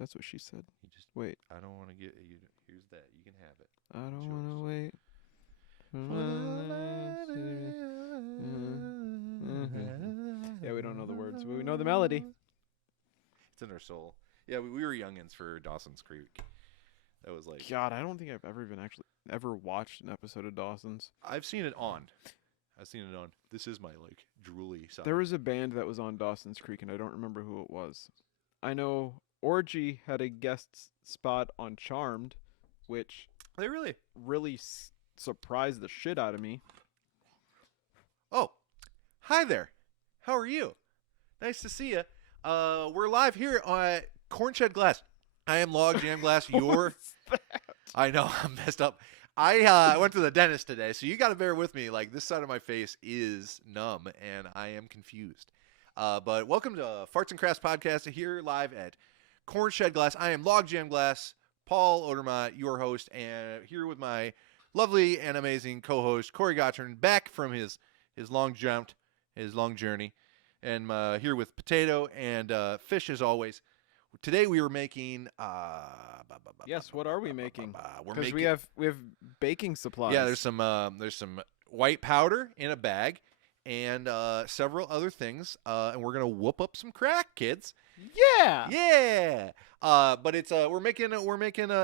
That's what she said. You just Wait. I don't want to get you. Here's that. You can have it. I It's don't want to yours. wait. Yeah, we don't know the words, but we know the melody. It's in our soul. Yeah, we were youngins for Dawson's Creek. That was like God, I don't think I've ever watched an episode of Dawson's. I've seen it on. This is my like drooly side. There was a band that was on Dawson's Creek, and I don't remember who it was. I know Orgy had a guest spot on Charmed, which They really. really surprised the shit out of me. Oh, hi there. How are you? Nice to see you. We're live here on Cornshed Glass. I am Log Jam Glass. You're. I know I'm messed up. I went to the dentist today, so you got to bear with me. Like this side of my face is numb, and I am confused. But welcome to Farts and Crafts Podcast here live at Cornshed Glass. I am Log Jam Glass, Paul Odermatt, your host, and here with my lovely and amazing co-host Cory Gottern, back from his long jaunt, his long journey, and here with Potato and Fish as always. Today we were making. Yes, what are we making? Because we have baking supplies. Yeah, there's some white powder in a bag, and several other things, and we're gonna whoop up some crack, kids. Yeah. Yeah. But it's we're making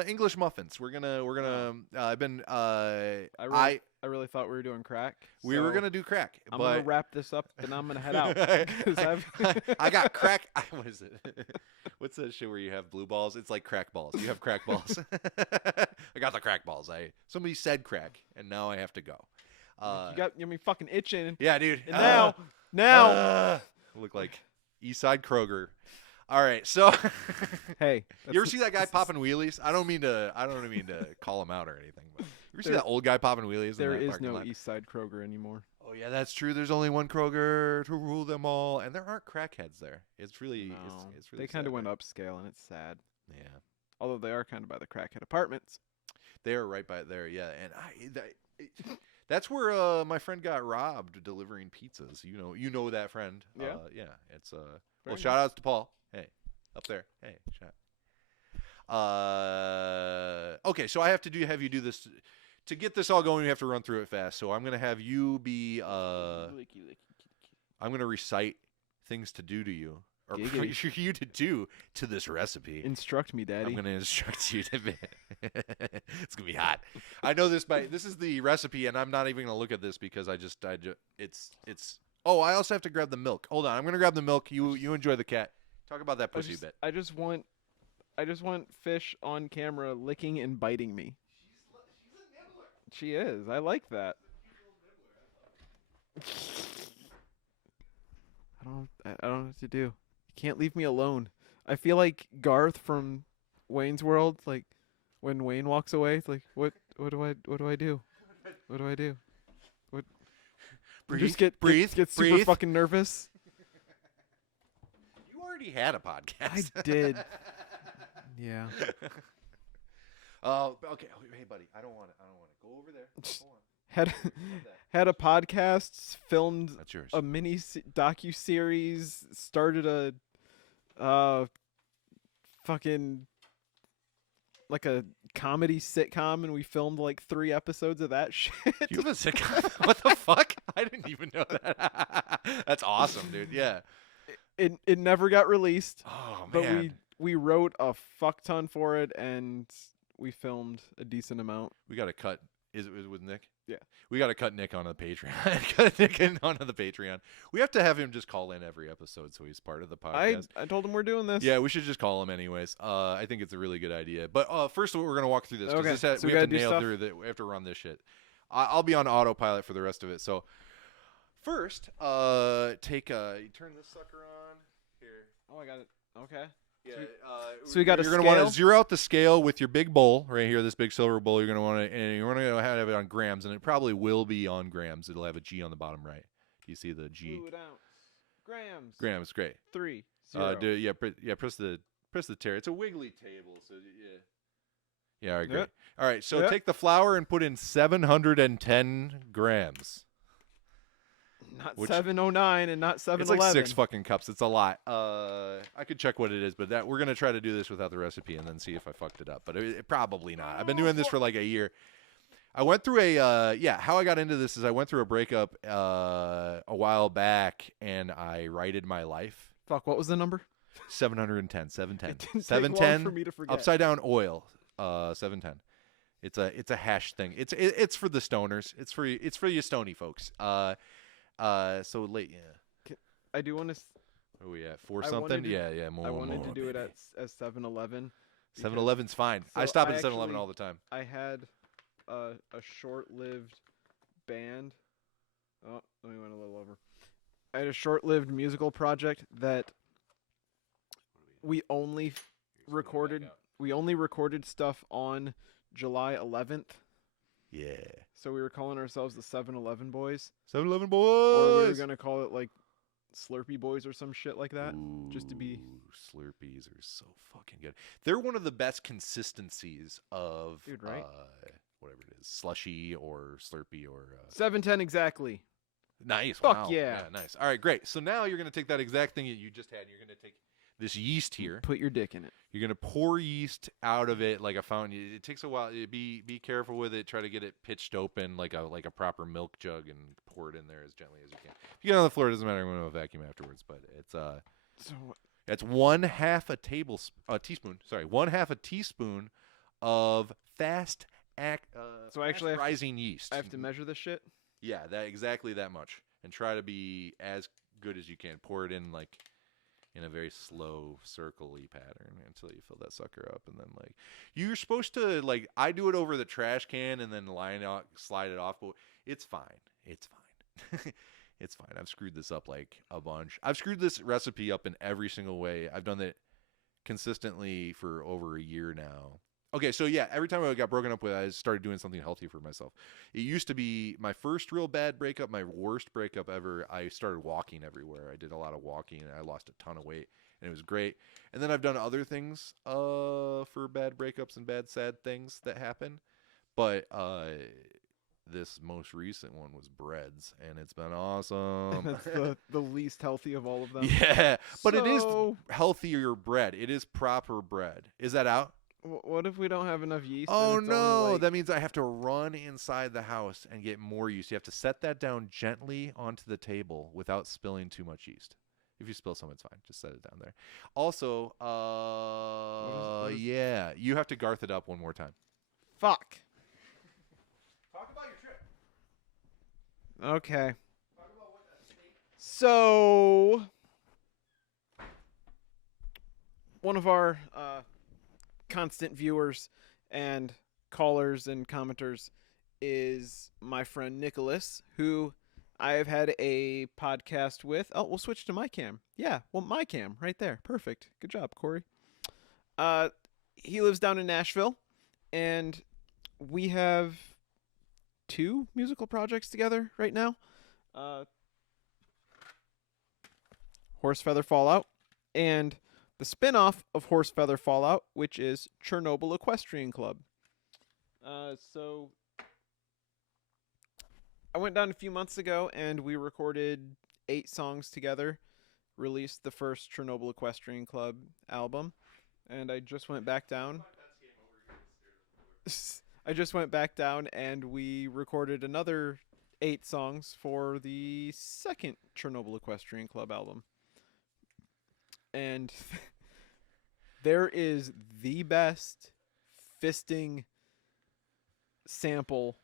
English muffins. We're gonna. I've been. I really thought we were doing crack. We were gonna do crack. I'm but gonna wrap this up and I'm gonna head out. I got crack. What is it? What's that shit where you have blue balls? It's like crack balls. You have crack balls. I got the crack balls. Somebody said crack, and now I have to go. You got me fucking itching. Yeah, dude. And now, look like Eastside Kroger. All right, so hey, you ever see that guy popping wheelies? I don't mean to call him out or anything. But you ever see that old guy popping wheelies? There in that is parking no lot? Eastside Kroger anymore. Oh yeah, that's true. There's only one Kroger to rule them all, and there aren't crackheads there. It's really, it's really. They kind of sad, went right? upscale, and it's sad. Yeah, Although they are kind of by the crackhead apartments. they are right by there. Yeah, and that's where my friend got robbed delivering pizzas. You know that friend. Yeah. Yeah. It's well, Very shout outs to Paul. Hey, up there. Hey, shout. Okay, so I have you do this to get this all going. We have to run through it fast. So I'm gonna have you be. I'm gonna recite things to do to you, or for you to do to this recipe. Instruct me, Daddy. I'm gonna instruct you to. It's gonna be hot. I know this this is the recipe, and I'm not even gonna look at this because it's. Oh, I also have to grab the milk. Hold on, I'm gonna grab the milk. You enjoy the cat. Talk about that pussy bit. I just want Fish on camera licking and biting me. She's a nibbler. She is. I like that. I don't know what to do. You can't leave me alone. I feel like Garth from Wayne's World. Like when Wayne walks away, it's like what do I do? What do I do? What? Breathe. Just get super fucking nervous. You already had a podcast. I did. Yeah. Oh, okay. Hey, buddy, I don't want to. Go over there. Hold on. Had a podcast, filmed That's yours. a mini docu-series, started a fucking like a comedy sitcom, and we filmed like 3 episodes of that shit. You have a sitcom? What the fuck? I didn't even know that. That's awesome, dude. Yeah. It never got released, Oh, but man. we wrote a fuck ton for it, and we filmed a decent amount. We got to cut. Is it with Nick? Yeah. We got to cut Nick onto the Patreon. Cut Nick onto the Patreon. We have to have him just call in every episode so he's part of the podcast. I told him we're doing this. Yeah, we should just call him anyways. I think it's a really good idea. But first of all, we're going to walk through this. Okay. So we have to nail through that. We have to run this shit. I'll be on autopilot for the rest of it. So first, you turn this sucker on. Here. Oh, I got it. Okay. Yeah. So we got You're going to want to zero out the scale with your big bowl right here, this big silver bowl. You're going to want to, and you're going to have it on grams, and it probably will be on grams. It'll have a G on the bottom right. Do you see the G? Fluid ounce. Grams. Grams, great. 3. 0. Press the tear. It's a wiggly table, so yeah. Yeah, all right, great. Yep. All right, so Yep. take the flour and put in 710 grams. Not Which- 709 and not 711. It's like 6 fucking cups. It's a lot. I could check what it is, but we're gonna try to do this without the recipe and then see if I fucked it up. But it probably not. I've been doing this for like a year. I went through how I got into this is I went through a breakup a while back and I righted my life. Fuck, what was the number? 710. It didn't take 710. long for me to forget. Upside down oil. 710. It's a hash thing. It's for the stoners. It's for you stony folks. So late, yeah. I do want to. Where are we at? 4 I something? wanted to- Yeah, more. I wanted to do it baby. at 7-Eleven. 7-Eleven's fine. So I stop I at 7-Eleven actually- all the time. I had a short-lived band. Oh, let me went a little over. I had a short-lived musical project that we only recorded. We only recorded stuff on July 11th. Yeah. So we were calling ourselves the 7-Eleven Boys, 7-Eleven or we were boys. gonna call it like Slurpee Boys or some shit like that. just to be- Ooh, Slurpees are so fucking good. They're one of the best consistencies of Dude, right? Whatever it is, slushy or Slurpee or 710 exactly. nice. Fuck wow. yeah. Nice. All right, great. So now you're gonna take that exact thing that you just had. You're gonna take this yeast here. Put your dick in it. You're gonna pour yeast out of it like a fountain. It takes a while. Be careful with it. Try to get it pitched open like a proper milk jug and pour it in there as gently as you can. If you get it on the floor, it doesn't matter. I'm gonna vacuum afterwards. But it's So it's 1/2 a teaspoon. Sorry, 1/2 a teaspoon of So I actually have to- rising yeast. I have to measure this shit. Yeah, exactly that much, and try to be as good as you can. Pour it in like in a very slow circle-y pattern until you fill that sucker up, and then like you're supposed to like I do it over the trash can and then slide it off, but it's fine. It's fine. It's fine. I've screwed this up like a bunch. I've screwed this recipe up in every single way. I've done it consistently for over a year now. Okay, so yeah, every time I got broken up with, I started doing something healthy for myself. It used to be my first real bad breakup, my worst breakup ever. I started walking everywhere. I did a lot of walking, and I lost a ton of weight, and it was great. And then I've done other things for bad breakups and bad sad things that happen. But this most recent one was breads, and it's been awesome. That's the least healthy of all of them. Yeah, but it is So- healthier bread. It is proper bread. Is that out? What if we don't have enough yeast? Oh and it's no, only, like- that means I have to run inside the house and get more yeast. You have to set that down gently onto the table without spilling too much yeast. If you spill some, it's fine. Just set it down there. Also, what is- yeah, you have to garth it up one more time. Fuck. Talk about your trip. Okay. So one of our constant viewers and callers and commenters is my friend Nicholas, who I have had a podcast with. Oh, we'll switch to my cam. Yeah, well, my cam right there. Perfect. Good job, Cory. He lives down in Nashville, and we have 2 musical projects together right now. Horse Feather Fallout, and the spin-off of Horse Feather Fallout, which is Chernobyl Equestrian Club. So I went down a few months ago and we recorded 8 songs together, released the first Chernobyl Equestrian Club album, and I just went back down. I just went back down and we recorded another 8 songs for the second Chernobyl Equestrian Club album. And there is the best fisting sample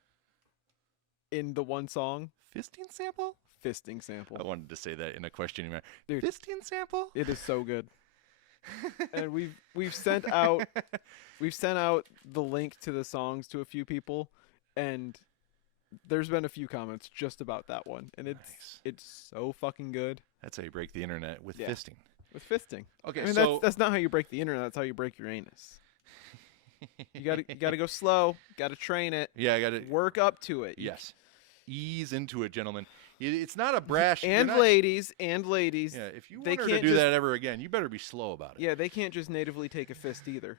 in the one song. Fisting sample? Fisting sample. I wanted to say that in a questioning manner. Dude. Fisting sample? It is so good. And we've sent out the link to the songs to a few people, and there's been a few comments just about that one, and Nice. it's so fucking good That's how you break the internet with Yeah. fisting. with fisting. Okay, I mean, so that's not how you break the internet. That's how you break your anus. You gotta go slow. Gotta train it. yeah, I got it. Work up to it. Yes, ease into it, gentlemen. It's not a brash. And you're not- ladies, Yeah, if you they want her to can't do just- that ever again, you better be slow about it. yeah, they can't just natively take a fist either.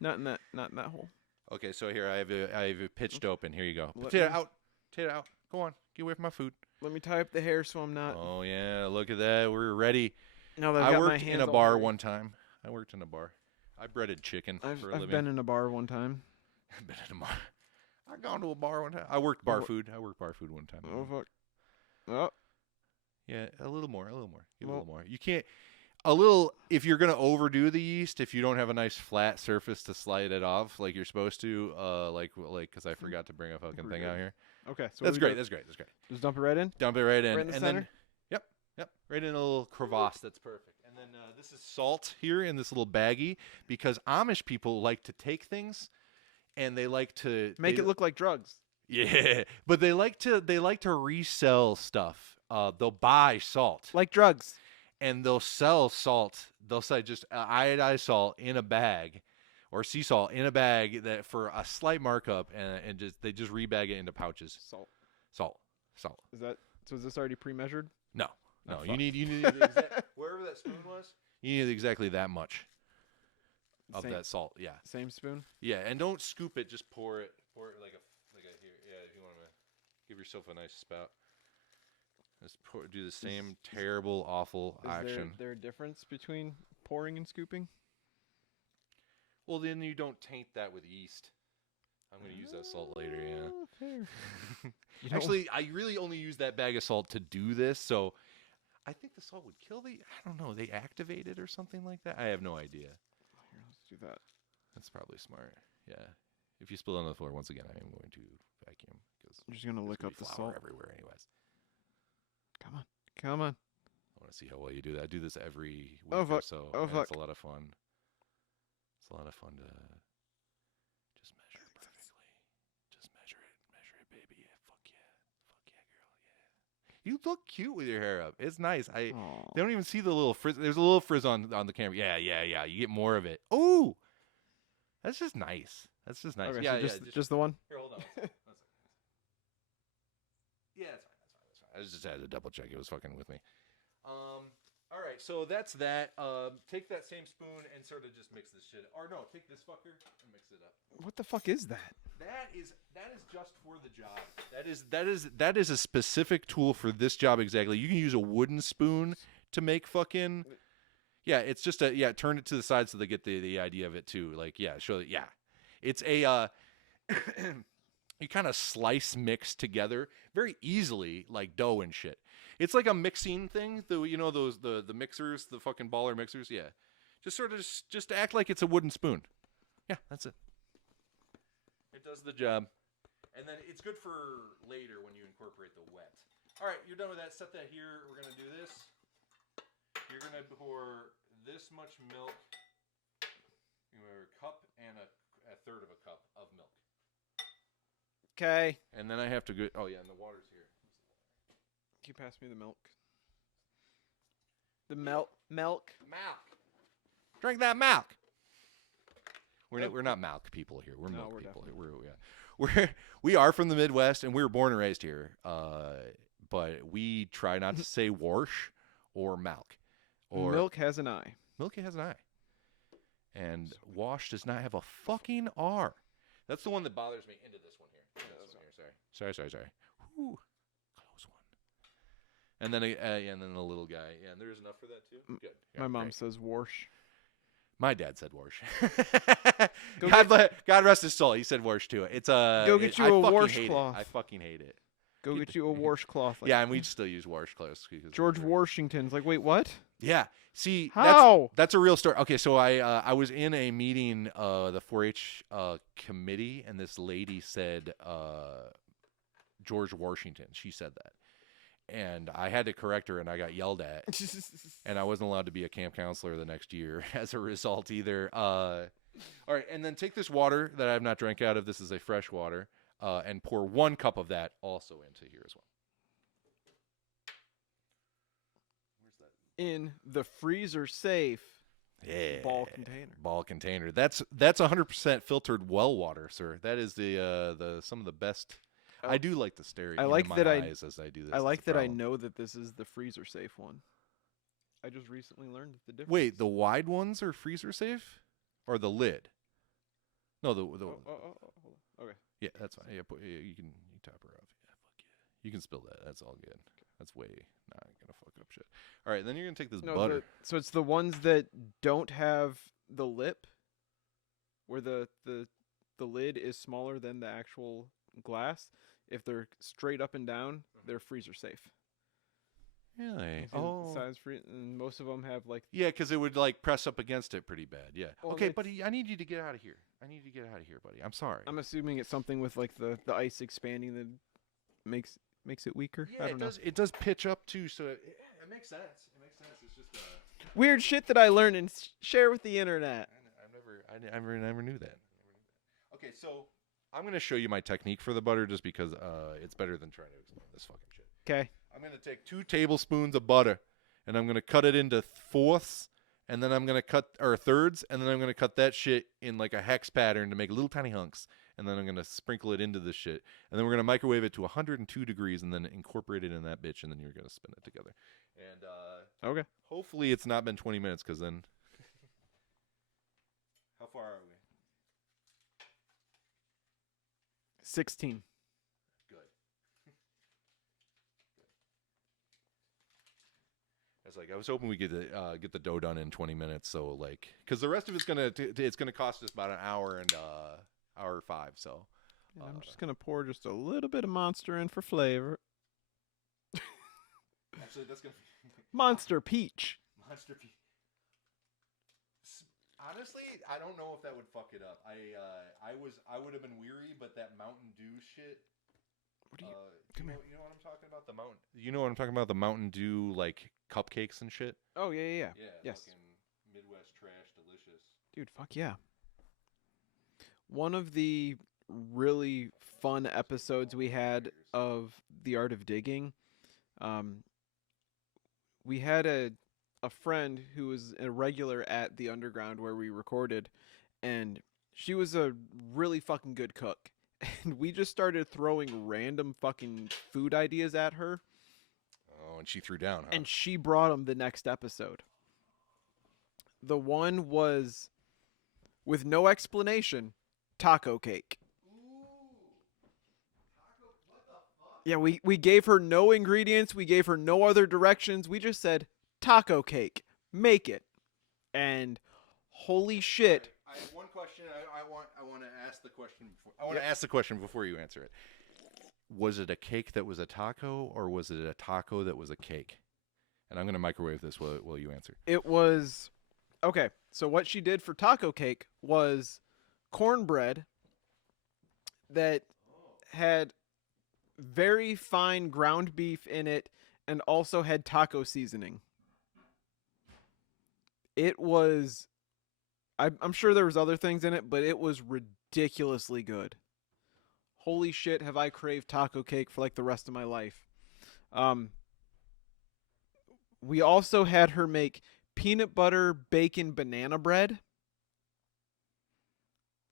Not in that hole. Okay, so here I have it pitched open. Here you go. Let Potato me- out. Potato out. Go on. Get away from my food. Let me tie up the hair so I'm not. Oh yeah, look at that. We're ready. Now that I've I got my worked in hands a all bar dirty. one time. I worked in a bar. I breaded chicken for a I've living. been in a bar one time. I've been in a bar. I've gone to a bar one time. I worked bar Oh, food. I worked bar food one time. Oh fuck. Oh. Yeah, a little more. Give it a Well- little more. You can't. A little. If you're gonna overdo the yeast, if you don't have a nice flat surface to slide it off like you're supposed to, like, because I forgot to bring a fucking thing out here. Okay. So That's great. That's great. That's great. Just dump it right in. Dump it right in, Right in the and center? then yep, right in a little crevasse. That's perfect. And then this is salt here in this little baggie because Amish people like to take things, and they like to Make it look like drugs. Yeah, but they like to resell stuff. They'll buy salt Like drugs. and they'll sell salt. They'll say just iodized salt in a bag, or sea salt in a bag that for a slight markup, and they just rebag it into pouches. Salt. Salt. Is that so? Is this already pre-measured? No, Oh, you fuck. need the exact, wherever that spoon was. You need exactly that much of Same, that salt. Yeah, Same spoon. yeah, and don't scoop it. Just pour it like a here. Yeah, if you want to give yourself a nice spout. Just do the same terrible, awful Is action. there a difference between pouring and scooping? Well, then you don't taint that with yeast. I'm going to use that salt later, yeah. Oh, fair. You don't- Actually, I really only use that bag of salt to do this, so I think the salt would kill I don't know, they activate it or something like that? I have no idea. Here, let's do that. That's probably smart, yeah. If you spill it on the floor, once again, I am going to vacuum. Because I'm just gonna lick up the salt. everywhere anyways. Come on, come on. I want to see how well you do that. I do this every week Oh, or fuck. so. Oh, and fuck. It's a lot of fun. It's a lot of fun to just measure it perfectly. Just measure it, baby. Yeah, fuck yeah, girl, yeah. You look cute with your hair up. It's nice. They Aw. don't even see the little frizz. There's a little frizz on the camera. Yeah. You get more of it. Ooh, that's just nice. That's just nice. Okay, yeah, so just the one. Here, hold on. Yeah, that's fine. I just had to double check. It was fucking with me. All right, so that's that. Take that same spoon and sort of just mix this shit. Or no, take this fucker and mix it up. What the fuck is that? That is just for the job. That is a specific tool for this job exactly. You can use a wooden spoon to make fucking. Yeah, it's just turn it to the side so they get the idea of it too. Like, yeah, show that. Yeah, it's a. You kind of slice mix together very easily, like dough and shit. It's like a mixing thing. The mixers, the fucking baller mixers. Yeah, just sort of just act like it's a wooden spoon. Yeah, that's it. It does the job, and then it's good for later when you incorporate the wet. All right, you're done with that. Set that here. We're gonna do this. You're gonna pour this much milk. You have a cup and a third of a cup of milk. Okay. And then I have to go. Oh yeah, and the water's here. Can you pass me the milk? The milk. Milk. Drink that milk. We're not milk people here. We're No, milk we're people here. We are from the Midwest and we were born and raised here. But we try not to say warsh or milk. Or Milk has an eye. Milk has an eye. And wash does not have a fucking R. That's the one that bothers me. Into this one here. Sorry. Whew. Close one. And then the little guy. Yeah, and there's enough for that too. Good. Yeah, My mom great. says warsh. My dad said warsh. Go God rest his soul. He said warsh too. It's a. Go get you I a fucking warsh hate it. cloth. I fucking hate it. Go get you a warsh cloth. Like Yeah, and we still use warsh cloths. George Washington's like, wait, what? Yeah. See, How? that's a real story. Okay, so I was in a meeting, the 4-H committee, and this lady said George Washington. She said that. And I had to correct her, and I got yelled at. And I wasn't allowed to be a camp counselor the next year as a result either. All right, and then take this water that I have not drank out of. This is a fresh water. And pour 1 cup of that also into here as well. Where's that? In the freezer safe Yeah. ball container. Ball container. That's 100% filtered well water, sir. That is the some of the best. Oh. I do like to stare I into like my that eyes as I do this. I That's like the that I problem. know that this is the freezer safe one. I just recently learned the difference. Wait, the wide ones are freezer safe, or the lid? No, the hold on. Okay. yeah, that's fine. Yeah, you can top her off. You can spill that. That's all good. That's way not gonna fuck up shit. All right, then you're gonna take this No, butter. so it's the ones that don't have the lip, where the lid is smaller than the actual glass. If they're straight up and down, they're freezer safe. Really? Size free, and most of them have like. Yeah, because it would like press up against it pretty bad. Yeah. Well, Okay, buddy, I need you to get out of here. Buddy. I'm sorry. I'm assuming it's something with like the ice expanding that makes it weaker. Yeah, I don't know. It does pitch up too, so it makes sense. It's just Weird shit that I learned and share with the internet. I never knew that. Okay, so I'm gonna show you my technique for the butter just because it's better than trying to explain this fucking shit. Okay. I'm gonna take 2 tablespoons of butter and I'm gonna cut it into fourths, and then I'm gonna cut or thirds, and then I'm gonna cut that shit in like a hex pattern to make little tiny hunks, and then I'm gonna sprinkle it into the shit, and then we're gonna microwave it to 102 degrees, and then incorporate it in that bitch, and then you're gonna spin it together. And Okay. hopefully it's not been 20 minutes, because then. How far are we? 16. Good. It's like I was hoping we could get the dough done in 20 minutes, so like, because the rest of it's gonna cost us about an hour and hour 5. So Yeah, I'm just gonna pour just a little bit of Monster in for flavor. actually, that's gonna Monster Peach. Monster Peach. Honestly, I don't know if that would fuck it up. I would have been weary, but that Mountain Dew shit. What do you? You know what I'm talking about? The Mountain. You know what I'm talking about? The Mountain Dew like cupcakes and shit. Oh yeah. Yeah. Yes. Fucking Midwest trash, delicious. Dude, fuck yeah. One of the really fun episodes we had of The Art of Digging, we had a friend who was a regular at the Underground where we recorded, and she was a really fucking good cook. And we just started throwing random fucking food ideas at her. Oh, and she threw down, huh? And she brought them the next episode. The one was, with no explanation, taco cake. Yeah, we gave her no ingredients. We gave her no other directions. We just said, taco cake. Make it. And holy shit. I have one question. I want to ask the question before. I want to ask the question before you answer it. Was it a cake that was a taco, or was it a taco that was a cake? And I'm going to microwave this while you answer. It was... Okay, so what she did for taco cake was cornbread that had very fine ground beef in it and also had taco seasoning. It was... I'm sure there was other things in it, but it was ridiculously good. Holy shit, have I craved taco cake for like the rest of my life. We also had her make peanut butter bacon banana bread,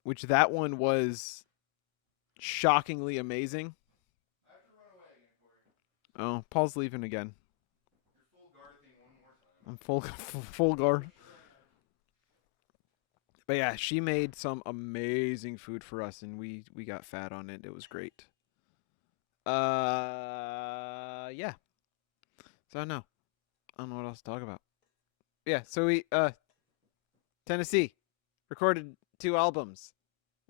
which that one was shockingly amazing. I have to run away again, Cory. Oh, Paul's leaving again. You're full Garthing one more time. I'm full guard. But yeah, she made some amazing food for us, and we got fat on it. It was great. Yeah. So I don't know what else to talk about. Yeah, so we Tennessee recorded 2 albums,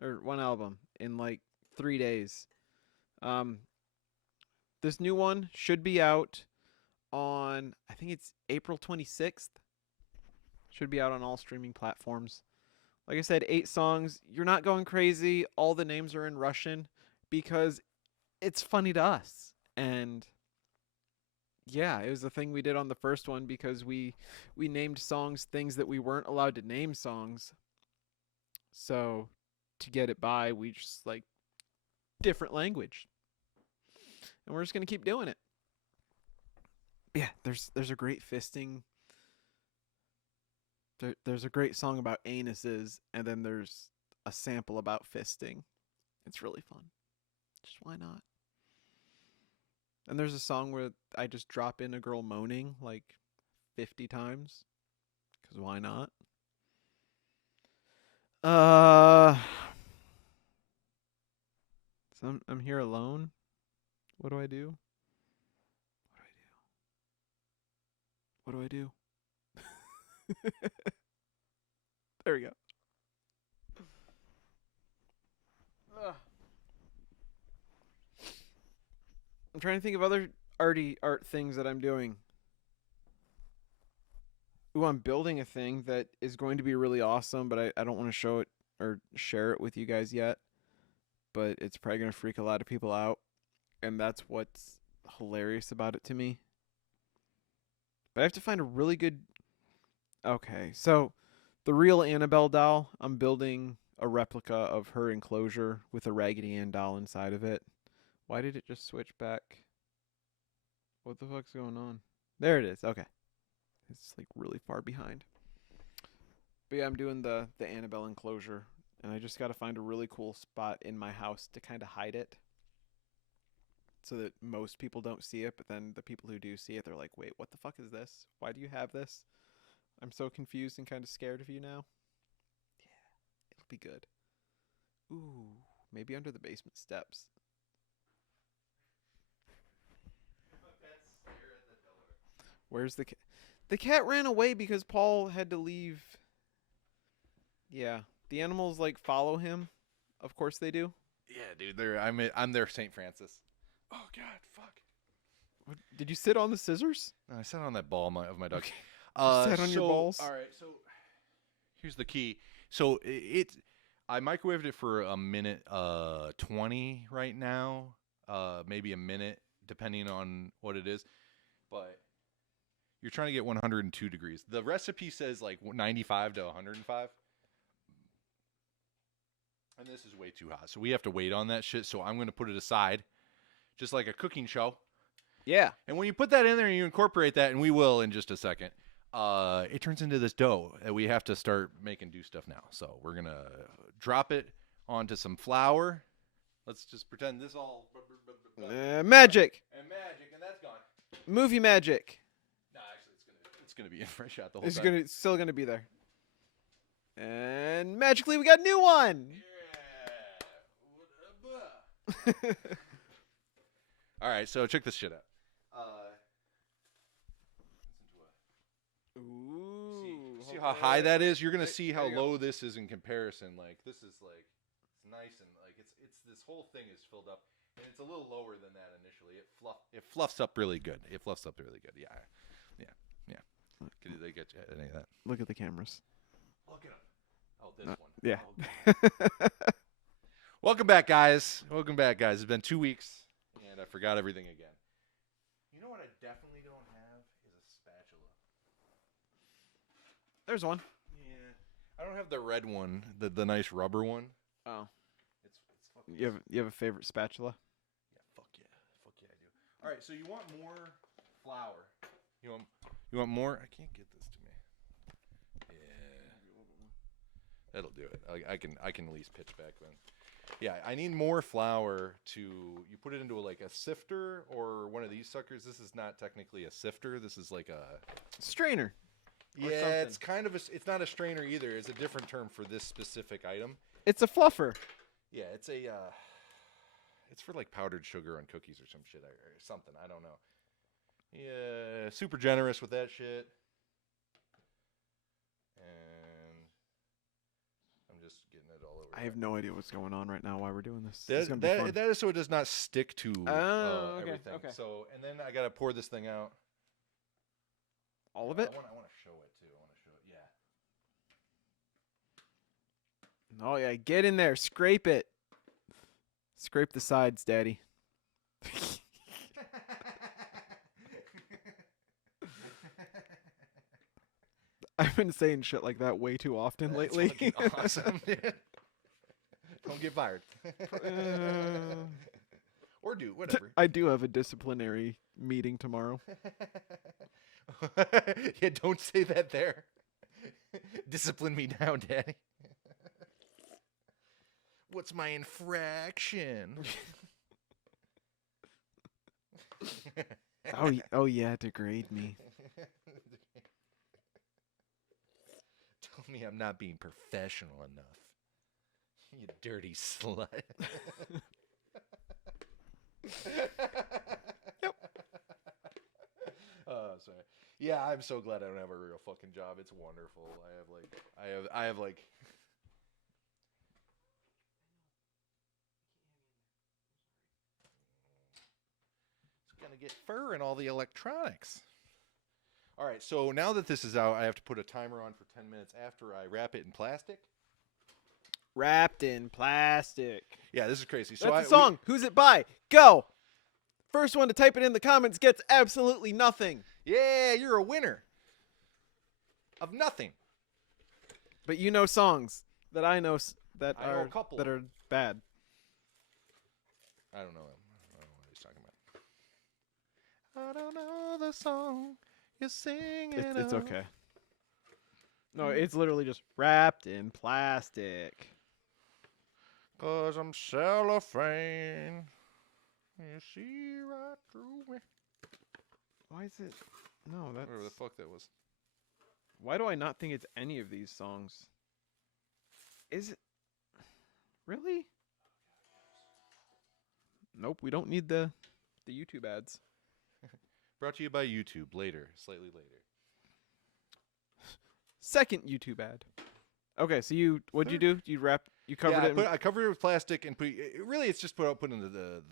or 1 album in like 3 days. This new one should be out on, I think it's April 26th. Should be out on all streaming platforms. Like I said, 8 songs. You're not going crazy. All the names are in Russian because it's funny to us. And yeah, it was the thing we did on the first one because we named songs things that we weren't allowed to name songs. So to get it by, we just like different language. And we're just going to keep doing it. Yeah, there's a great fisting. There's a great song about anuses, and then there's a sample about fisting. It's really fun. Just why not? And there's a song where I just drop in a girl moaning like 50 times. Because why not? So I'm here alone. What do I do? What do I do? There we go. Ugh. I'm trying to think of other art things that I'm doing. Ooh, I'm building a thing that is going to be really awesome, but I don't want to show it or share it with you guys yet. But it's probably going to freak a lot of people out. And that's what's hilarious about it to me. But I have to find a really good... Okay, so the real Annabelle doll, I'm building a replica of her enclosure with a Raggedy Ann doll inside of it. Why did it just switch back? What the fuck's going on? There it is. Okay. It's like really far behind. But yeah, I'm doing the Annabelle enclosure. And I just got to find a really cool spot in my house to kind of hide it. So that most people don't see it. But then the people who do see it, they're like, wait, what the fuck is this? Why do you have this? I'm so confused and kind of scared of you now. Yeah, it'll be good. Ooh, maybe under the basement steps. Where's the cat? The cat ran away because Paul had to leave. Yeah, the animals like follow him. Of course they do. Yeah, dude. I'm their Saint Francis. Oh God, fuck. What, did you sit on the scissors? No, I sat on that ball of my dog. You sat on your balls. All right, so here's the key. So I microwaved it for a minute 20 right now, maybe a minute depending on what it is, but you're trying to get 102 degrees. The recipe says like 95 to 105. And this is way too hot. So we have to wait on that shit. So I'm going to put it aside, just like a cooking show. Yeah. And when you put that in there and you incorporate that, and we will in just a second, it turns into this dough that we have to start making do stuff now. So we're going to drop it onto some flour. Let's just pretend this all... Magic. And magic, and that's gone. Movie magic. No, actually, it's gonna be in fresh shot the whole time. It's still gonna be there. And magically, we got a new one. Yeah. All right, so check this shit out. Ooh. See how high that is? You're gonna see how low this is in comparison. Like this is like it's nice and like it's this whole thing is filled up, and it's a little lower than that initially. It fluffs up really good. Yeah. Did they get you any of that? Look at the cameras. Look at them. Oh, this one. Yeah. Oh, Welcome back, guys. It's been 2 weeks, and I forgot everything again. You know what I definitely don't have is a spatula. There's one. Yeah. I don't have the red one, the nice rubber one. Oh. It's fucking... You have a favorite spatula? Yeah, fuck yeah. I do. All right, so you want more flour. You want more? I can't get this to me. Yeah. That'll do it. I can at least pitch back then. Yeah, I need more flour to... You put it into like a sifter or one of these suckers. This is not technically a sifter. This is like a... Strainer. Yeah, it's kind of it's not a strainer either. It's a different term for this specific item. It's a fluffer. Yeah, it's for like powdered sugar on cookies or some shit or something. I don't know. Yeah, super generous with that shit. And I'm just getting it all over. I have no idea what's going on right now. Why we're doing this? That is so it does not stick to okay, everything. okay. So and then I gotta pour this thing out. All of it? I want to show it too. Yeah. Oh yeah, get in there, scrape it. Scrape the sides, Daddy. I've been saying shit like that way too often lately. That's awesome, dude. Don't get fired. Or do, whatever. I do have a disciplinary meeting tomorrow. Yeah, don't say that there. Discipline me now, Daddy. What's my infraction? Oh yeah, degrade me. Tell me I'm not being professional enough. You dirty slut. Yep. Oh, sorry. Yeah, I'm so glad I don't have a real fucking job. It's wonderful. I have like. It's gonna get fur in all the electronics. All right, so now that this is out, I have to put a timer on for 10 minutes after I wrap it in plastic. Wrapped in plastic. Yeah, this is crazy. So That's the song. Who's it by? Go. First one to type it in the comments gets absolutely nothing. Yeah, you're a winner of nothing. But you know songs that I know that I know a couple. that are bad. I don't know. I don't know what he's talking about. I don't know the song you're singing. It's okay. No, it's literally just wrapped in plastic. 'Cause I'm cellophane. You see right through me. Why is it? No, that's. Whatever the fuck that was. Why do I not think it's any of these songs? Is it? Really? Nope, we don't need the YouTube ads. Brought to you by YouTube. Slightly later. Second YouTube ad. Okay, so what'd you do? You covered it. I covered it with plastic and really it's just putting the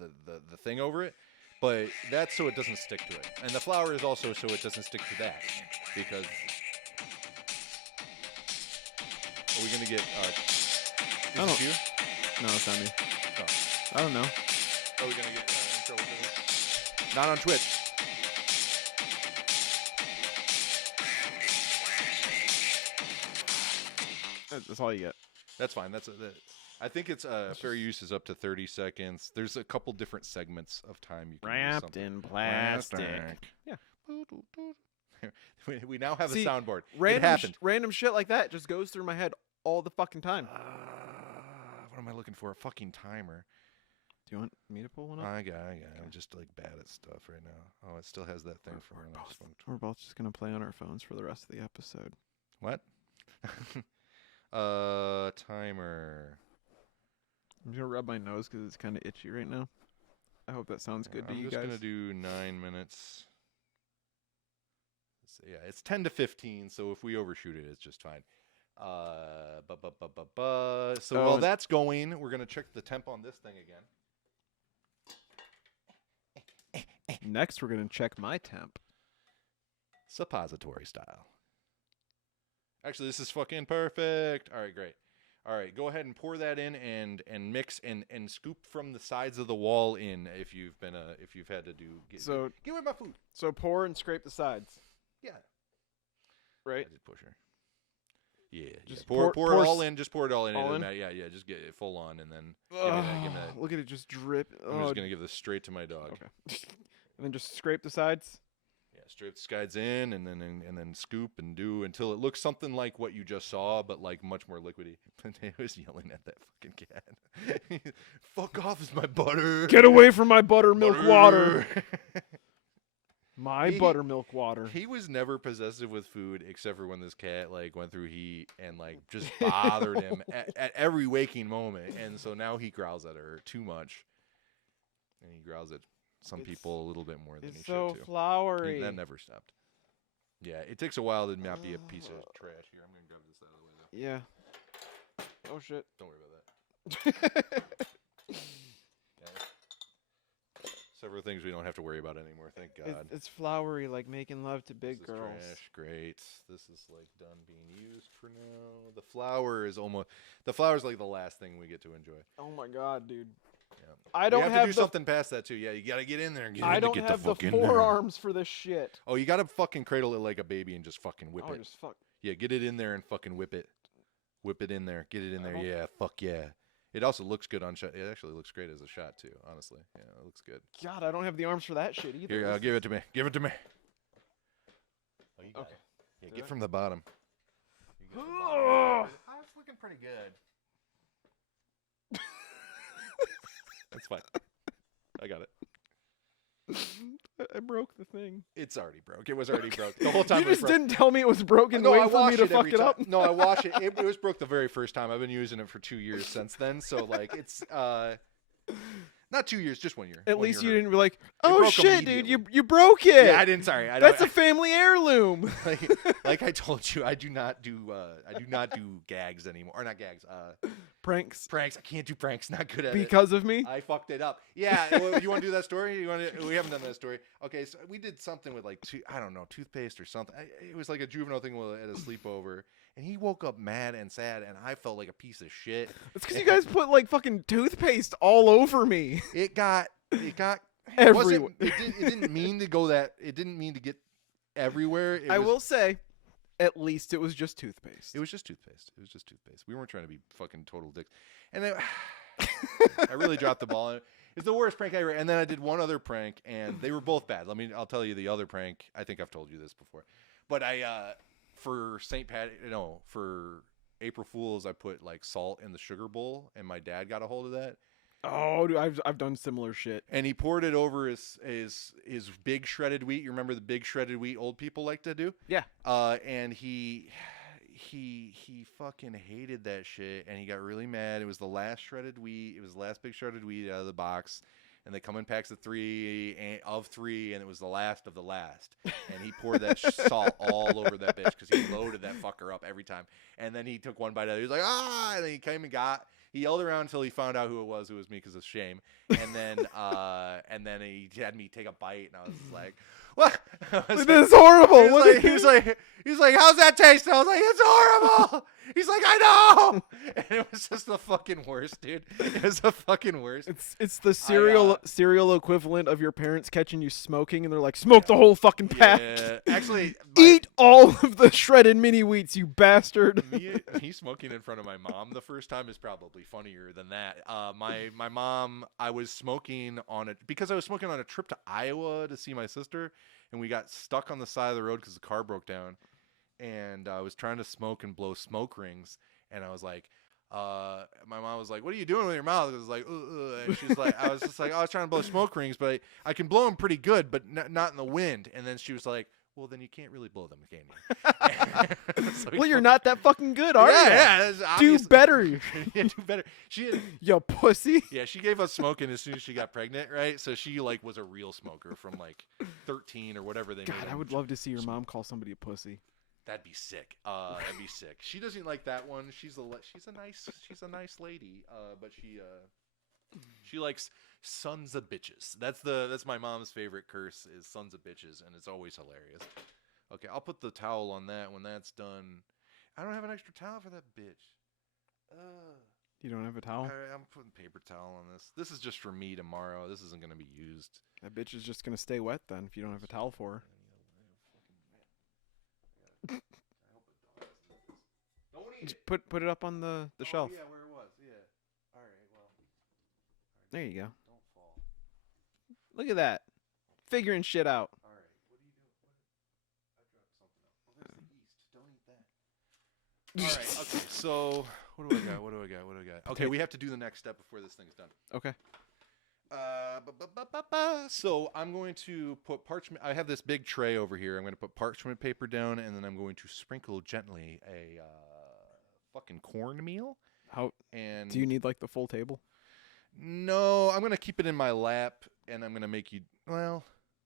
thing over it, but that's so it doesn't stick to it. And the flour is also so it doesn't stick to that because are we gonna get? Is it you? No, it's not me. Oh. I don't know. Are we gonna get in trouble for this? Not on Twitch. That's all you get. That's fine. I think it's fair use is up to 30 seconds. There's a couple different segments of time you can use Wrapped something. in plastic. Yeah. We now have See, a soundboard. Random It happened. Random shit like that just goes through my head all the fucking time. What am I looking for? A fucking timer. Do you want me to pull one up? I got it. I'm just like bad at stuff right now. Oh, it still has that thing from when I smoked. We're both just gonna play on our phones for the rest of the episode. What? Timer. I'm gonna rub my nose because it's kind of itchy right now. I hope that sounds good to you guys. I'm just gonna do 9 minutes. So, yeah, it's 10 to 15. So if we overshoot it, it's just fine. So while that's going, we're gonna check the temp on this thing again. Next, we're gonna check my temp. Suppository style. Actually, this is fucking perfect. All right, great. All right, go ahead and pour that in and mix and scoop from the sides of the wall in if you've had to do. Give me my food. So pour and scrape the sides. Yeah. Right. I did push her. Yeah. Just pour pour it all in. Just pour it all in. All in? Yeah. Just get it full on and then give me that. Look at it just drip. I'm just gonna give this straight to my dog. Okay. And then just scrape the sides. Yeah, straight the sides in and then scoop and do until it looks something like what you just saw, but like much more liquidy. Potato's yelling at that fucking cat. Fuck off is my butter. Get away from my buttermilk water. My buttermilk water. He was never possessive with food except for when this cat like went through heat and like just bothered him at every waking moment. And so now he growls at her too much. And he growls at some people a little bit more than he should too. It's so flowery. That never stopped. Yeah, it takes a while to not be a piece of trash. Here, I'm gonna grab this out of the way though. Yeah. Oh shit. Don't worry about that. Yeah. Several things we don't have to worry about anymore. Thank God. It's flowery, like making love to big girls. Trash. Great. This is like done being used for now. The flower is like the last thing we get to enjoy. Oh my God, dude. Yeah. I don't have to do something past that too. Yeah, you gotta get in there. I don't have the forearms for this shit. Oh, you gotta fucking cradle it like a baby and just fucking whip it. Just fuck. Yeah, get it in there and fucking whip it. Whip it in there. Get it in there. Yeah, fuck yeah. It also looks good on shot. It actually looks great as a shot too. Honestly, yeah, it looks good. God, I don't have the arms for that shit either. Here, give it to me. Give it to me. Oh, you got it. Yeah, get from the bottom. That's looking pretty good. That's fine. I got it. I broke the thing. It's already broke. It was already broke. The whole time you just didn't tell me it was broken. No, wait for me to fuck it up. No, I wash it. It was broke the very first time. I've been using it for 2 years since then. So like it's Not 2 years, just 1 year. At 1 least year you hurt. didn't be like, It oh broke shit, dude, you immediately. broke it. Yeah, I didn't. Sorry, I That's don't, a family heirloom. like I told you, I do not do gags anymore, or not gags. Pranks Pranks. I can't do pranks. Not good at it. because of me. I fucked it up. Yeah, well, you want to do that story? We haven't done that story. Okay, so we did something with like I don't know, toothpaste or something. It was like a juvenile thing at a sleepover, and he woke up mad and sad, and I felt like a piece of shit. It's because you guys put like fucking toothpaste all over me. It got Everywhere. It didn't mean to go that. It didn't mean to get everywhere. I will say, at least it was just toothpaste. It was just toothpaste. We weren't trying to be fucking total dicks. And I really dropped the ball. It's the worst prank I ever. And then I did one other prank, and they were both bad. I'll tell you the other prank. I think I've told you this before. But for for April Fools, I put like salt in the sugar bowl, and my dad got a hold of that. Oh, dude, I've done similar shit. And he poured it over his big shredded wheat. You remember the big shredded wheat old people like to do? Yeah. And he fucking hated that shit, and he got really mad. It was the last shredded wheat. It was the last big shredded wheat out of the box, and they come in packs of three, and it was the last of the last. And he poured that salt all over that bitch because he loaded that fucker up every time. And then he took one bite out. He was like, ah! And then he came and he yelled around until he found out who it was. It was me because of shame. And then he had me take a bite, and I was like, "What? This is horrible." He was like, "How's that taste?" And I was like, "It's horrible." He's like, "I know." And it was just the fucking worst, dude. It was the fucking worst. It's the cereal equivalent of your parents catching you smoking, and they're like, "Smoke the whole fucking pack." Yeah. Actually, Eat all of the shredded mini wheats, you bastard. me smoking in front of my mom the first time is probably funnier than that. My mom, I was smoking on a trip to Iowa to see my sister, and we got stuck on the side of the road because the car broke down, and I was trying to smoke and blow smoke rings, and I was like, my mom was like, "What are you doing with your mouth?" I was like, and she's like, I was just like, "I was trying to blow smoke rings, but I can blow them pretty good, but not in the wind." And then she was like, "Well, then you can't really blow them, can you?" So Well, you're not that fucking good, are you? Yeah, Do better. Yeah, do better. You pussy. Yeah, she gave us smoking as soon as she got pregnant, right? So she like was a real smoker from like 13 or whatever they God, made. I would love to see your mom call somebody a pussy. That'd be sick. That'd be sick. She doesn't like that one. She's a nice lady. But she likes sons of bitches. That's my mom's favorite curse is sons of bitches, and it's always hilarious. Okay, I'll put the towel on that when that's done. I don't have an extra towel for that bitch. You don't have a towel? I'm putting paper towel on this. This is just for me tomorrow. This isn't gonna be used. That bitch is just gonna stay wet then if you don't have a towel for her. Don't eat Just put it up on the shelf. Yeah, where it was. Yeah. All right. Well. There you go. Don't fall. Look at that. Figuring shit out. All right. What are you doing? I dropped something. Oh, that's the yeast. Don't eat that. All right. Okay. So what do I got? Okay, we have to do the next step before this thing's done. Okay. So I'm going to put parchment. I have this big tray over here. I'm going to put parchment paper down, and then I'm going to sprinkle gently a fucking cornmeal. And do you need like the full table? No, I'm going to keep it in my lap, and I'm going to make you. Well,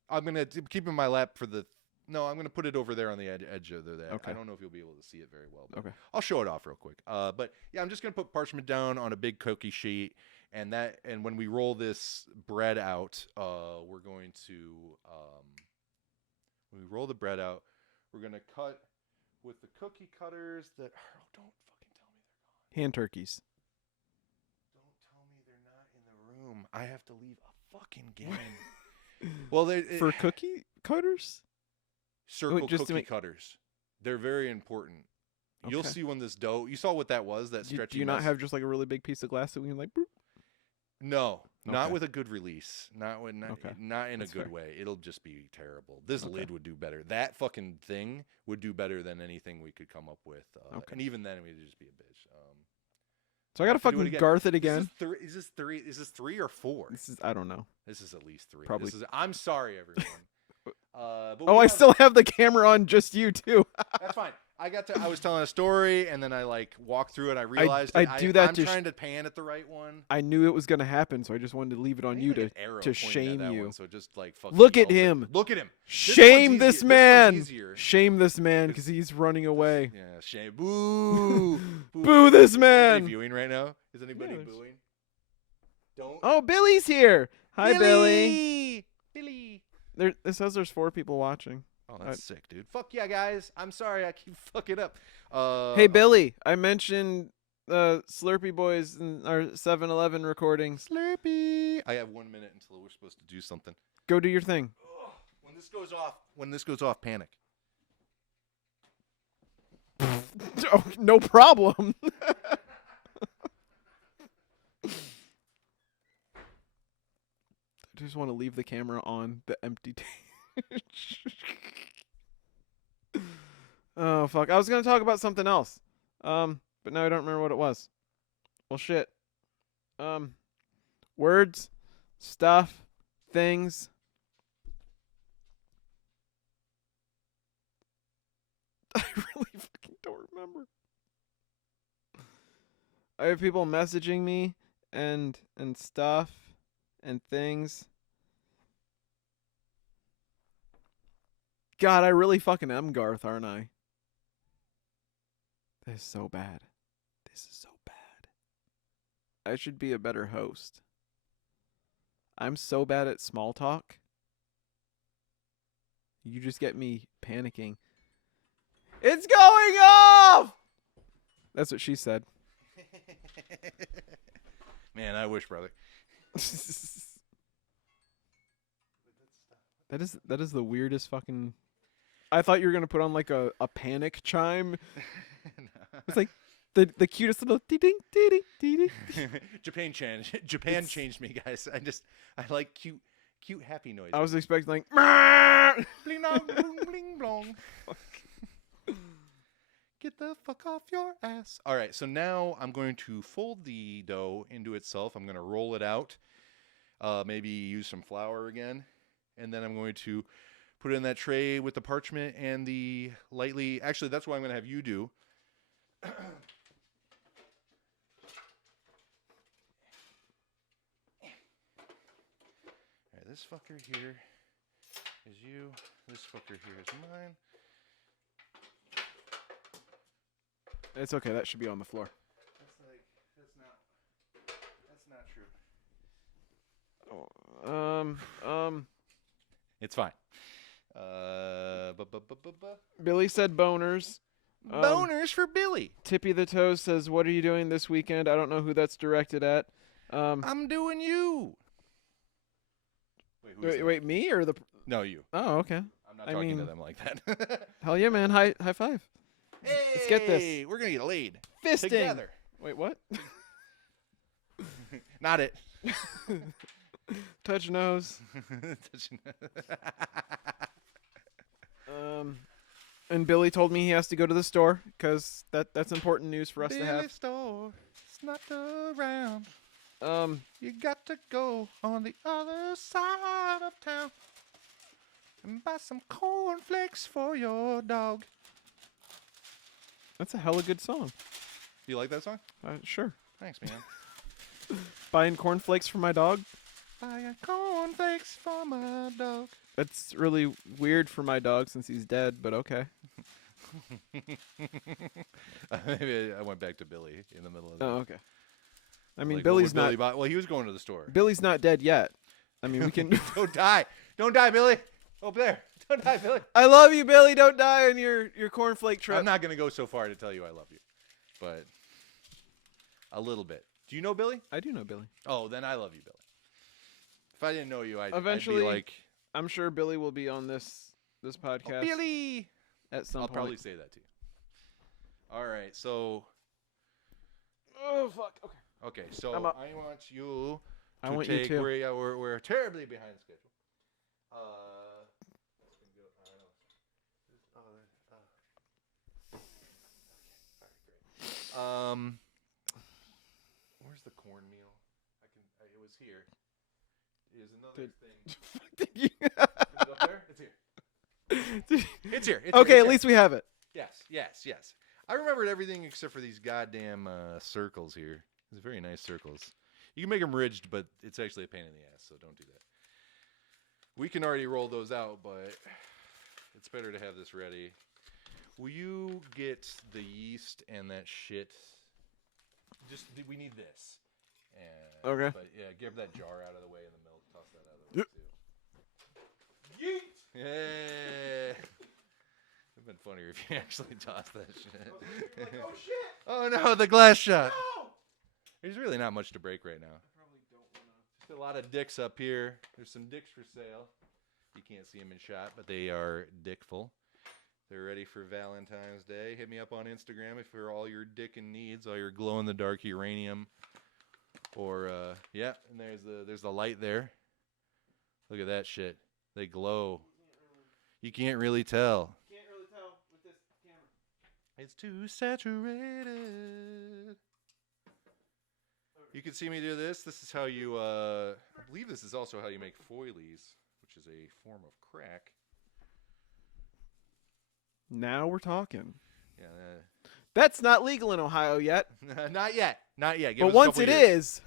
I'm going to keep it in my lap for the. No, I'm going to put it over there on the edge of that. Okay. I don't know if you'll be able to see it very well. But Okay. I'll show it off real quick. But yeah, I'm just going to put parchment down on a big cookie sheet. And when we roll this bread out, we're going to when we roll the bread out, we're gonna cut with the cookie cutters that don't fucking tell me they're gone. Hand turkeys. Don't tell me they're not in the room. I have to leave a fucking game. Well, for cookie cutters? Circle just to cookie cutters. They're very important. You'll Okay. see when this dough. You saw what that was. That stretchy. Do you not mess? have just like a really big piece of glass that we can like? Boop? No, not Okay. with a good release. Not in That's a good fair. way. It'll just be terrible. This Okay. lid would do better. That fucking thing would do better than anything we could come up with. Okay. And even then, we'd just be a bitch. So I gotta have to do it fucking again. Garth it again. Is this three? Is this 3 or 4? I don't know. This is at least 3. Probably. I'm sorry, everyone. But Oh, I still have the camera on, just you too. That's fine. I was telling a story, and then I like walked through it. I realized I that do that I'm to trying to pan at the right one. I knew it was gonna happen, so I just wanted to leave it on I you need, to like, an arrow to pointing at shame that you. one, so just like fucking Look at yells him. Look at him. Shame one's this easier. man. This one's easier. Shame this man because he's running away. Yeah, shame. Boo. Boo this Is man. anybody viewing right now? Is anybody there's- booing? Don't. Oh, Billy's here. Hi, Billy. Billy. It says there's 4 people watching. Oh, that's sick, dude. Fuck yeah, guys. I'm sorry I keep fucking up. Hey, Billy. I mentioned Slurpee Boys in our 7-Eleven recording. Slurpee. I have 1 minute until we're supposed to do something. Go do your thing. When this goes off, panic. Oh, no problem. I just want to leave the camera on the empty tank. Oh, fuck. I was going to talk about something else. But now I don't remember what it was. Well, shit. Words, stuff, things. I really fucking don't remember. I have people messaging me and stuff and things. God, I really fucking am Garth, aren't I? This is so bad. This is so bad. I should be a better host. I'm so bad at small talk. You just get me panicking. It's going off! That's what she said. Man, I wish, brother. That is the weirdest fucking... I thought you were going to put on like a panic chime. It's like the cutest little ding ding ding. Japan changed me, guys. I like cute happy noises. I was expecting like Bling dong, bling bling blong. Get the fuck off your ass. All right, so now I'm going to fold the dough into itself. I'm going to roll it out. Maybe use some flour again, and then I'm going to put it in that tray with the parchment and the lightly... Actually, that's what I'm going to have you do. All right, this fucker here is you. This fucker here is mine. It's okay. That should be on the floor. That's not true. It's fine. Billy said boners. Boners for Billy. Tippy the Toes says, "What are you doing this weekend?" I don't know who that's directed at. I'm doing you. Wait, me or the? No, you. Oh, okay. I'm not talking to them like that. Hell yeah, man! High five. Hey, let's get this. We're gonna get laid. Fisting. Together. Wait, what? Not it. Touch nose. And Billy told me he has to go to the store because that's important news for us to have. Billy's store, it's not around. You got to go on the other side of town and buy some cornflakes for your dog. That's a hella good song. You like that song? Sure. Thanks, man. Buying cornflakes for my dog? Buying cornflakes for my dog. That's really weird for my dog since he's dead, but okay. Maybe I went back to Billy in the middle of that. Oh, okay. I mean, like, Billy's Billy not... well, he was going to the store. Billy's not dead yet. I mean, we can... Don't die. Don't die, Billy. Over there. Don't die, Billy. I love you, Billy. Don't die on your cornflake trip. I'm not going to go so far to tell you I love you, but a little bit. Do you know Billy? I do know Billy. Oh, then I love you, Billy. If I didn't know you, I'd Eventually, be like... I'm sure Billy will be on this podcast. Oh, Billy! At some I'll point. probably say that to you. All right, so... Oh, fuck. Okay. Okay, so I'm up. I want you to I want take... you too. We're terribly behind schedule. Where's the cornmeal? It was here. Is another thing. Is it up there? It's here. It's here. Okay, at least we have it. Yeah. Yes. I remembered everything except for these goddamn circles here. These very nice circles. You can make them ridged, but it's actually a pain in the ass, so don't do that. We can already roll those out, but it's better to have this ready. Will you get the yeast and that shit? We need this. And, Okay. But yeah, give that jar out of the way and the milk. Toss that out of the way too. Yeet! Yeah. It'd been funnier if you actually tossed that shit. Like, oh shit! Oh no, the glass shot. No! There's really not much to break right now. I probably don't wanna. Just a lot of dicks up here. There's some dicks for sale. You can't see them in shot, but they are dickful. They're ready for Valentine's Day. Hit me up on Instagram if for all your dickin' needs, all your glow-in-the-dark uranium. Or yeah, and there's the light there. Look at that shit. They glow. You can't really tell. Can't really tell with this camera. It's too saturated. You can see me do this. This is how you, I believe this is also how you make foilies, which is a form of crack. Now we're talking. Yeah. That's not legal in Ohio yet. Not yet. Not yet. Give But us a once couple it years. is,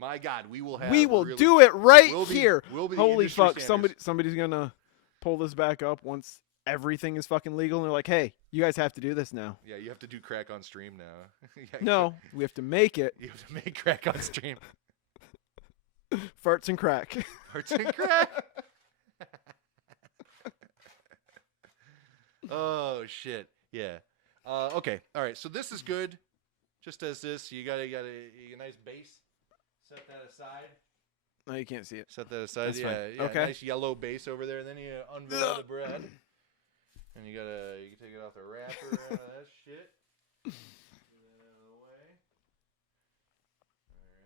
My God, we will have. we will really, do it right we'll be- here. we'll be the Holy industry fuck! standards. Somebody's gonna pull this back up once everything is fucking legal, and they're like, "Hey, you guys have to do this now." Yeah, you have to do crack on stream now. Yeah, No, we have to make it. You have to make crack on stream. Farts and crack. Arts and crack. Oh shit. Yeah. Okay. All right. So this is good. Just as this, you got a nice base. Set that aside. No, you can't see it. Set that aside. That's yeah. fine. Yeah. Okay. Nice yellow base over there, and then you unveil the bread. And you can take it off the wrapper out of that shit. Get that out of the way. All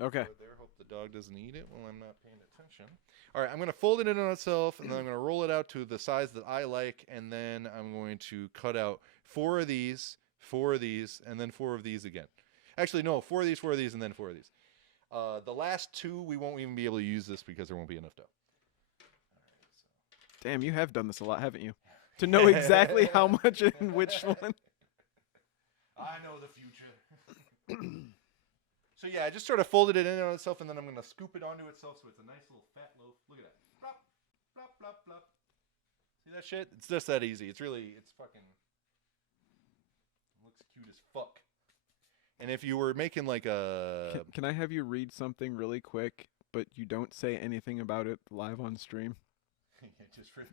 right. Okay. Put it there. Hope the dog doesn't eat it while I'm not paying attention. All right, I'm going to fold it in on itself, and then I'm going to roll it out to the size that I like, and then I'm going to cut out 4 of these, and then 4 of these again. Actually, no, 4 of these, and then 4 of these. The last 2, we won't even be able to use this because there won't be enough dough. Damn, you have done this a lot, haven't you? To know exactly how much in which one. I know the future. So yeah, I just sort of folded it in on itself, and then I'm going to scoop it onto itself so it's a nice little fat loaf. Look at that. Plop, plop, plop, plop. See that shit? It's just that easy. It's fucking, it looks cute as fuck. And if you were making like a... Can I have you read something really quick, but you don't say anything about it live on stream? Just for...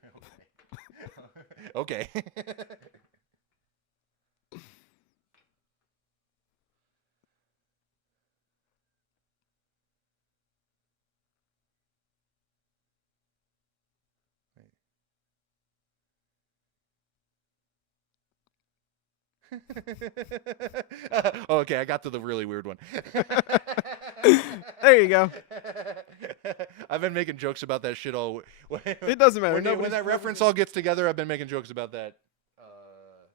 Okay. Okay. Okay, I got to the really weird one. There you go. I've been making jokes about that shit all. It doesn't matter. When that reference all gets together, I've been making jokes about that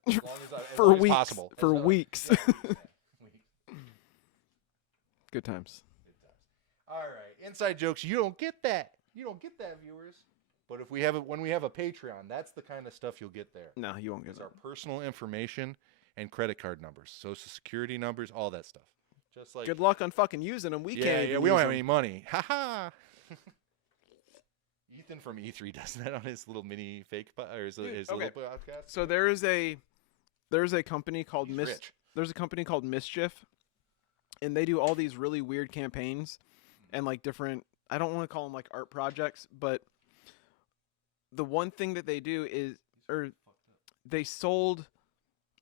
as long as for long as weeks. possible. For As long- weeks. Yeah, weeks. Good times. Good times. All right, inside jokes. You don't get that. You don't get that, viewers. But if we have when we have a Patreon, that's the kind of stuff you'll get there. No, you won't get It's that. our personal information and credit card numbers, social security numbers, all that stuff. Just like Good luck on fucking using them. We yeah, can't. yeah, even we don't use have 'em. any money. Ha ha. Ethan from E3 does that on his little mini fake or his Dude, little okay. podcast. So there is a company called He's Mis. rich. There's a company called Mischief, and they do all these really weird campaigns and like different. I don't want to call them like art projects, but the one thing that they do is, or they sold.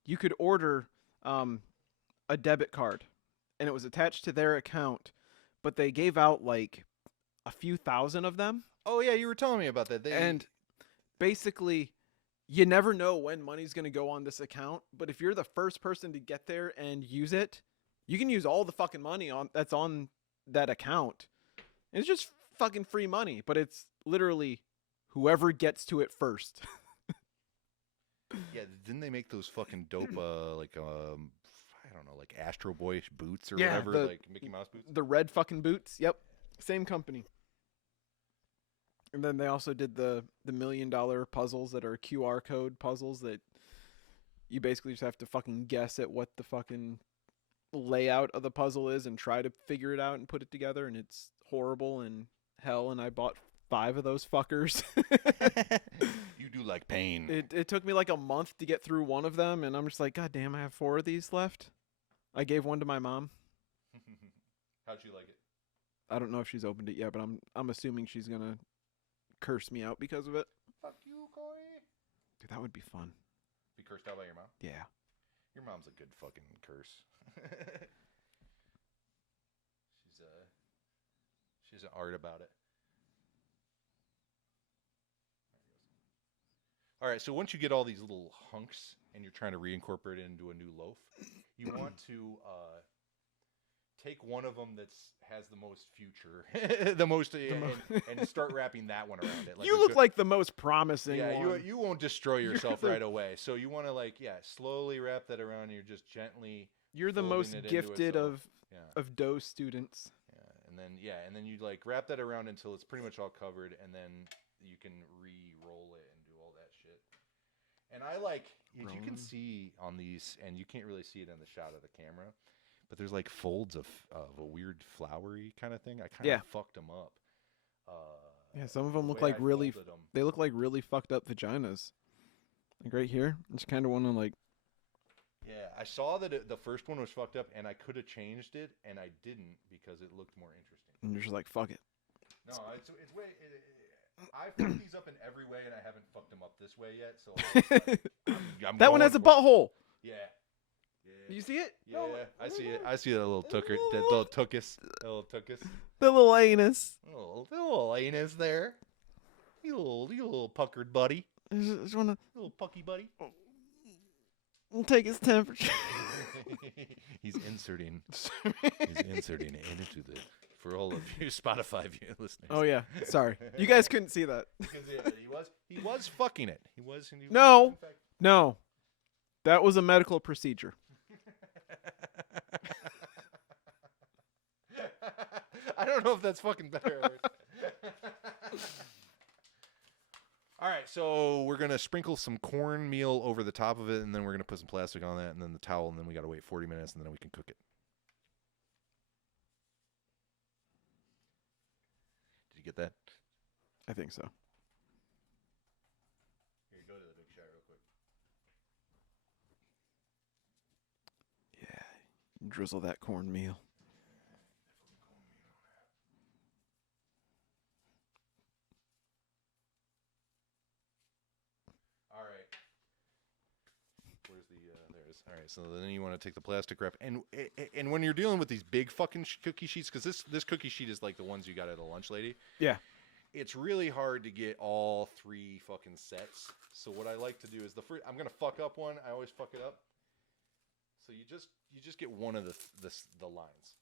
You could order a debit card, and it was attached to their account, but they gave out like a few thousand of them. Oh yeah, you were telling me about that. And basically, you never know when money's going to go on this account. But if you're the first person to get there and use it, you can use all the fucking money that's on that account. And it's just fucking free money. But it's literally whoever gets to it first. yeah, didn't they make those fucking dope like I don't know, like Astro Boy boots or Yeah, whatever, like Mickey Mouse boots? The red fucking boots. Yep. Same company. And then they also did the $1 million puzzles that are QR code puzzles that you basically just have to fucking guess at what the fucking layout of the puzzle is and try to figure it out and put it together, and it's horrible and hell, and I bought 5 of those fuckers. You do like pain. It took me like a month to get through one of them, and I'm just like, God damn, I have 4 of these left. I gave one to my mom. How'd you like it? I don't know if she's opened it yet, but I'm assuming she's gonna curse me out because of it. Fuck you, Cory. Dude, that would be fun. Be cursed out by your mom? Yeah. Your mom's a good fucking curse. She's an art about it. All right, so once you get all these little hunks and you're trying to reincorporate it into a new loaf, you want to take one of them that's has the most future, and start wrapping that one around it. Like you look like the most promising one. You won't destroy yourself right away. So you want to slowly wrap that around. And you're just gently. You're the most gifted of dough students. Yeah, and then you wrap that around until it's pretty much all covered, and then you can re-roll it and do all that shit. And I if you can see on these, and you can't really see it in the shot of the camera, but there's folds of a weird flowery kind of thing. I kind of fucked them up. Yeah, some of them look like really. They look like really fucked up vaginas. Like right here, I just kind of want to Yeah, I saw that the first one was fucked up, and I could have changed it, and I didn't because it looked more interesting. And you're just like, fuck it. No, it's way. I fucked these up in every way, and I haven't fucked them up this way yet. So I'm that one has a butthole. Yeah. You see it? Yeah, I see it. I see that little tooker, that little tookus, The little anus. Little anus there. You little puckered buddy. Just wanna Little pucky buddy. take his temperature. He's inserting into the for all of you Spotify listeners. Oh yeah, sorry, you guys couldn't see that. He was fucking it. He was No, that was a medical procedure. I don't know if that's fucking better. All right, so we're going to sprinkle some cornmeal over the top of it, and then we're going to put some plastic on that, and then the towel, and then we got to wait 40 minutes, and then we can cook it. Did you get that? I think so. Here, go to the big shot real quick. Yeah, drizzle that cornmeal. All right, so then you want to take the plastic wrap, and when you're dealing with these big fucking cookie sheets, because this cookie sheet is like the ones you got at a lunch lady. Yeah. It's really hard to get all 3 fucking sets. So what I like to do is I'm gonna fuck up one. I always fuck it up. So you just get one of the lines.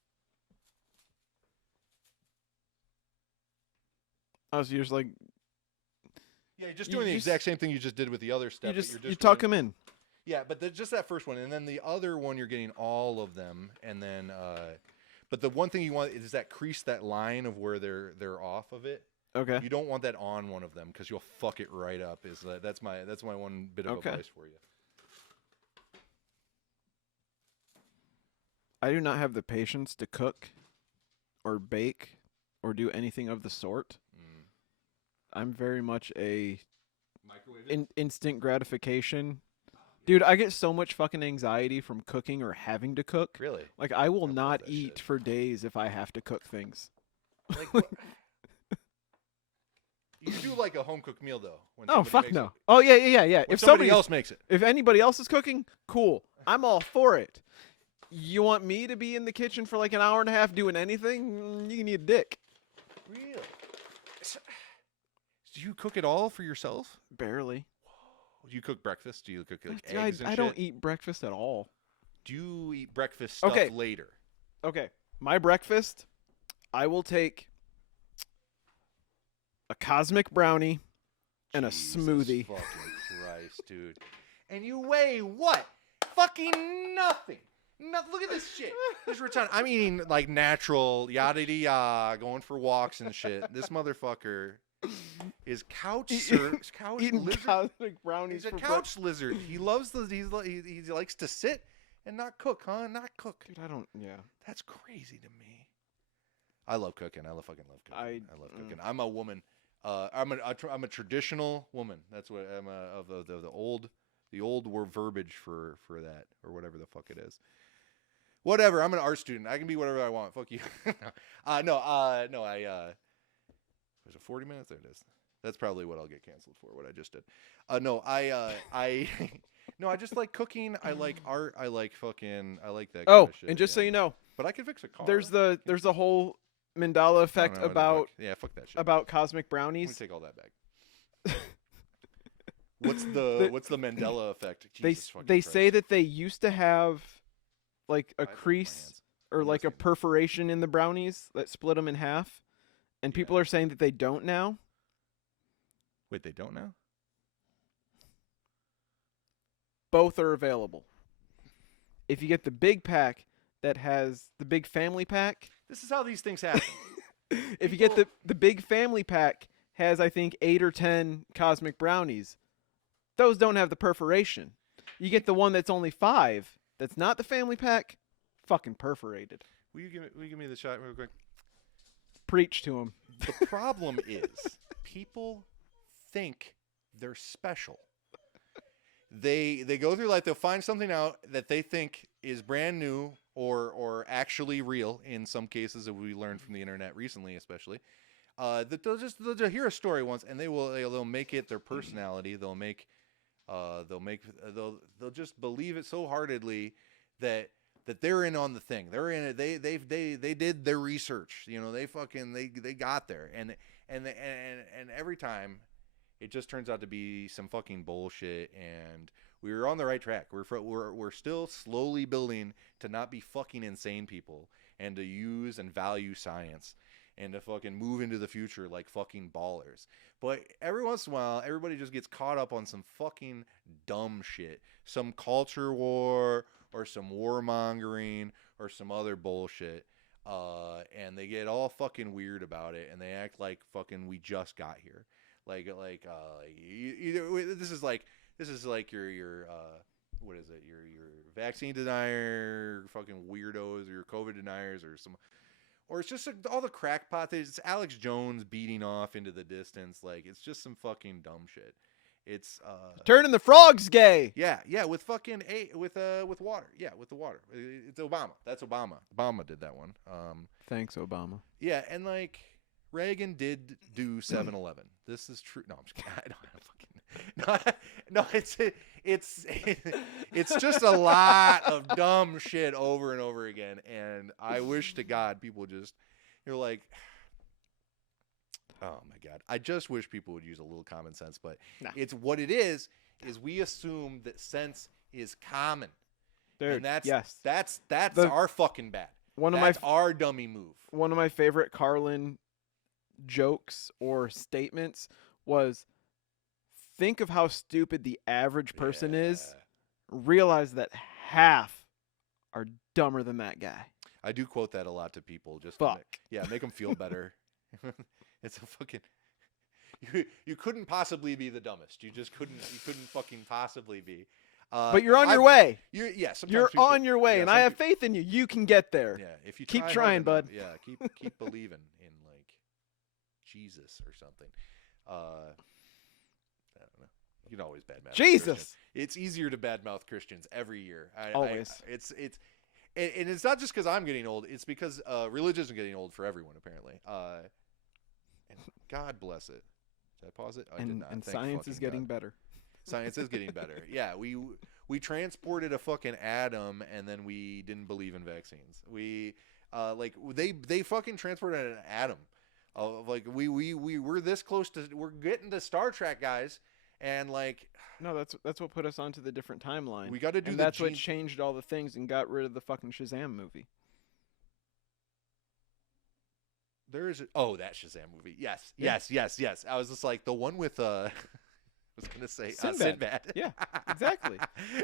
Oh, so you're just yeah, you're just doing the exact same thing you just did with the other step. You tuck them in. Yeah, but just that first one, and then the other one, you're getting all of them, and then, but the one thing you want is that crease, that line of where they're off of it. Okay. You don't want that on one of them because you'll fuck it right up. That's my one bit of advice for you. I do not have the patience to cook, or bake, or do anything of the sort. I'm very much a instant gratification. Dude, I get so much fucking anxiety from cooking or having to cook. Really? Like, I will not eat for days if I have to cook things. You do like a home cooked meal, though. Oh, fuck no. Oh, yeah. If somebody else makes it. If anybody else is cooking, cool. I'm all for it. You want me to be in the kitchen for like an hour and a half doing anything? You need a dick. Really? Do you cook it all for yourself? Barely. Do you cook breakfast? Do you cook eggs and shit? I don't eat breakfast at all. Do you eat breakfast stuff later? Okay. My breakfast, I will take a cosmic brownie and a smoothie. Fucking Christ, dude. And you weigh what? Fucking nothing. Look at this shit. I'm eating like natural, yada yada, going for walks and shit. This motherfucker is couch Eating lizard. cosmic brownies. He's a for couch lizard. He loves he likes to sit and not cook, huh? Not cook. Dude, I don't. Yeah. That's crazy to me. I love cooking. I fucking love cooking. I love cooking. I'm a woman. I'm a traditional woman. That's what I'm of the old word verbiage for that or whatever the fuck it is. Whatever. I'm an art student. I can be whatever I want. Fuck you. No. Was it 40 minutes? There it is. That's probably what I'll get canceled for. What I just did. No. No. I just like cooking. I like art. I like that. Oh, kind of shit, and just so you know, but I can fix a car. there's the whole Mandela effect know what the about fuck that shit. about cosmic Let me brownies. take all that back. What's the Mandela effect? Jesus fucking They Christ. say that they used to have like a I have my crease hands. or I'm like a listening. perforation in the brownies that split them in half, and people are saying that they don't now. Wait, they don't now? Both are available. If you get the big pack that has the big family pack, This is how these things happen. if you get the big family pack has I think 8 or 10 cosmic brownies, those don't have the perforation. You get the one that's only 5, that's not the family pack, fucking perforated. Will you give me the shot real quick? Preach to them. The problem is people think they're special. They go through life, they'll find something out that they think is brand new or actually real in some cases that we learned from the internet recently, especially. That they'll just hear a story once and they'll make it their personality. They'll just believe it so heartedly that they're in on the thing. They're in it. They did their research. You know, they got there. And every time it just turns out to be some fucking bullshit, and we were on the right track. We're still slowly building to not be fucking insane people and to use and value science and to fucking move into the future like fucking ballers. But every once in a while, everybody just gets caught up on some fucking dumb shit. Some culture war or some warmongering or some other bullshit. And they get all fucking weird about it, and they act like fucking we just got here. This is like your what is it? Your vaccine denier, fucking weirdos, or your COVID deniers, or it's just all the crackpot. It's Alex Jones beating off into the distance. Like, it's just some fucking dumb shit. It's Turning the frogs gay. yeah, with fucking with water. Yeah, with the water. It's Obama. That's Obama. Obama did that one. Thanks, Obama. Yeah, and like Reagan did do 7-Eleven. This is true. No, I'm just kidding. I don't fucking no. It's just a lot of dumb shit over and over again. And I wish to God people just you're like, oh my God. I just wish people would use a little common sense. But Nah. it's what it is we assume that sense is common. Dude, And yes. that's The- our fucking bad. One of That's our dummy move. one of my favorite Carlin jokes or statements was, think of how stupid the average person is. Realize that half are dumber than that guy. I do quote that a lot to people. Just Fuck. make them feel better. It's a fucking. You couldn't possibly be the dumbest. You couldn't fucking possibly be. But you're on your way. Sometimes You're people- on your way, yeah, and some I have peop- faith in you. You can get there. Yeah, if you Keep try hard trying, enough, bud. Yeah, keep believing in like Jesus or something. I don't know. You can always badmouth Jesus. Christians. It's easier to badmouth Christians every year. Always. And it's not just because I'm getting old. It's because religion is getting old for everyone, apparently. And God bless it. Did I pause it? I did And, not. and Thank science is fucking getting God. better. Science is getting better. Yeah, we transported a fucking atom, and then we didn't believe in vaccines. We they fucking transported an atom. Like we're this close to we're getting to Star Trek, guys, and like No, that's what put us onto the different timeline. we got to do and the that's what gene- changed all the things and got rid of the fucking Shazam movie. There is that Shazam movie. Yes. I was just like the one with I was gonna say Sinbad. Sinbad. Yeah, exactly.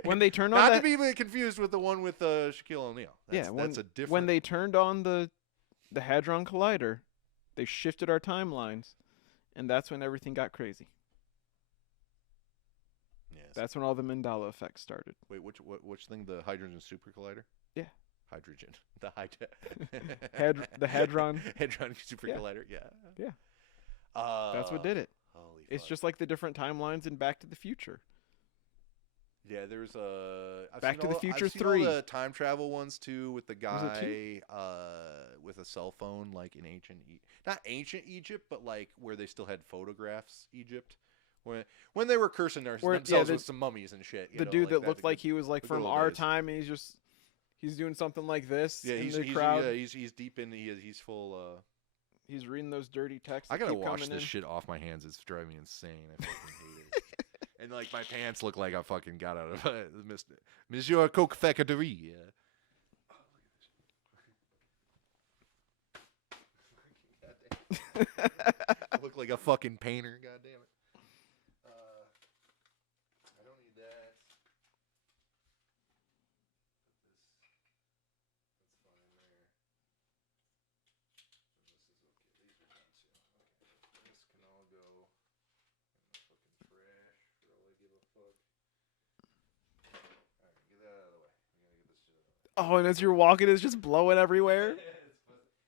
When they turned on Not that, to be confused with the one with Shaquille O'Neal. That's a different. when they turned on the Hadron Collider, they shifted our timelines, and that's when everything got crazy. Yes. That's when all the Mandela effects started. Wait, which thing? The hydrogen super collider? Yeah. Hydrogen. The The Hadron. Hadron super Yeah. collider. Yeah. Yeah. That's what did it. Holy It's fuck. just like the different timelines in Back to the Future. Yeah, there's Back to the Future I've seen 3. all the time travel ones too, with the Was it two? guy with a cell phone, like in not ancient Egypt, but like where they still had photographs. Egypt, when they were cursing themselves with some mummies and shit. The dude that looked like he was like the from good our old days. time, and he's doing something like this Yeah, in the crowd. he's deep in. He's full. He's reading those dirty texts. I that gotta keep wash coming this in. shit off my hands. It's driving me insane. I fucking hate it. And like my pants look like I fucking got out of Monsieur Coke Factory. Yeah. I look like a fucking painter. God damn it. I don't need that. That's fine there. And this is okay. These are done too. Okay. This can all go in the fucking trash for all I give a fuck. Alright, get that out of the way. We gotta get this shit out of the way. Oh, and as you're walking, it's just blowing everywhere.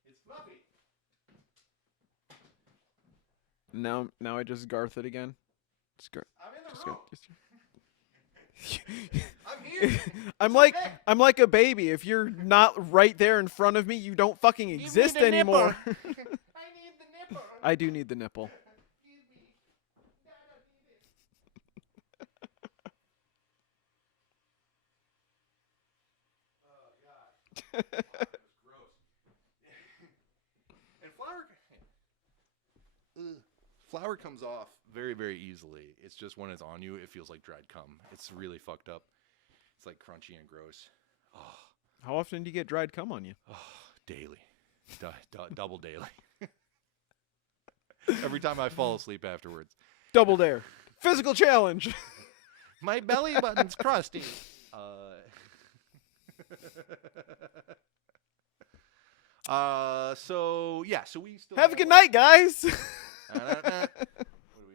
It's fluffy. Now I just Garth it again. Just Garth. I'm in the Just room. I'm here. I'm like a baby. If you're not right there in front of me, you don't fucking exist the anymore. I need the nipple. I do need the nipple. Oh god. That was gross. And flour comes off very, very easily. It's just when it's on you, it feels like dried cum. It's really fucked up. It's like crunchy and gross. Oh, How often do you get dried cum on you? daily. Double daily. Every time I fall asleep afterwards. Double dare. Physical challenge. My belly button's crusty. So we still Have a good night, guys. What do we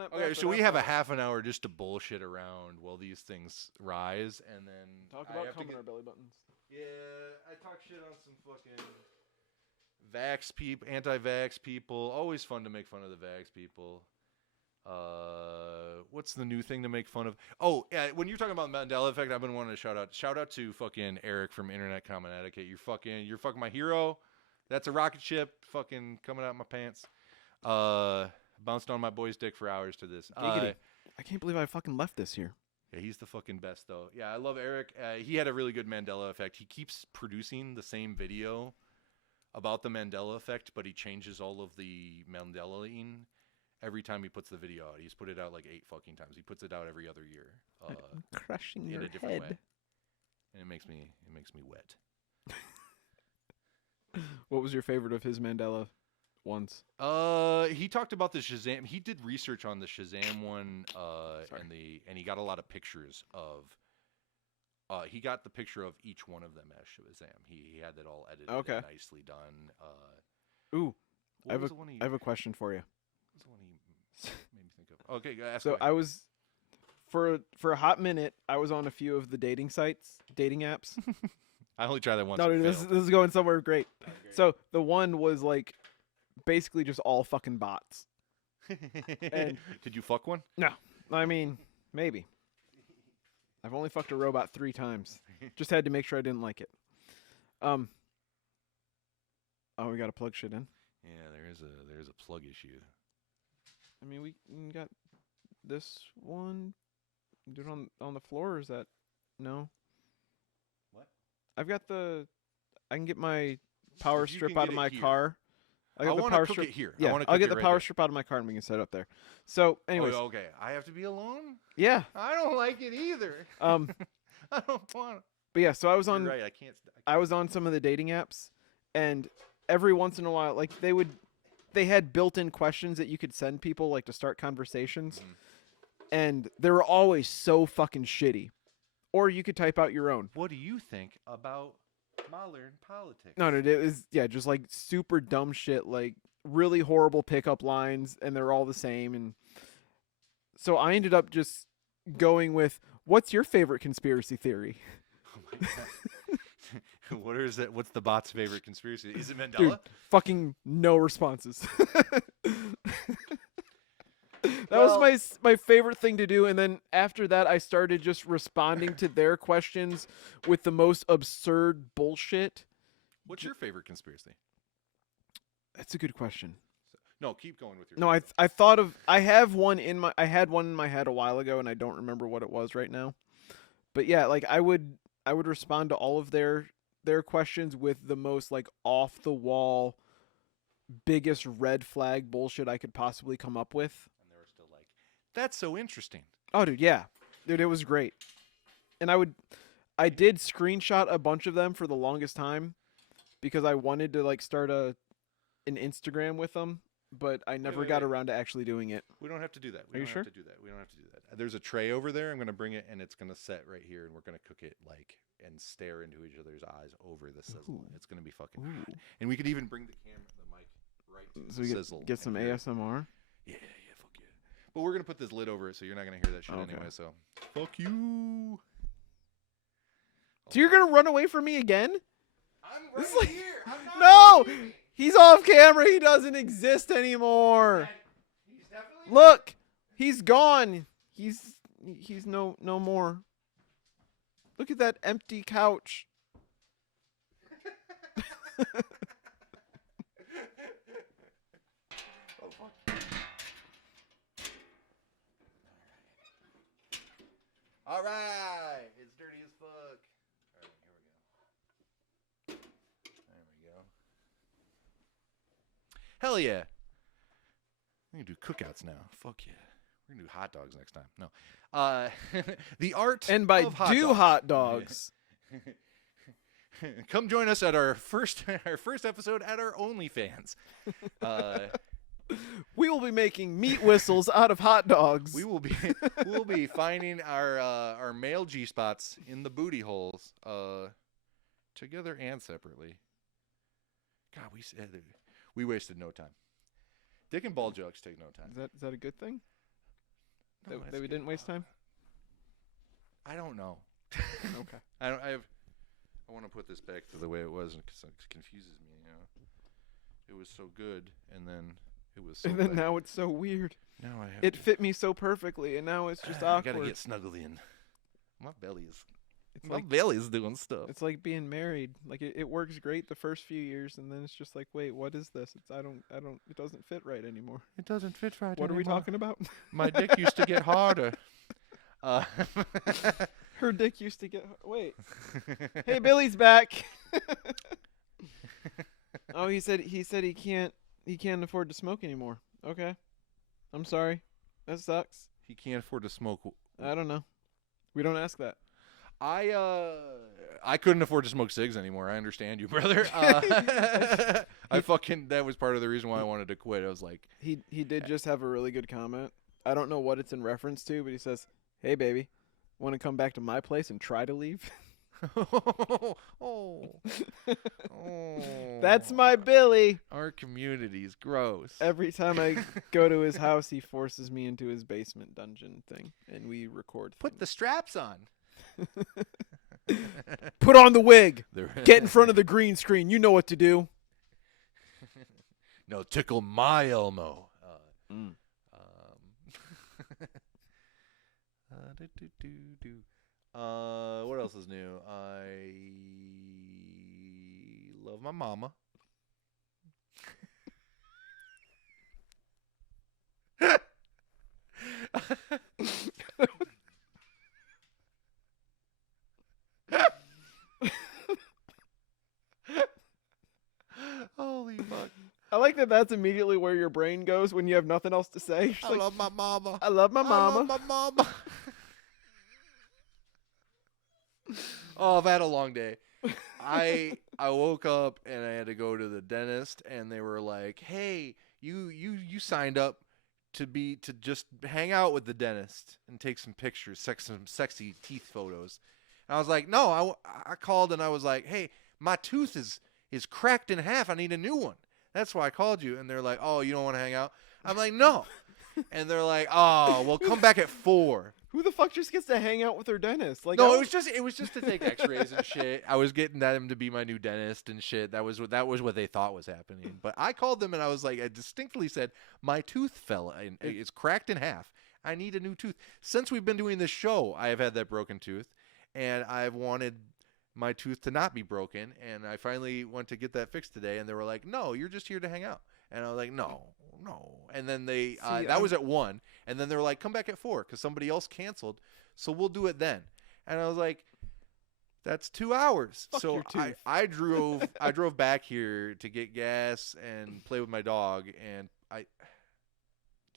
have? Okay, so we have a half an hour just to bullshit around while these things rise, and then Talk I about have to cum in get- our belly buttons. Yeah, I talk shit on some fucking vax people, anti-vax people. Always fun to make fun of the vax people. What's the new thing to make fun of? Oh, yeah, when you're talking about Mandela effect, I've been wanting to shout out to fucking Eric from Internet Common Etiquette. You're fucking my hero. That's a rocket ship fucking coming out my pants. Bounced on my boy's dick for hours to this. Giggity. I can't believe I fucking left this here. Yeah, he's the fucking best, though. Yeah, I love Eric. He had a really good Mandela effect. He keeps producing the same video about the Mandela effect, but he changes all of the Mandela-ing every time he puts the video out. He's put it out like 8 fucking times. He puts it out every other year. I'm crushing in your a different head. way. And it makes me wet. What was your favorite of his Mandela ones? He talked about the Shazam. He did research on the Shazam one, and he got a lot of pictures of. He got the picture of each one of them as Shazam. He had that all edited, Okay. and nicely done. Ooh, What I have was a the one he? I have a question for you. what was the one he made me think of? Okay, ask So away. I was for a hot minute. I was on a few of the dating apps. I only tried that once. No, and dude, failed. this is going somewhere great. Okay. So the one was like basically just all fucking bots. and- Did you fuck one? I mean, maybe. I've only fucked a robot 3 times. Just had to make sure I didn't like it. Oh, we got to plug shit in. Yeah, there's a plug issue. I mean, we got this one. Do it on the floor, or is that no? What? I've got I can get my power If you strip can out get of it my here. car. I got the want power to cook strip. it here. Yeah, I wanna I'll cook get it the right power there. strip out of my car and we can set it up there. So, anyways, Oh, okay. I have to be alone. yeah. I don't like it either. I don't want to. but yeah. So I was on. You're right. I can't. I was on some of the dating apps, and every once in a while, like they had built-in questions that you could send people, like to start conversations, Mhm. and they were always so fucking shitty. Or you could type out your own. What do you think about modern politics? No, it was just like super dumb shit. Like really horrible pickup lines, and they're all the same. And so I ended up just going with, what's your favorite conspiracy theory? Oh my God. What is it? What's the bot's favorite conspiracy? Is it Mandela? Dude, fucking no responses. That was my favorite thing to do, and then after that I started just responding to their questions with the most absurd bullshit. What's your favorite conspiracy? That's a good question. No, keep going with your. No, I thought of I had one in my head a while ago, and I don't remember what it was right now. But yeah, like I would respond to all of their questions with the most like off the wall, biggest red flag bullshit I could possibly come up with. And they were still like, "That's so interesting." Oh, dude, yeah, dude, it was great. And I did screenshot a bunch of them for the longest time because I wanted to like start an Instagram with them, but I never got around to actually doing it. We don't have to do that. We Are you don't sure? have to do that. We don't have to do that. There's a tray over there. I'm going to bring it, and it's going to set right here, and we're going to cook it like and stare into each other's eyes over the sizzle. Ooh. It's going to be fucking hot. And we could even bring the mic right to So the we sizzle. get some and hear it. ASMR. Yeah, fuck yeah. But we're going to put this lid over it, so you're not going to hear that shit Okay. anyway, so fuck you. So you're gonna run away from me again? I'm This is right like- here. I'm not No! leaving. He's off camera. He doesn't exist anymore. He's definitely Look, he's gone. He's no more. Look at that empty couch. Oh, fuck. All right. It's dirty as fuck. All right, here we go. There we go. Hell yeah. We can do cookouts now. Fuck yeah. We're going to do hot dogs next time. No. The art And by of hot do dogs. hot dogs. Come join us at our first episode at our OnlyFans. We will be making meat whistles out of hot dogs. We'll be finding our male G spots in the booty holes, together and separately. God, we wasted no time. Dick and ball jokes take no time. Is that a good thing? No, That that's we good. didn't waste time? I don't know. Okay. I want to put this back to the way it was because it confuses me. You know, it was so good, and then it was. So And then bad. now it's so weird. Now I have It to, fit me so perfectly, and now it's just I awkward. gotta get snuggled in. My belly is. It's My like belly is doing stuff. it's like being married. Like it works great the first few years, and then it's just like, wait, what is this? It's I don't. It doesn't fit right anymore. It doesn't fit right. What are we talking about? My dick used to get harder. Her dick used to get. Wait. Hey, Billy's back. Oh, he said he can't afford to smoke anymore. Okay, I'm sorry. That sucks. He can't afford to smoke. I don't know. We don't ask that. I couldn't afford to smoke cigs anymore. I understand you, brother. That was part of the reason why I wanted to quit. I was like, He did just have a really good comment. I don't know what it's in reference to, but he says, "Hey, baby, want to come back to my place and try to leave?" oh, That's my Billy. Our community's gross. Every time I go to his house, he forces me into his basement dungeon thing, and we record. Put the straps on. Put on the wig. They're- Get in front of the green screen. You know what to do. No, tickle my Elmo. What else is new? I love my mama. Holy fuck. I like that. That's immediately where your brain goes when you have nothing else to say. It's I like, love my mama. I love my mama. I love my mama. Oh, I've had a long day. I woke up and I had to go to the dentist, and they were like, "Hey, you signed up to just hang out with the dentist and take some pictures, some sexy teeth photos." And I was like, "No, I called and I was like, "Hey, my tooth is cracked in half. I need a new one." That's why I called you. And they're like, oh, you don't want to hang out? I'm like, no. And they're like, oh, well, come back at 4. Who the fuck just gets to hang out with their dentist? Like, No, it was just to take X-rays and shit. I was getting them to be my new dentist and shit. That was what they thought was happening. But I called them and I was like, I distinctly said, my tooth fell. It's cracked in half. I need a new tooth. Since we've been doing this show, I have had that broken tooth, and I've wanted my tooth to not be broken. And I finally went to get that fixed today, and they were like, no, you're just here to hang out. And I was like, no. And then that was at 1. And then they were like, come back at 4 because somebody else canceled. So we'll do it then. And I was like, that's 2 hours. Fuck So your tooth. I drove back here to get gas and play with my dog. And did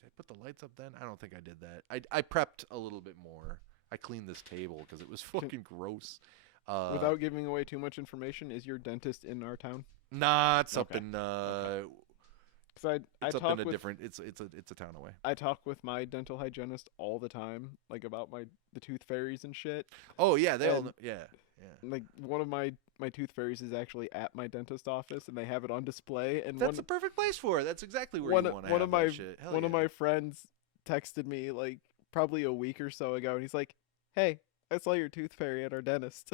I put the lights up then? I don't think I did that. I prepped a little bit more. I cleaned this table because it was fucking gross. Without giving away too much information, is your dentist in our town? Nah, it's up Okay. in Because I it's up talk in a with different. It's a town away. I talk with my dental hygienist all the time, like about the tooth fairies and shit. Oh yeah, they all And- know. Yeah. Like one of my tooth fairies is actually at my dentist office, and they have it on display. And That's the perfect place for it. That's exactly where one you want to one have of my that shit. Hell one of yeah. my friends texted me like probably a week or so ago, and he's like, "Hey, I saw your tooth fairy at our dentist."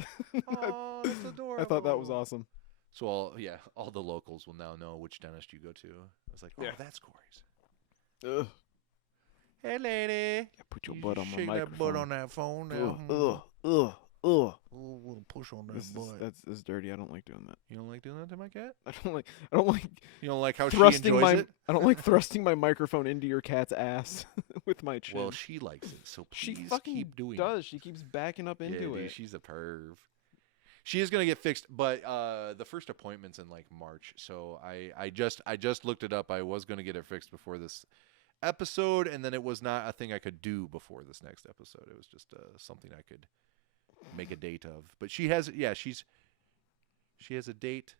Oh, that's adorable. I thought that was awesome. So all the locals will now know which dentist you go to. I was like, oh, Yeah. that's Cory's. Ugh. Hey, lady. Put your You butt on my shake microphone. that butt on that phone now. Ugh. Ooh, we'll push on that This is, butt. that's dirty. I don't like doing that. You don't like doing that to my cat? I don't like You don't like how she thrusting enjoys my it? I don't like thrusting my microphone into your cat's ass with my chin. Well, she likes it, so she please fucking keep doing it. does. She keeps backing up into Yeah, it. dude, she's a perv. She is gonna get fixed, but the first appointment's in like March, so I just looked it up. I was gonna get it fixed before this episode, and then it was not a thing I could do before this next episode. It was just something I could make a date of. But she has she has a date,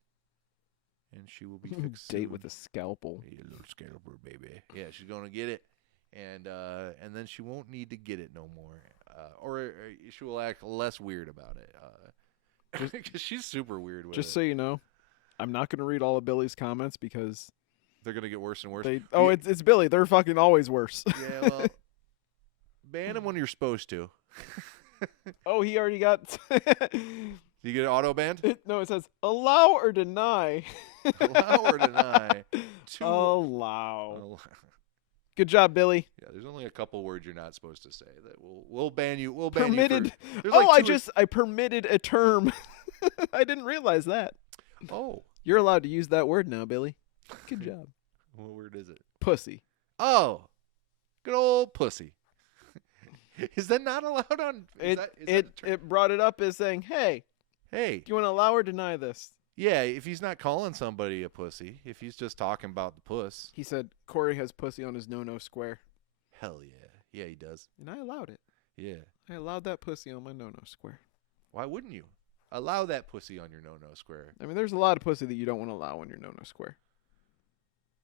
and she will be fixed. Date soon. with a scalpel. Yeah, little scalper, baby. Yeah, she's gonna get it, and then she won't need to get it no more, or she will act less weird about it. Because she's super weird with Just it. so you know, I'm not gonna read all of Billy's comments because They're gonna get worse and worse. it's Billy. They're fucking always worse. Yeah, well, ban them when you're supposed to. Oh, he already got. You get auto banned? No, it says allow or deny. Allow or deny? Allow. Good job, Billy. Yeah, there's only a couple words you're not supposed to say that we'll ban you. We'll ban Permitted. you. There's Oh, like I permitted a term. I didn't realize that. Oh, You're allowed to use that word now, Billy. Good job. what word is it? Pussy. Oh, good old pussy. Is that not allowed on? Is that a term? It brought it up as saying, "Hey, Hey, do you want to allow or deny this?" yeah. If he's not calling somebody a pussy, if he's just talking about the puss, He said Cory has pussy on his no square, hell yeah, yeah, he does. and I allowed it. Yeah. I allowed that pussy on my no square. Why wouldn't you allow that pussy on your no square? I mean, there's a lot of pussy that you don't want to allow on your no square.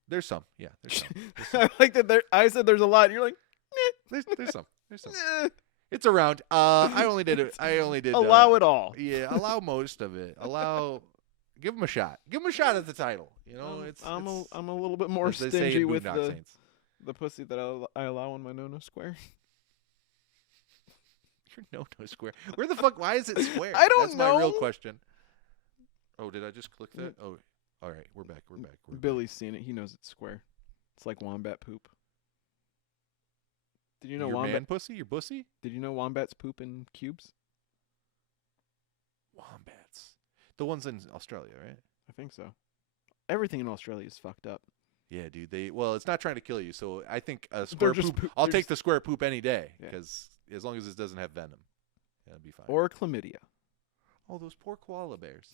There's some. Yeah, there's some. I like that. I said there's a lot. And you're like, There's some. There's some. eh, It's around. I only did it. allow it all. Yeah, allow most of it. Give him a shot. Give him a shot at the title. You know, I'm it's a little bit more as they say stingy in with Boondock Saints. the pussy that I allow on my no square. Your no square. Where the fuck? Why is it square? I don't That's my real know. question. Oh, did I just click that? Oh, all right. We're back. We're back. Billy's seen it. He knows it's square. It's like wombat poop. Did you know Your wombat? man pussy? Your pussy? Did you know wombats poop in cubes? Wombats. The ones in Australia, right? I think so. Everything in Australia is fucked up. Yeah, dude. It's not trying to kill you. So I think a square just poop. poop- I'll they're take just- the square poop any day Yeah. because as long as it doesn't have venom, that'll be fine. Or chlamydia. Oh, those poor koala bears.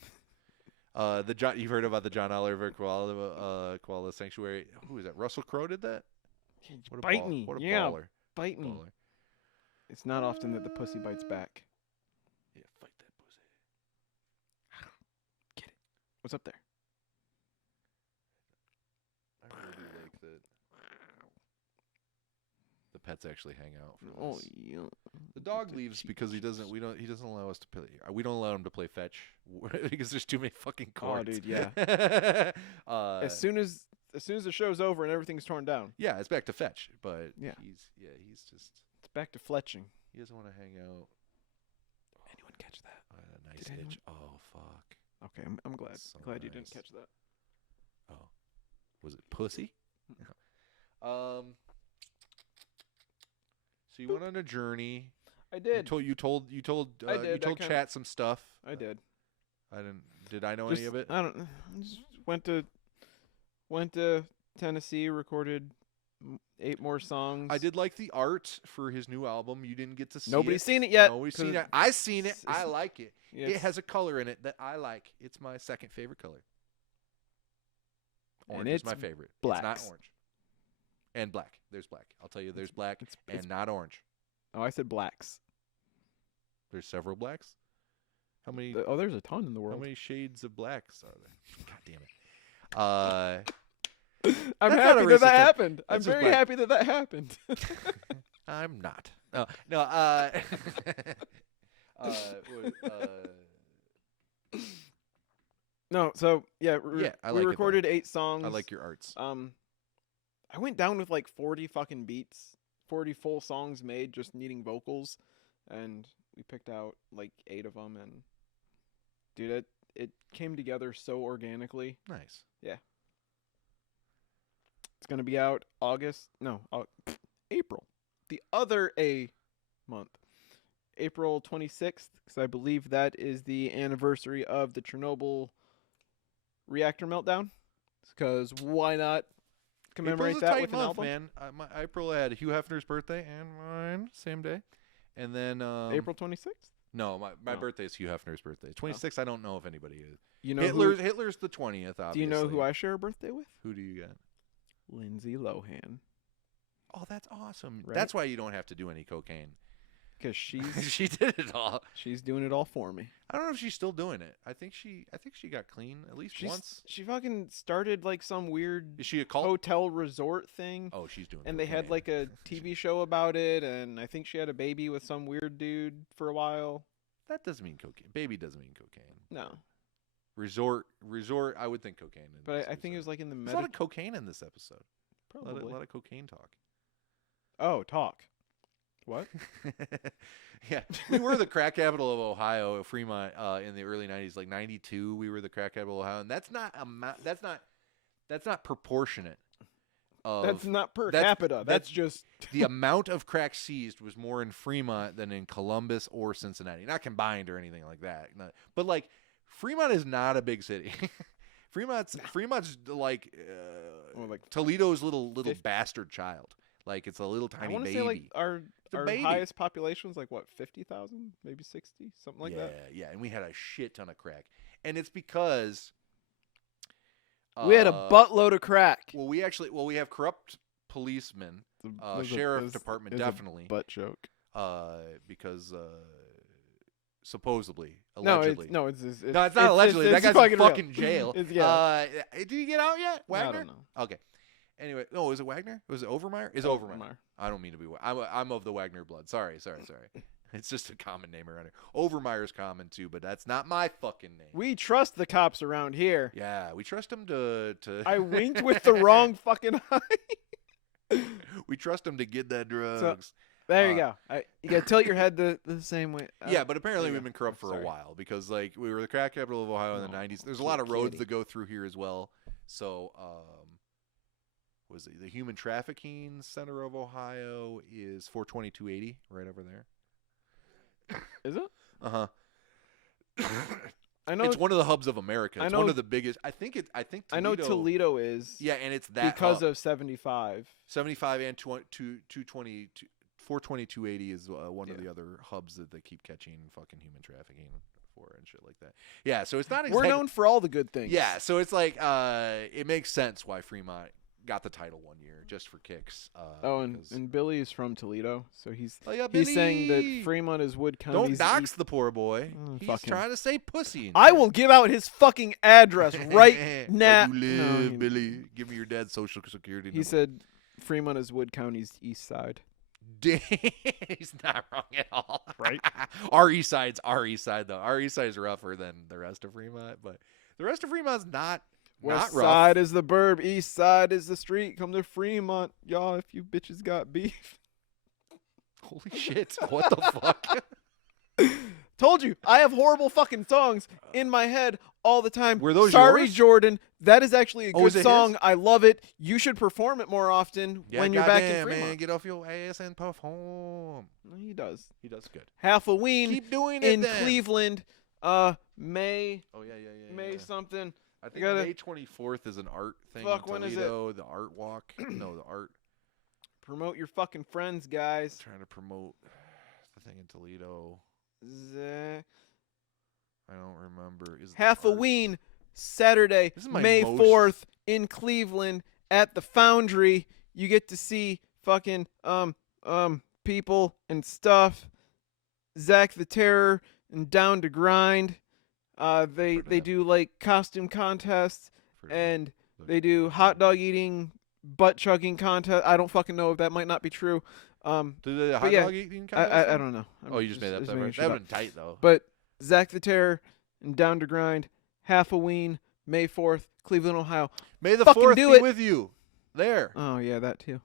You've heard about the John Oliver koala sanctuary? Who is that? Russell Crowe did that. What a Bite me. What a Yeah. baller. Bite me. Baller. It's not often that the pussy bites back. Yeah, fight that pussy. What's up there? I really do like the pets actually hang out. From Oh this. yeah. The dog leaves because he doesn't allow us to play. We don't allow him to play fetch because there's too many fucking cords. dude, yeah. uh, As soon as the show's over and everything's torn down, yeah, it's back to fetch, but Yeah. he's just it's back to fletching. he doesn't want to hang out. Anyone catch that? A nice Did anyone- itch. Oh fuck. Okay, I'm glad. So Glad you didn't nice. catch that. Oh, was it pussy? So you went on a journey. I did. You told I did, you I told kinda- chat some stuff. I did. I didn't. Did I know any of it? I don't. Just went to Tennessee, recorded 8 more songs. I did like the art for his new album. You didn't get to see Nobody's it. seen it yet, Nobody's seen 'cause it. I seen it. it's- I like it. Yeah, It it's- has a color in it that I like. It's my second favorite color. And Orange is it's my favorite. It's blacks. not orange. And black. There's black. I'll tell you, there's black it's- and not orange. Oh, I said blacks. There's several blacks. How many? Oh, there's a ton in the How world. many shades of blacks are there? God damn it. I'm That's not a happy that racist that term. happened. I'm That's just very black. happy that that happened. I'm not. No. No, so yeah, Yeah, I like it, we though. recorded 8 songs. I like your arts. I went down with like 40 fucking beats, 40 full songs made, just needing vocals, and we picked out like 8 of them, and dude, it came together so organically. Nice. It's gonna be out April, the other A month, April 26th, because I believe that is the anniversary of the Chernobyl reactor meltdown. Because why not commemorate April's a that tight with an month, album? man. April had Hugh Hefner's birthday and mine same day, and then April 26th. No, my Oh. birthday is Hugh Hefner's birthday. 26th. I don't know if anybody is. You know Hitler's the 20th. Obviously. Do you know who I share a birthday with? Who do you got? Lindsay Lohan, Oh, that's awesome. Right? That's why you don't have to do any cocaine. because she's She did it all. she's doing it all for me. I don't know if she's still doing it. I think she got clean at least once. She fucking started like some weird Is she a cult? hotel resort thing. Oh, she's doing. And they had cocaine. like a TV show about it, and I think she had a baby with some weird dude for a while. That doesn't mean cocaine. Baby doesn't mean cocaine. No, Resort. I would think cocaine. In but this I think it was episode. like in the There's a lot of cocaine in this episode. A probably. lot of cocaine talk. Oh, talk. What? Yeah, we were the crack capital of Ohio, Fremont, in the early '90s. Like '92, we were the crack capital of Ohio, and that's not proportionate. That's not per that's- capita. That's just The amount of crack seized was more in Fremont than in Columbus or Cincinnati. Not combined or anything like that. But like Fremont is not a big city. Fremont's like, Well, like Toledo's little 50 bastard child. Like it's a little I tiny want to baby. say like our a baby. highest population was like what 50,000, maybe 60, something like yeah, that. yeah, and we had a shit ton of crack, and it's because We had a buttload of crack. Well, we have corrupt policemen, sheriff department definitely, butt joke. because supposedly, No, allegedly, it's no, it's not allegedly. It's that guy's in real. fucking jail. It's- yeah. Did he get out yet? I Wagner? don't know. Okay. Anyway, no, was it Wagner? Was it Overmeyer? It's Overmeyer. I don't mean to be. I'm of the Wagner blood. Sorry. It's just a common name around here. Overmeyer's common too, but that's not my fucking name. We trust the cops around here. Yeah, we trust him to. I winked with the wrong fucking eye. We trust him to get that drugs. There you go. You gotta tilt your head the same way. Yeah, but apparently there you we've go. been corrupt for Sorry. a while because like we were the crack capital of Ohio in the Oh, 90s. There's a lot of roads kitty. that go through here as well. So, was it the Human Trafficking Center of Ohio is 42280 right over there. Is it? Uh huh. I know. It's one of the hubs of America. I It's know- one of the biggest. I think Toledo. I know Toledo is. Yeah, and it's that because hub. of 75. 75 and 220. 42280 is one of Yeah. the other hubs that they keep catching fucking human trafficking for and shit like that. Yeah, so it's not We're exactly. known for all the good things. Yeah, so it's like it makes sense why Fremont got the title one year just for kicks. Oh, because- and Billy is from Toledo, so he's Oh, yeah, he's saying Billy! that Fremont is Wood Don't County's dox east. the poor boy. He's fuck him. trying to say pussy. and I shit. will give out his fucking address right now. Where you No, live, he- Billy? Give me your dad's social security He number. said Fremont is Wood County's east side. He's not wrong at all. Right. Our east side's our east side, though. Our east side's rougher than the rest of Fremont, but the rest of Fremont's not West rough. side is the burb. East side is the street. Come to Fremont, y'all, if you bitches got beef. Holy shit. What the fuck? Told you, I have horrible fucking songs in my head all the time. Were those Sorry, yours? Jordan. That is actually a Oh, is good it song. his? I love it. You should perform it more often when you're back in goddamn, Fremont. man, get off your ass and perform. He does. He does good. Halloween Keep doing it in then. Cleveland. May Oh, yeah. May something. I think gotta- May 24th is an art thing Fuck, in when is it? Toledo. The art walk. No, the art. Promote your fucking friends, guys. Trying to promote the thing in Toledo. Z- I don't remember. Is it the art? Halloween Saturday, This is my May most- 4th in Cleveland at the Foundry. You get to see fucking people and stuff. Zach the Terror and Down to Grind. They Heard of they that. do like costume contests For the- and the- they do hot dog eating, butt chugging contest. I don't fucking know if that might not be true. Do the hot yeah, dog eating I contest? don't know. I'm Oh, you just made that up. making That shit would up. have been tight, though. But Zach the Terror and Down to Grind, Halloween, May 4th, Cleveland, Ohio. May the fucking 4th do be it. with you. There. Oh yeah, that too.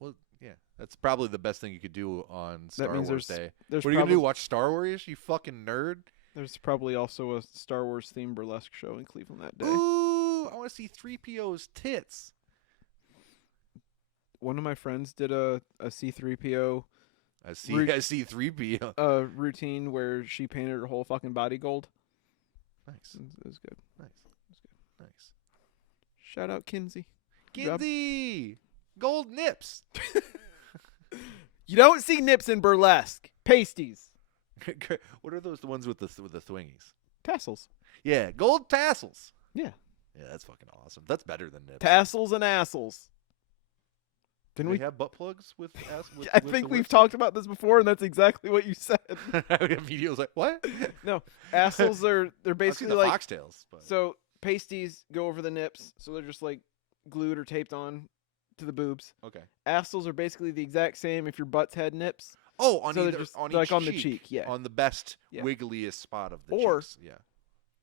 Well, yeah. That's probably the best thing you could do on Star means Wars there's- Day. There's What are you going to probably, do? Watch Star Wars, you fucking nerd? There's probably also a Star Wars themed burlesque show in Cleveland that day. Ooh, I want to see 3PO's tits. One of my friends did a C3PO I see. Root- I see 3PO. routine where she painted her whole fucking body gold. Nice, It was good. nice, nice. Shout out Kinsey. Good job. Ginzy, gold nips. You don't see nips in burlesque. Pasties. What are those? The ones with the thwingies? Tassels. Yeah, gold tassels. Yeah. Yeah, that's fucking awesome. That's better than nips. Tassels and assels. Didn't Do we? we have butt plugs with ass? With, I with think the we've lips? talked about this before, and that's exactly what you said. Videos like what? Assels are they're I've seen basically the like foxtails. But so pasties go over the nips, so they're just like glued or taped on to the boobs. okay. Assels are basically the exact same if your butt's had nips. Oh, on So they're either just on like each on the cheek, cheek, yeah. on the best Yeah. wiggliest spot of the Or- cheeks. Yeah.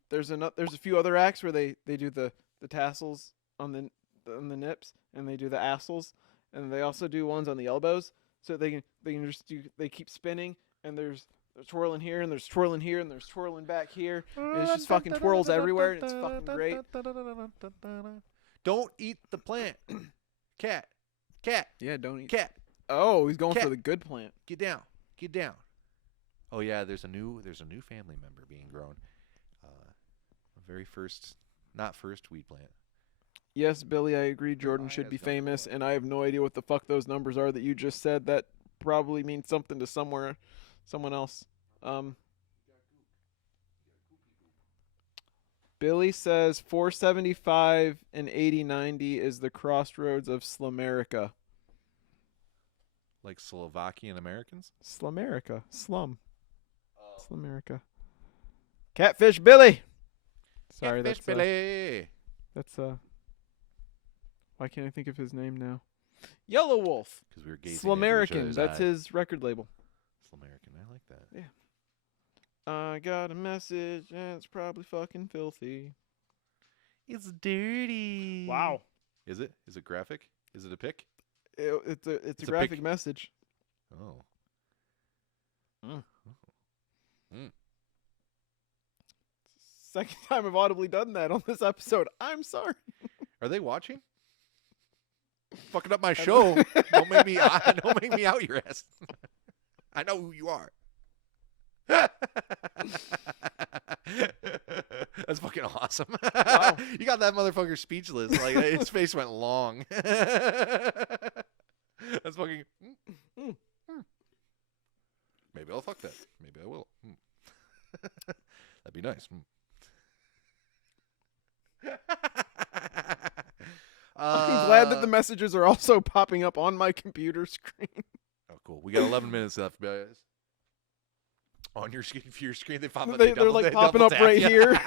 There's a few other acts where they do the tassels on the nips, and they do the assels, and they also do ones on the elbows. So they can just do, they keep spinning, and there's twirling here, and there's twirling here, and there's twirling back here. And it's just fucking twirls everywhere, and it's fucking great. Don't eat the plant. Cat. Yeah, don't eat. Cat. Oh, he's going Cat. for the good plant. Get down. Get down. Oh yeah, there's a new family member being grown. Very first, not first weed plant. Yes, Billy, I agree. Jordan should be highest number famous, one. and I have no idea what the fuck those numbers are that you just said. That probably means something to someone else. Billy says 475 and 8090 is the crossroads of Slumerica. Like Slovakian Americans. Slumerica. Slum. Slumerica. Catfish Billy. Sorry, Catfish that's Billy. that's why can't I think of his name now? Yellow Wolf. Because we were gazing into each Slumerican. other's That's eyes. his record label. Slumerican. I like that. I got a message and it's probably fucking filthy. It's dirty. Is it? Is it graphic? Is it a pic? It's a It's a graphic pic- message. Oh. Second time I've audibly done that on this episode. I'm sorry. Are they watching? Fucking up my show. Don't make me out your ass. I know who you are. That's fucking awesome. Wow. You got that motherfucker speechless. Like his face went long. That's fucking. Maybe I'll fuck that. Maybe I will. That'd be nice. I'm glad that the messages are also popping up on my computer screen. Oh, cool. We got 11 minutes left, guys. On your screen, they pop up. They're double- like they popping double up tap right you. here.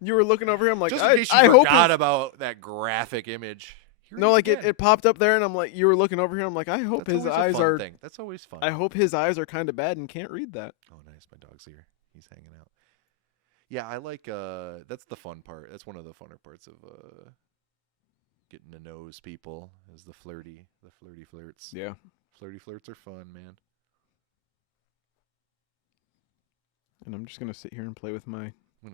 You were looking over here. I'm like, Just in case you I hope forgot it's- about that graphic image. Here No, is like again. it popped up there, and I'm like, you were looking over here. I'm like, I hope That's his always a eyes fun are. thing. That's always fun. I hope his eyes are kind of bad and can't read that. Oh, nice. My dog's here. He's hanging out. Yeah, I like. That's the fun part. That's one of the funner parts of getting to knows people. Is the flirty flirts. Yeah. Flirty flirts are fun, man. And I'm just gonna sit here and play with my I'm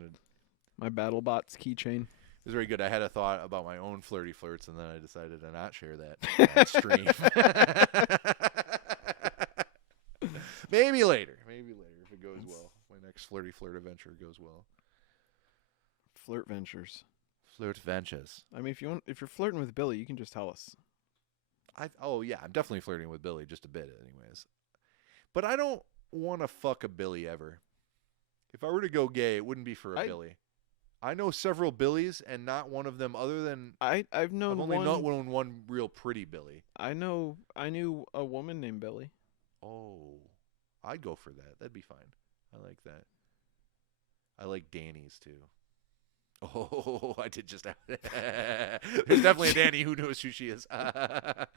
gonna. BattleBots keychain. It was very good. I had a thought about my own flirty flirts, and then I decided to not share that on stream. Maybe later. If it goes well. My next flirty flirt adventure goes well. Flirt ventures. Flirt ventures. I mean, if you're flirting with Billy, you can just tell us. Oh yeah, I'm definitely flirting with Billy just a bit, anyways. But I don't want to fuck a Billy ever. If I were to go gay, it wouldn't be for a Billy. I know several Billies, and not one of them other than I've known I've only one. not known one real pretty Billy. I knew a woman named Billy. Oh, I'd go for that. That'd be fine. I like that. I like Danny's too. Oh, I did just. There's definitely a Danny who knows who she is. But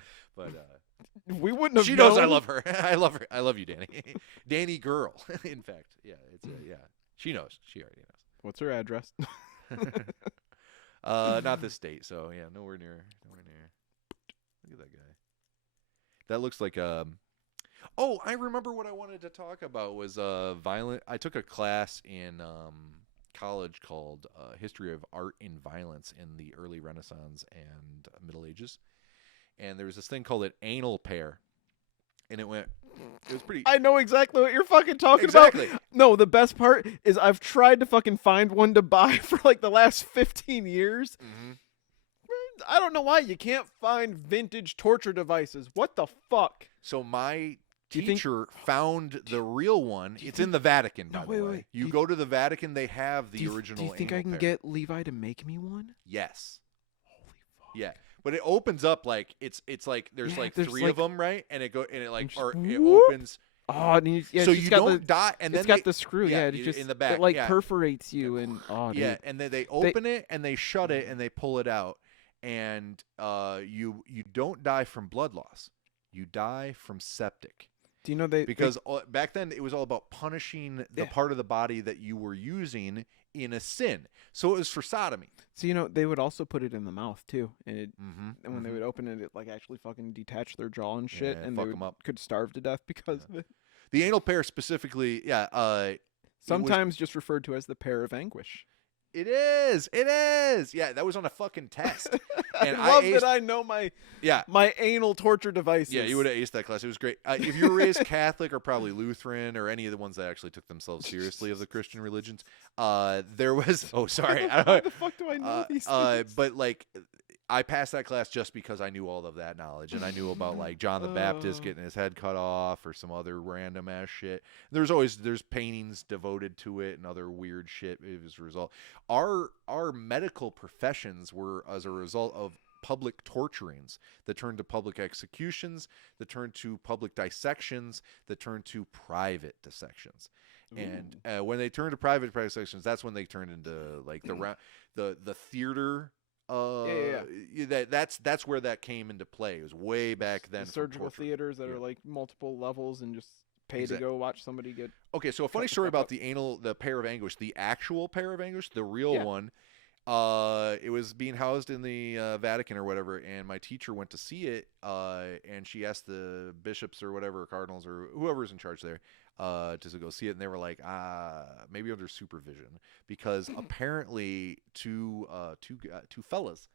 We wouldn't have. she knows I known. love her. I love her. I love you, Danny. Danny girl. In fact, yeah, yeah. She knows. She already knows. What's her address? Not this state. So yeah, nowhere near. Look at that guy. That looks like Oh, I remember what I wanted to talk about was violent. I took a class in college called History of Art and Violence in the Early Renaissance and Middle Ages, and there was this thing called an anal pair, and it was pretty. I know exactly what you're fucking talking Exactly. about. No, the best part is I've tried to fucking find one to buy for like the last 15 years. Mm-hmm. I don't know why you can't find vintage torture devices. What the fuck? So my Do you think- teacher found the real one. It's in the Vatican, by No, the wait, way. wait. You go to the Vatican, they have the Do original. you think anal I can pair. get Levi to make me one? Yes. Holy fuck. Yeah, but it opens up like it's like there's Yeah, like there's three like- of them, right? And it like just or it whoop. opens. Oh, and yeah, so it's you got don't the, die, and then it's got they, the screw. yeah, Yeah, it just in the back, it like yeah. perforates you and dude. Yeah, and then they open it and they shut it and they pull it out, and you don't die from blood loss, you die from septic. Do you know they Because back then it was all about punishing the Yeah. part of the body that you were using in a sin. So it was for sodomy. So they would also put it in the mouth too, and it Mm-hmm. and when they would open it, it like actually fucking detached their jaw and shit, Yeah, and fuck they 'em up. could starve to death because of it. The anal pair specifically, yeah. Sometimes just referred to as the pair of anguish. It is. Yeah, that was on a fucking test. And I love that aced- I know my Yeah. anal torture devices. Yeah, you would have aced that class. It was great. If you were raised Catholic or probably Lutheran or any of the ones that actually took themselves seriously of the Christian religions, there was. Oh, sorry. Why the fuck do I know these things? But like, I passed that class just because I knew all of that knowledge, and I knew about like John the Baptist getting his head cut off or some other random ass shit. There's paintings devoted to it and other weird shit as a result. Our medical professions were as a result of public torturings that turned to public executions, that turned to public dissections, that turned to private dissections. And when they turned to private dissections, that's when they turned into like the theater. That's where that came into play. It was way back then. The surgical theaters that Yeah. are like multiple levels and just pay Exact- to go watch somebody get. Okay, so a funny the story fuck about up. the pair of anguish, the actual pair of anguish, the real Yeah. one. It was being housed in the Vatican or whatever, and my teacher went to see it, and she asked the bishops or whatever, cardinals or whoever's in charge there, to go see it, and they were like, maybe under supervision, because apparently two fellas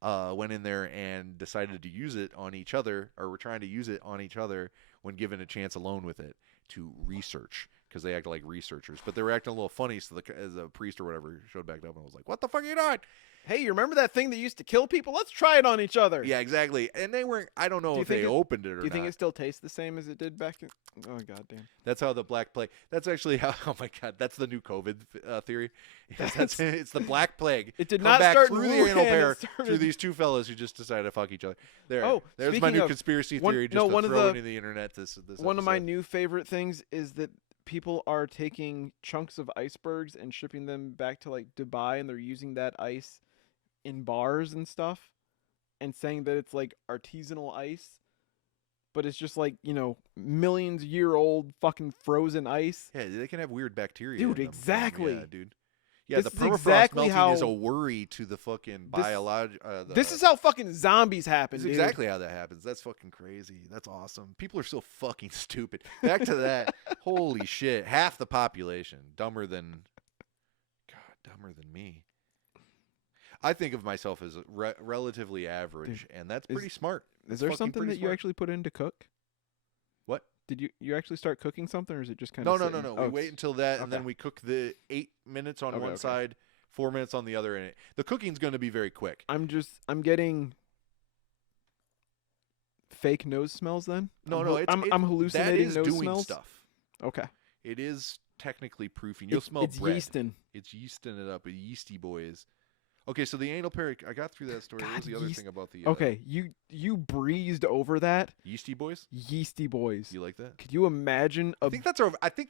went in there and decided to use it on each other, or were trying to use it on each other when given a chance alone with it to research. Because they acted like researchers, but they were acting a little funny. So as a priest or whatever showed back up and was like, "What the fuck are you doing?" Hey, you remember that thing that used to kill people? Let's try it on each other. Yeah, exactly. And they weren't. I don't know Do you if they think opened it or Do you think not. it still tastes the same as it did back in? Oh goddamn! That's how the Black Plague. That's actually how. Oh my God, that's the new COVID theory. It's the Black Plague. It did Come not back start through in the anal Wuhan, pair it started- through these two fellas who just decided to fuck each other. There. Oh, there's my speaking new of- conspiracy one- theory. Just no, to one of throw the- into the internet. This One of my episode. new favorite things is that people are taking chunks of icebergs and shipping them back to like Dubai, and they're using that ice in bars and stuff. and saying that it's like artisanal ice, but it's just like, millions-year-old fucking frozen ice. Yeah, they can have weird bacteria. Dude, in them. exactly. Yeah, dude. Yeah, This the is permafrost exactly melting is a how- worry to the fucking This- biological. This is how fucking zombies happen, This is dude. exactly how that happens. That's fucking crazy. That's awesome. People are so fucking stupid. Back to that. Holy shit. Half the population. Dumber than me. I think of myself as relatively average, and that's pretty smart. Is That's there fucking something pretty that you smart. actually put in to cook? What? Did you actually start cooking something, or is it just kind No. of We wait until that, and then okay. we cook the 8 minutes on Okay, one okay. side, 4 minutes on the other, and the cooking's going to be very quick. I'm getting fake nose smells then? No, I'm that hallucinating is nose doing smells. stuff. Okay. It is technically proofing. You'll smell it's bread. yeasting. It's yeasting it up. Yeasty boys. Okay, so the anal parrot. I got through that story. What God, was the other yeast- thing about the Okay, you breezed over that. yeasty boys? Yeasty Boys. You like that? Could you imagine I think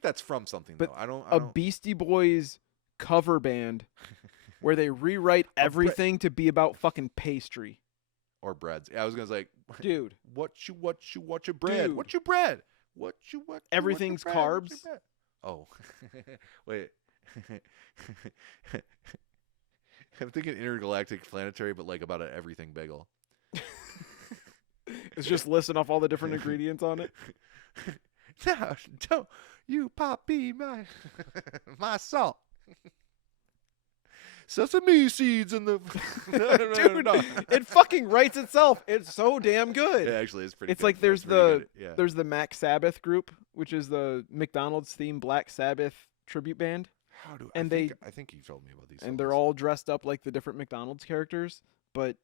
that's from something but though. I a don't. Beastie Boys cover band where they rewrite everything to be about fucking pastry? Or breads. I was gonna say, Dude, what your bread? Dude. What your bread? What you Everything's bread? What's your carbs. bread? Oh, wait. I'm thinking intergalactic planetary, but like about an everything bagel. it's just listing off all the different ingredients on it. No, don't you poppy my salt. Sesame seeds in the Dude, it fucking writes itself. It's so damn good. It actually is pretty. It's good. like there's That's pretty good. Yeah. there's the Mac Sabbath group, which is the McDonald's themed Black Sabbath tribute band, How do and I think you told me about these. and they're songs. all dressed up like the different McDonald's characters. But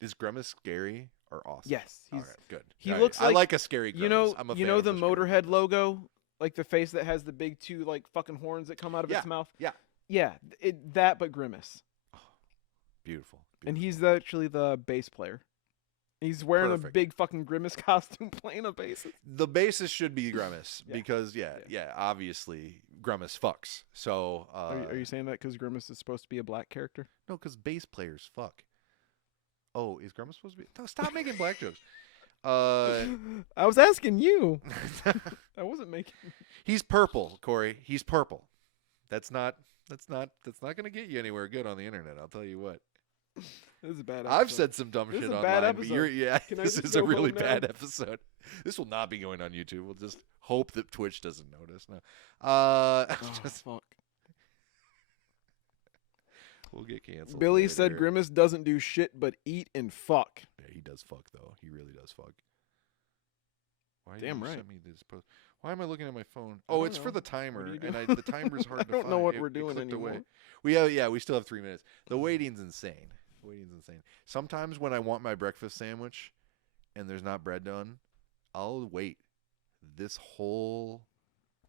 Is Grimace scary or awesome? yes, he's All right, good. he All looks I like- like a scary Grimace. I'm a fan of the scary Motorhead Grimace. logo, like the face that has the big two like fucking horns that come out of Yeah, its mouth. yeah. Yeah, that but Grimace. Beautiful. And he's actually the bass player. He's wearing Perfect. a big fucking Grimace costume playing a bass. The bassist should be Grimace Yeah. because obviously Grimace fucks. So Are you saying that because Grimace is supposed to be a black character? no, because bass players fuck. Oh, is Grimace supposed to be? No, stop making black jokes. I was asking you. I wasn't making. He's purple, Corey. He's purple. That's not gonna get you anywhere good on the internet. I'll tell you what. This is a bad. I've episode. said some dumb This shit is a online, bad but episode. Can I this just is a go really home now? bad episode. This will not be going on YouTube. We'll just hope that Twitch doesn't notice. No, Oh, just, fuck. we'll get canceled. Billy said later. Grimace doesn't do shit but eat and fuck. Yeah, he does fuck though. He really does fuck. Why Damn you right. sent me this post? Why am I looking at my phone? I Oh, don't it's for know. the What timer, are you and doing? the timer's hard to I don't find. know what It- we're it doing clicked away. anymore. We still have 3 minutes. The waiting's insane. Waiting's insane. Sometimes when I want my breakfast sandwich and there's not bread done, I'll wait this whole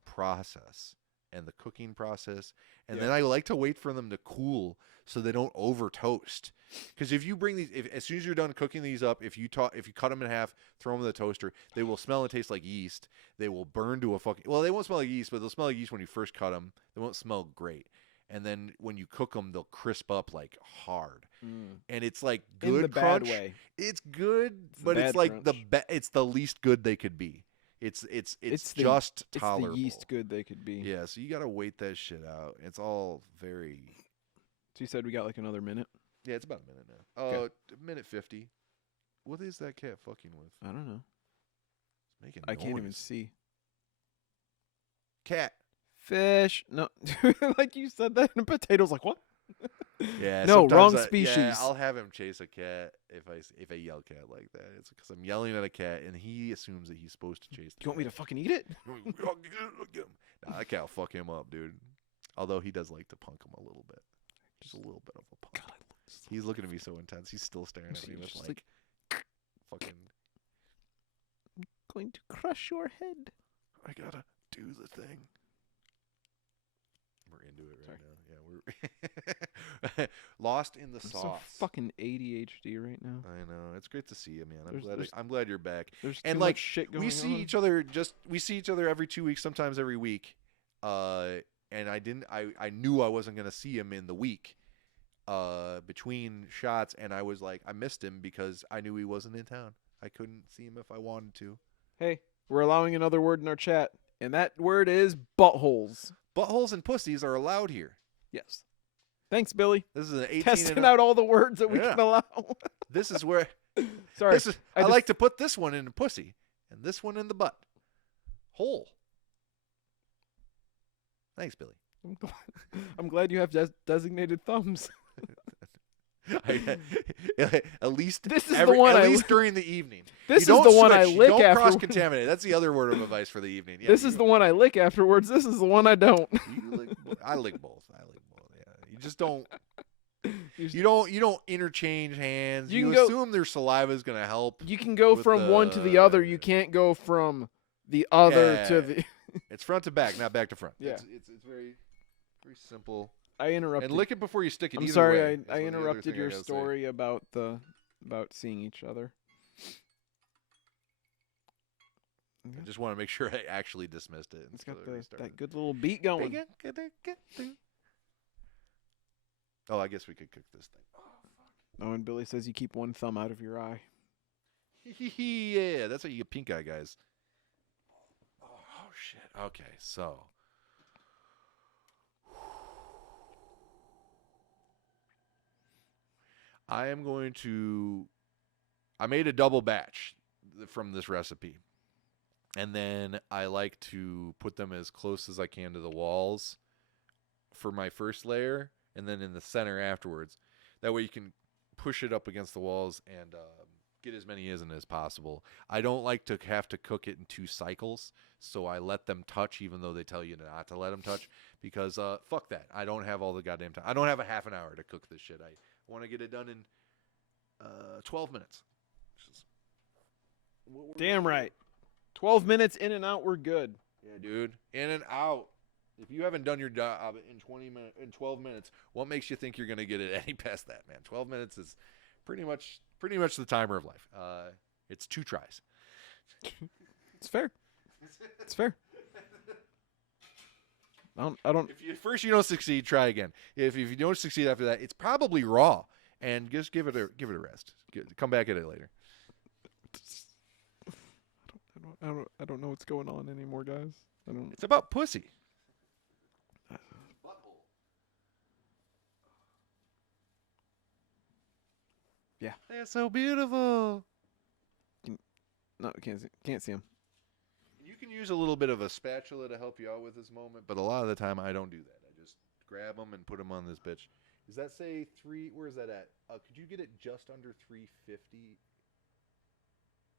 process and the cooking process, and then I like to wait for them to cool so they don't over toast. Because if you bring these, as soon as you're done cooking these up, if you cut them in half, throw them in the toaster, they will smell and taste like yeast. They will burn to a fucking. Well, they won't smell like yeast, but they'll smell like yeast when you first cut them. They won't smell great, and then when you cook them, they'll crisp up like hard. And it's like good In the crunch. bad way. It's good, It's but it's bad like crunch. it's the least good they could be. It's the- just It's tolerable. the yeast good they could be. Yeah, so you gotta wait that shit out. It's all very. So you said we got like another minute? Yeah, it's about a minute now. Okay. Minute 50. What is that cat fucking with? I don't know. It's making I can't even noise. see. Cat. Fish. No. Like you said that and potatoes like what? Yeah. No, sometimes wrong Yeah, species. I'll have him chase a cat if I yell cat like that. It's because I'm yelling at a cat and he assumes that he's supposed to chase. Do you want me to fucking eat it? Get him. Nah, that cat will fuck him up, dude. Although he does like to punk him a little bit. Just a little bit of a punk. God, He's looking at me so intense. He's still staring at See, me with just like fucking. going to crush your head. I gotta do the thing. We're into it right now. Yeah, we're lost in the I'm so sauce. fucking ADHD right now. I know. It's great to see you, man. There's- I'm glad you're back. There's And, too like, much shit going We see on. each other every 2 weeks, sometimes every week. And I knew I wasn't gonna see him in the week. between shots, and I was like, I missed him because I knew he wasn't in town. I couldn't see him if I wanted to. Hey, we're allowing another word in our chat, and that word is buttholes. Buttholes and pussies are allowed here. Yes. Thanks, Billy. This is an 18 Testing and a- out all the words that we Yeah. can allow. This is where Sorry. this is, I like to put this one in the pussy and this one in the butt. Hole. Thanks, Billy. I'm glad you have designated thumbs. At least This is the one at I least li- during the evening. This You is the don't one I switch. You lick don't after. cross contaminate. That's the other word of advice for the evening. Yeah, This is the one I lick afterwards. This is the one I don't. I lick both. Yeah, you just don't. You You don't interchange hands. You You can go- assume their saliva is going to help. You can go with from one to the other. You can't go from the other to Yeah. the. It's front to back, not back to front. Yeah. It's very simple. I interrupted. And lick it before you stick it. I'm either sorry, way, is I the other interrupted thing I your gotta say. story about seeing each other. I just want to make sure I actually dismissed it. It's got instead of restarted. that good little beat going. Oh, I guess we could cook this thing. Oh, and Billy says you keep one thumb out of your eye. Yeah, that's how you get pink eye, guys. Oh shit. Okay, so I am going to. I made a double batch from this recipe, and then I like to put them as close as I can to the walls for my first layer, and then in the center afterwards. That way you can push it up against the walls and get as many as possible. I don't like to have to cook it in 2 cycles, so I let them touch even though they tell you not to let them touch because fuck that. I don't have all the goddamn time. I don't have a half an hour to cook this shit. I want to get it done in 12 minutes. Damn right. 12 minutes in and out, we're good. Yeah, dude. In and out. If you haven't done your job in 12 minutes, what makes you think you're going to get it any past that, man? 12 minutes is pretty much the timer of life. It's 2 tries. It's fair. It's fair. I don't. If first you don't succeed, try again. If you don't succeed after that, it's probably raw, and just give it a rest. Come back at it later. I don't know what's going on anymore, guys. I don't. It's about pussy. Yeah. They're so beautiful. No, can't see him. You can use a little bit of a spatula to help you out with this moment, but a lot of the time I don't do that. I just grab them and put them on this bitch. Does that say 3? Where is that at? Could you get it just under 350? There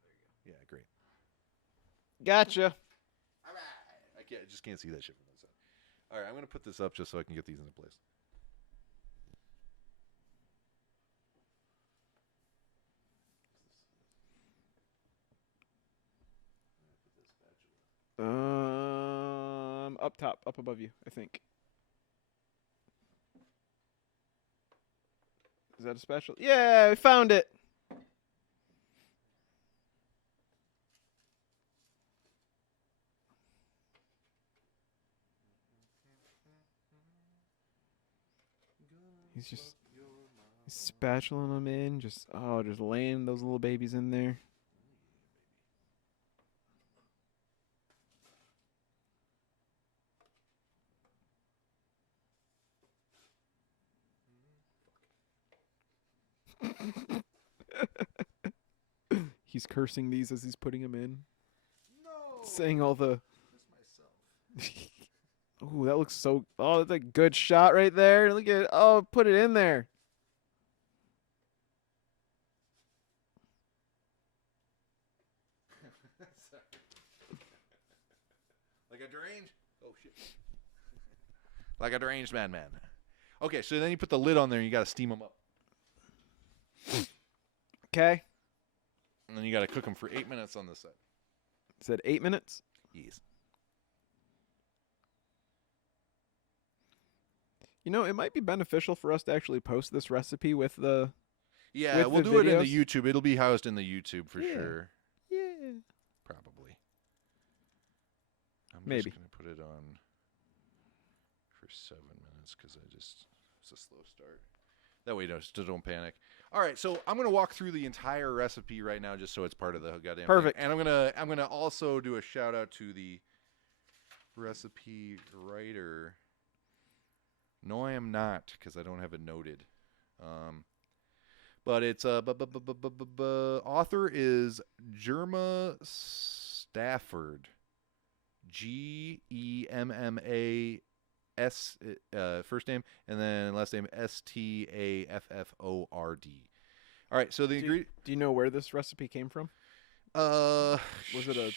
you go. Yeah, great. Gotcha. All right. I just can't see that shit from the side. All right, I'm going to put this up just so I can get these into place. Up top, up above you, I think. Is that a special? Yeah, we found it. He's spatulaing them in, just laying those little babies in there. He's cursing these as he's putting them in. No. Saying all the. Myself. Ooh, that looks so. Oh, that's a good shot right there. Look at. Oh, put it in there. Like a deranged. Oh shit. Like a deranged madman. Okay, so then you put the lid on there and you got to steam them up. Okay. And then you got to cook them for 8 minutes on this side. Said 8 minutes. Yes. You know, it might be beneficial for us to actually post this recipe with the. Yeah, With we'll the do it in videos? the YouTube. It'll be housed in the YouTube for Yeah. sure. Yeah. Probably. I'm Maybe. just going to put it on for 7 minutes because it's a slow start. That way, just don't panic. All right, so I'm gonna walk through the entire recipe right now, just so it's part of the goddamn Perfect. thing. And I'm gonna also do a shout out to the recipe writer. No, I am not, because I don't have it noted. But it's author is Germa Stafford, Gemma first name, and then last name Stafford. All right, so the ingredient. Do you know where this recipe came from? Was it a-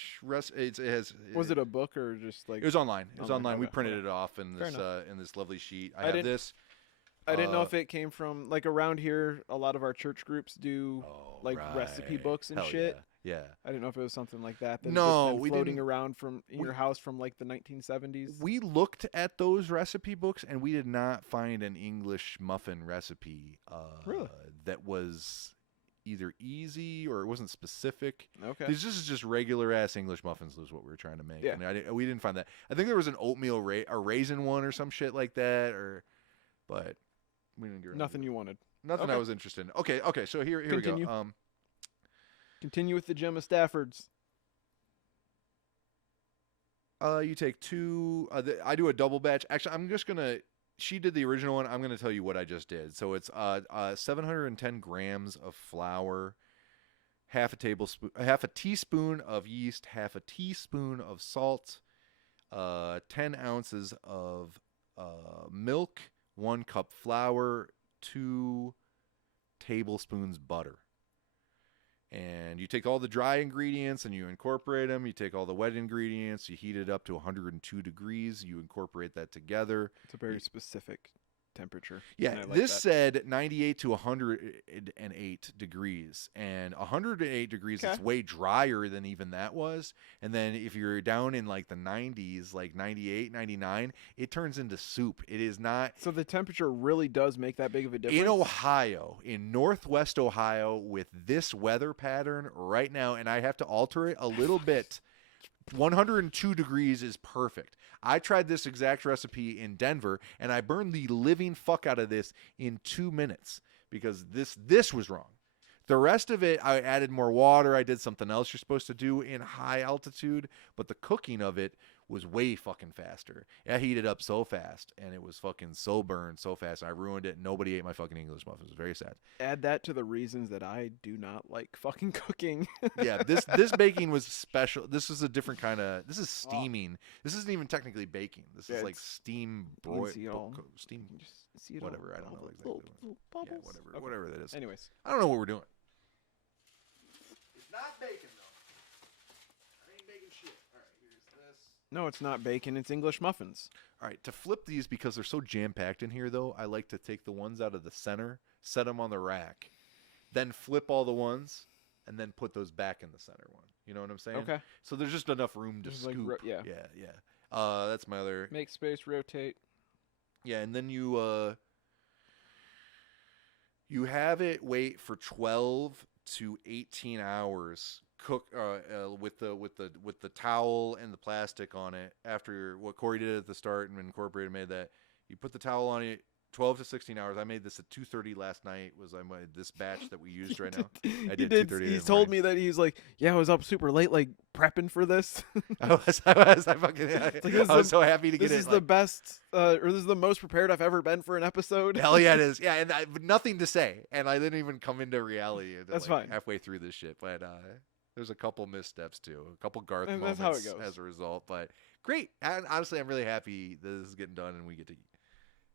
it has. Was it a book or just like? It was online. It was online. We Okay, printed okay. it off in Fair this lovely sheet. I I have didn't- this. I didn't know if it came from like around here. A lot of our church groups do like recipe books and Hell shit. Yeah. I didn't know if it was something like that. That had No, just been we floating didn't- around in your house from like the 1970s. We looked at those recipe books and we did not find an English muffin recipe Really? that was either easy or it wasn't specific. Okay. This is just regular ass English muffins was what we were trying to make. Yeah. And we didn't find that. I think there was an oatmeal a raisin one or some shit like that, but we didn't get around to Nothing it. you wanted. Nothing I Okay. was interested in. Okay. So here we Continue. go. Continue with the Gemma Staffords. You take two. I do a double batch. Actually, I'm just gonna. She did the original one. I'm gonna tell you what I just did. So it's 710 grams of flour, half a teaspoon of yeast, half a teaspoon of salt, 10 ounces of milk, 1 cup flour, 2 tablespoons butter. And you take all the dry ingredients and you incorporate them. You take all the wet ingredients, you heat it up to 102 degrees. You incorporate that together. It's a very specific temperature. Yeah, and I like this that. said 98 to 108 degrees. And 108 degrees, it's Okay. way drier than even that was. And then if you're down in like the 90s, like 98, 99, it turns into soup. It is not. So the temperature really does make that big of a difference. In Ohio, in Northwest Ohio, with this weather pattern right now, and I have to alter it a little bit, 102 degrees is perfect. I tried this exact recipe in Denver, and I burned the living fuck out of this in 2 minutes because this was wrong. The rest of it, I added more water. I did something else you're supposed to do in high altitude, but the cooking of it was way fucking faster. I heated up so fast, and it was fucking so burned so fast. I ruined it. Nobody ate my fucking English muffins. It was very sad. Add that to the reasons that I do not like fucking cooking. Yeah, this baking was special. This is a different kind of. This is steaming. This isn't even technically baking. This Yeah, is like it's- steam you can see it all. steam. You just see it Whatever, all, I don't know all the exactly little, what- little Yeah, bubbles. Okay. whatever that is. Anyways, I don't know what we're doing. It's not bacon though. I ain't baking shit. All right, here's this. no, it's not bacon. It's English muffins. All right, to flip these because they're so jam-packed in here, though, I like to take the ones out of the center, set them on the rack, then flip all the ones, and then put those back in the center one. You know what I'm saying? Okay. So there's just enough room to Just like scoop. yeah. Yeah. That's my other. Make space, rotate. Yeah, and then you have it wait for 12 to 18 hours. Cook with the towel and the plastic on it. After what Cory did at the start and incorporated, made that you put the towel on it. 12 to 16 hours. I made this at 2:30 last night. This batch that we used right now? I did 2:30. He told me that he's like, yeah, I was up super late, like prepping for this. I was I was so happy to get This it. is the best, or this is the most prepared I've ever been for an episode. Hell yeah, it is. Yeah, and nothing to say, and I didn't even come into reality until, That's like, fine. halfway through this shit. But there's a couple missteps too, a couple Garth And moments that's how it goes. as a result. But great. And honestly, I'm really happy that this is getting done and we get to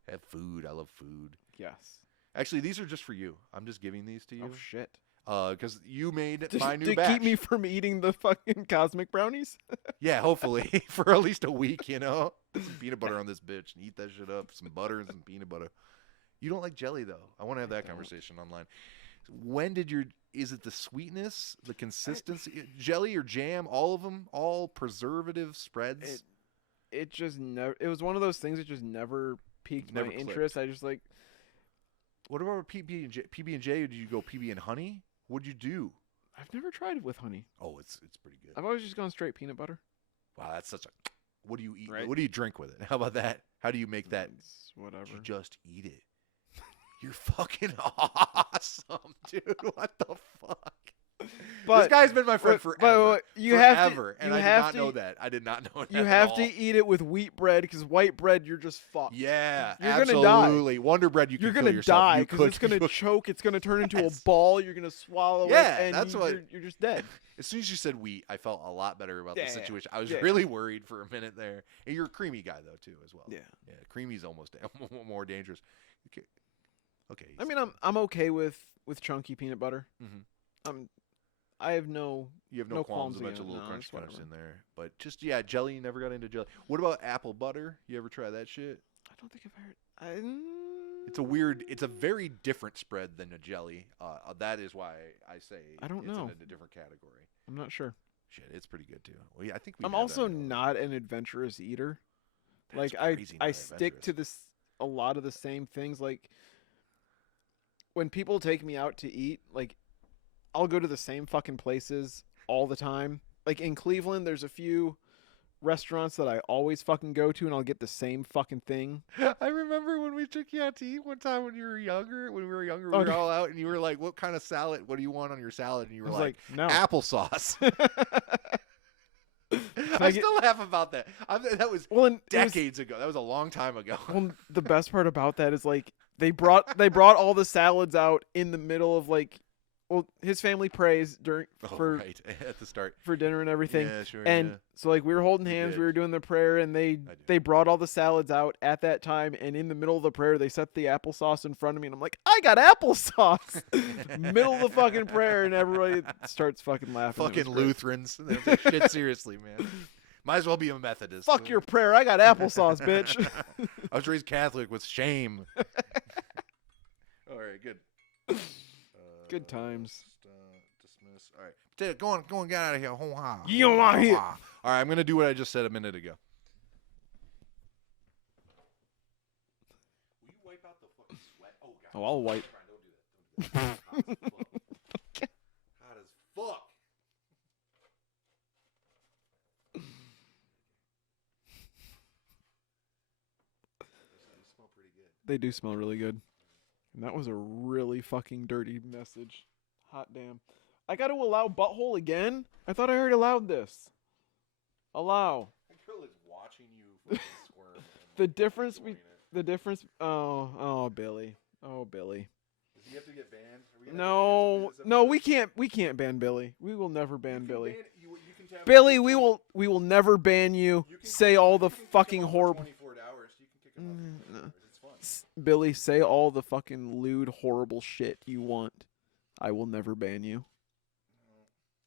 have food. I love food. Yes. Actually, these are just for you. I'm just giving these to you. Oh shit. Because you made To, my new to batch. keep me from eating the fucking cosmic brownies. Yeah, hopefully for at least a week. You know, put some peanut butter on this bitch and eat that shit up. Some butter and some peanut butter. You don't like jelly though. I want to have that conversation online. When did is it the sweetness, the consistency, jelly or jam, all of them, all preservative spreads? It just never. It was one of those things that just never piqued Never my clicked. interest. I just like. What about PB&J? Did you go PB and honey? What'd you do? I've never tried it with honey. Oh, it's pretty good. I've always just gone straight peanut butter. Wow, that's such a. What do you eat? Right. What do you drink with it? How about that? How do you make that? It's whatever. You just eat it. You're fucking awesome, dude. What the fuck? But This guy's been my friend forever. but you have to. Forever, and You I did have not to. know that. I did not know that. You at have all. to eat it with wheat bread because white bread you're just fucked. Yeah, You're gonna die. absolutely. Wonder Bread, you You're could gonna kill yourself. die You because could it's gonna kill- choke. It's gonna turn into a Yes. ball. You're gonna swallow Yeah, it, and that's what- you're just dead. As soon as you said wheat, I felt a lot better about Yeah, the situation. I was yeah. really worried for a minute there. And you're a creamy guy though too, as well. Yeah. Yeah, creamy's almost more dangerous. Okay. I mean, I'm okay with chunky peanut butter. Mhm. I have no. You have no no qualms qualms about against a little it. No, crunch it's crunch whatever. in there. But just jelly, you never got into jelly. What about apple butter? You ever try that shit? I don't think I've heard. It's a very different spread than a jelly. That is why I say I don't it's know. in a different category. I'm not sure. Shit, it's pretty good too. Well, yeah, I think I'm also not an adventurous eater. Like I stick to this a lot of the same things. Like when people take me out to eat, like I'll go to the same fucking places all the time. Like in Cleveland, there's a few restaurants that I always fucking go to, and I'll get the same fucking thing. I remember when we took you out to eat one time when you were younger. When we were younger, we Oh, were dude. all out, and you were like, "What kind of salad? What do you want on your salad?" And you I were was like, no. "Applesauce." I I get- still laugh about that. That was Well, and it was- decades ago. That was a long time ago. well, the best part about that is like they brought all the salads out in the middle of like, well, his family prays during for right at the start. for dinner and everything. Yeah, sure. And yeah. so like we were holding We hands, did. we were doing the prayer, and do. they brought all the salads out at that time, and in the middle of the prayer they set the applesauce in front of me, and I'm like, I got applesauce. Middle of the fucking prayer, and everybody starts fucking laughing. It was Fucking great. Lutherans. They don't take shit seriously, man. Might as well be a Methodist. Fuck your prayer. I got applesauce, bitch. I was raised Catholic with shame. All right, good. Good times. Dismiss. All right, Ted, go on, get out of here. Hoo-ha. You don't want here. Hoo-ha. All right, I'm gonna do what I just said a minute ago. Will you wipe out the fucking sweat? Oh God. Oh, I'll wipe. Don't do that. Don't do that. Hot as fuck. They smell pretty good. They do smell really good. And that was a really fucking dirty message. Hot damn. I got to allow butthole again? I thought I already allowed this. Allow. That girl is watching you fucking squirm. and The difference enjoying be- it. The difference. Oh, Billy. Oh, Billy. Does he have to get banned? Are we gonna No, ban somebody no, this episode? we can't ban Billy. We will never You ban can Billy. you can have Billy, him for we will never ban you. you can Say kick- all you the can kick him fucking off for horrible. 24 hours. You can kick him off for 24 No. hours. It's fun. Billy, say all the fucking lewd, horrible shit you want. I will never ban you.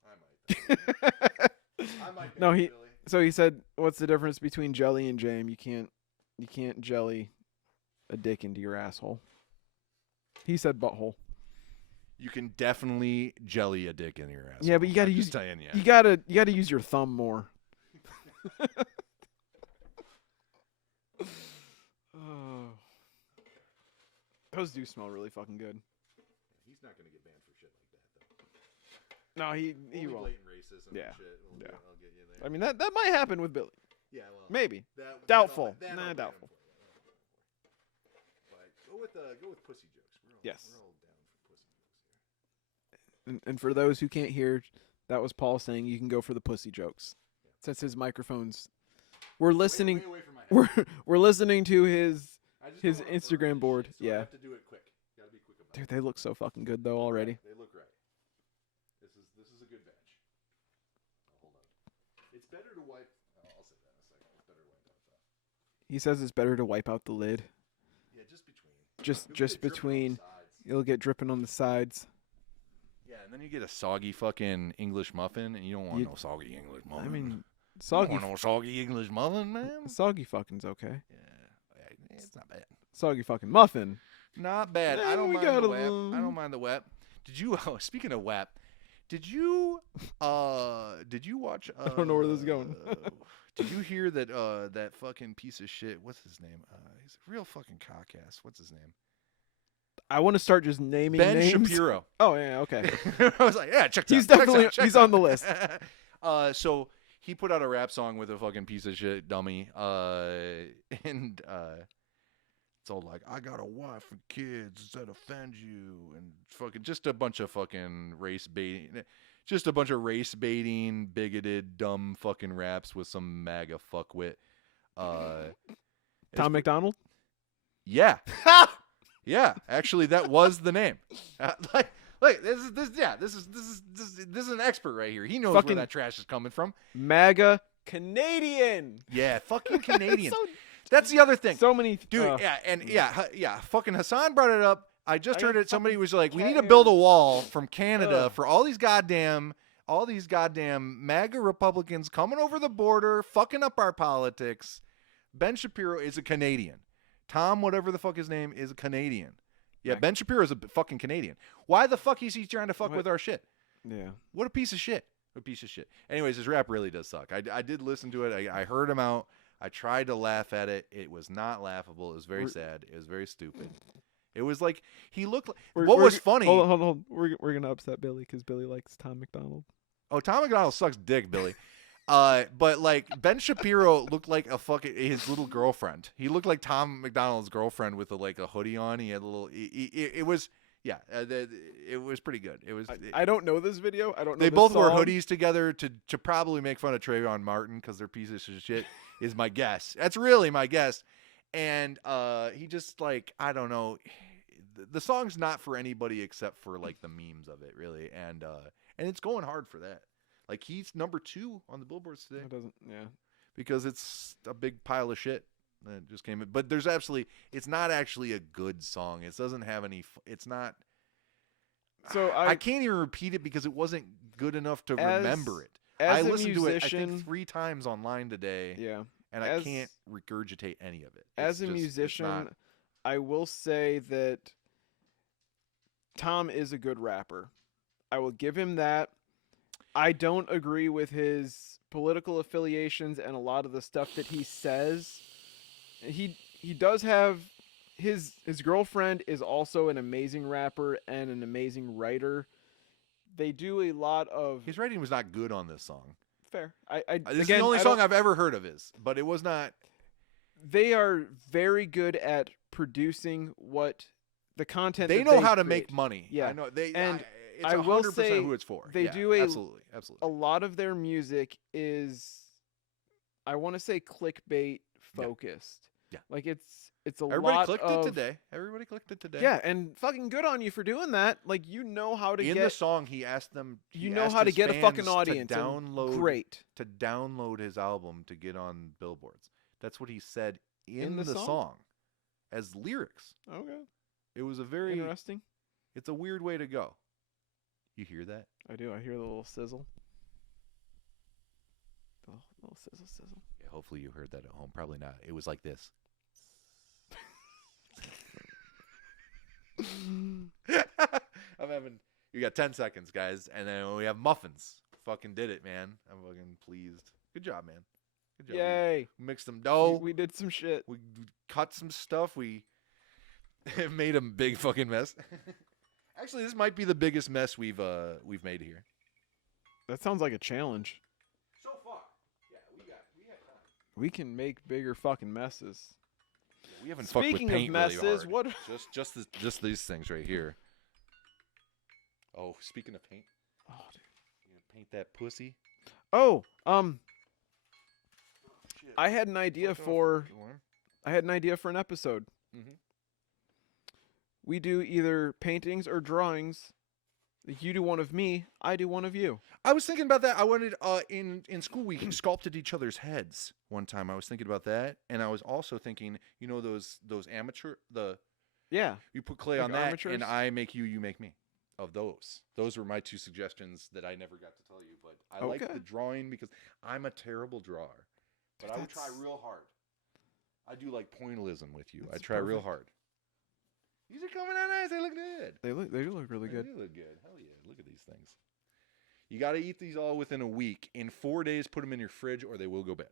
I might. I might. No, ban he- Billy. So he said, "What's the difference between jelly and jam? You can't jelly a dick into your asshole." He said butthole. You can definitely jelly a dick in your ass. Yeah, but you gotta I'm use- just saying, yeah. You gotta use your thumb more. Oh. Those do smell really fucking good. He's not gonna get banned for shit like that though. No, he Only won't. blatant racism Yeah, and shit. yeah. I'll get you there. I mean that might happen with Billy. Yeah, well, Maybe. that- Doubtful. that I'll Nah, ban him doubtful. for. But go with pussy jokes. We're all, Yes. We're all down for pussy jokes here. And for those who can't hear, that was Paul saying you can go for the pussy jokes. Since his microphones, we're listening. Way away from my head. We're listening to his. I just his don't wanna Instagram burn this board, shit, so yeah. I have to do it quick. Gotta be quick about Dude, it. they look so fucking good though already. They look right. This is a good batch. Oh, hold on. It's better to wipe. Oh, I'll say that in a second. It's better to wipe out the. He says it's better to wipe out the lid. Yeah, just between. Just You'll get it dripping on the between. sides. It'll get dripping on the sides. Yeah, and then you get a soggy fucking English muffin, and you don't want You- no soggy English muffin. I mean, you don't soggy. want no soggy English muffin, man. Soggy fucking's okay. Yeah, it's not bad. Soggy fucking muffin. Not bad. Eh, I don't we mind got the a web. I little- don't mind the web. Did you? Oh, speaking of web, did you? Did you watch? I don't know where this is going. Did you hear that? That fucking piece of shit. What's his name? He's a real fucking cockass. What's his name? I want to start just naming Ben names. Shapiro. Oh yeah, okay. I was like, yeah, check. He's definitely- he's on the list. So he put out a rap song with a fucking piece of shit dummy. And It's all like, I got a wife and kids. Does that offend you? And fucking just a bunch of fucking race baiting. Just a bunch of race baiting, bigoted, dumb fucking raps with some MAGA fuckwit. Tom McDonald? Yeah. Yeah. Actually, that was the name. This is an expert right here. He knows Fucking where that trash is coming from. MAGA Canadian. Yeah, fucking Canadian. So- That's the other thing. So many. Dude, yeah. Fucking Hassan brought it up. I just I heard got it. Somebody was like, "We cat need to build a hairs. wall from Canada Ugh. for all these goddamn MAGA Republicans coming over the border, fucking up our politics." Ben Shapiro is a Canadian. Tom, whatever the fuck his name, is a Canadian. Yeah, Ben Shapiro is a fucking Canadian. Why the fuck is he trying to fuck What? with our shit? Yeah. What a piece of shit. What a piece of shit. Anyways, his rap really does suck. I did listen to it. I heard him out. I tried to laugh at it. It was not laughable. It was very sad. It was very stupid. It was like he looked like what was funny. Hold on. We're gonna upset Billy because Billy likes Tom McDonald. Oh, Tom McDonald sucks dick, Billy. But like Ben Shapiro looked like a fucking his little girlfriend. He looked like Tom McDonald's girlfriend with a hoodie on. He had a little. It was it was pretty good. It was. I don't know this video. I don't know. They this both wore song. hoodies together to probably make fun of Trayvon Martin because they're pieces of shit. Is my guess. That's really my guess. And he just like I don't know. The song's not for anybody except for like the memes of it, really. And it's going hard for that. Like he's number 2 on the billboards today. It doesn't. Yeah. Because it's a big pile of shit that just came in. But it's not actually a good song. It doesn't have any. It's not. So I can't even repeat it because it wasn't good enough to remember it. I listened to it, I think, 3 times online today. Yeah. And I can't regurgitate any of it. As a musician, I will say that Tom is a good rapper. I will give him that. I don't agree with his political affiliations and a lot of the stuff that he says. He does have his girlfriend is also an amazing rapper and an amazing writer. They do a lot of his writing was not good on this song. Fair. This is the only song I've ever heard of his, but it was not. They are very good at producing what the content. They that know they how to create. make money. Yeah, I know they. And it's I will 100% say who it's for. they Yeah, do absolutely. a lot of their music is, I want to say, clickbait focused. Yeah. Like it's a Everybody lot clicked of, it today. Everybody clicked it today. Yeah, and fucking good on you for doing that. Like you know how to in get the song. He asked them. You know how to get a fucking audience. To download. Great. To download his album to get on billboards. That's what he said in the song? song, as lyrics. Okay. It was a very Interesting. It's a weird way to go. You hear that? I do. I hear the little sizzle. The little sizzle. Yeah, hopefully you heard that at home. Probably not. It was like this. I'm having. You got 10 seconds, guys, and then we have Muffins. Fucking did it, man. I'm fucking pleased. Good job, man. Good job. Yay. We mixed some dough. We did some shit. We cut some stuff. We made a big fucking mess. Actually, this might be the biggest mess we've made here. That sounds like a challenge. So far, yeah, we have time. We can make bigger fucking messes. Yeah, we haven't Speaking fucked with paint of messes, really hard. what? Just these things right here. Oh, speaking of paint, Oh, dude. you gonna paint that pussy? Oh, Shit. I had an idea for an episode. Mhm. We do either paintings or drawings. You do one of me, I do one of you. I was thinking about that. I wanted in school we sculpted each other's heads one time. I was thinking about that, and I was also thinking, you know, those amateur Yeah. you put clay Like on that, armatures? and I make you, you make me. Of those were my 2 suggestions that I never got to tell you. But I like Okay. the drawing because I'm a terrible drawer, but Dude, I would try that's- real hard. I do like pointillism with you. I That's try real perfect. hard. These are coming out nice. They look good. They do look really good. They look good. Hell yeah. Look at these things. You got to eat these all within a week. In 4 days, put them in your fridge or they will go bad.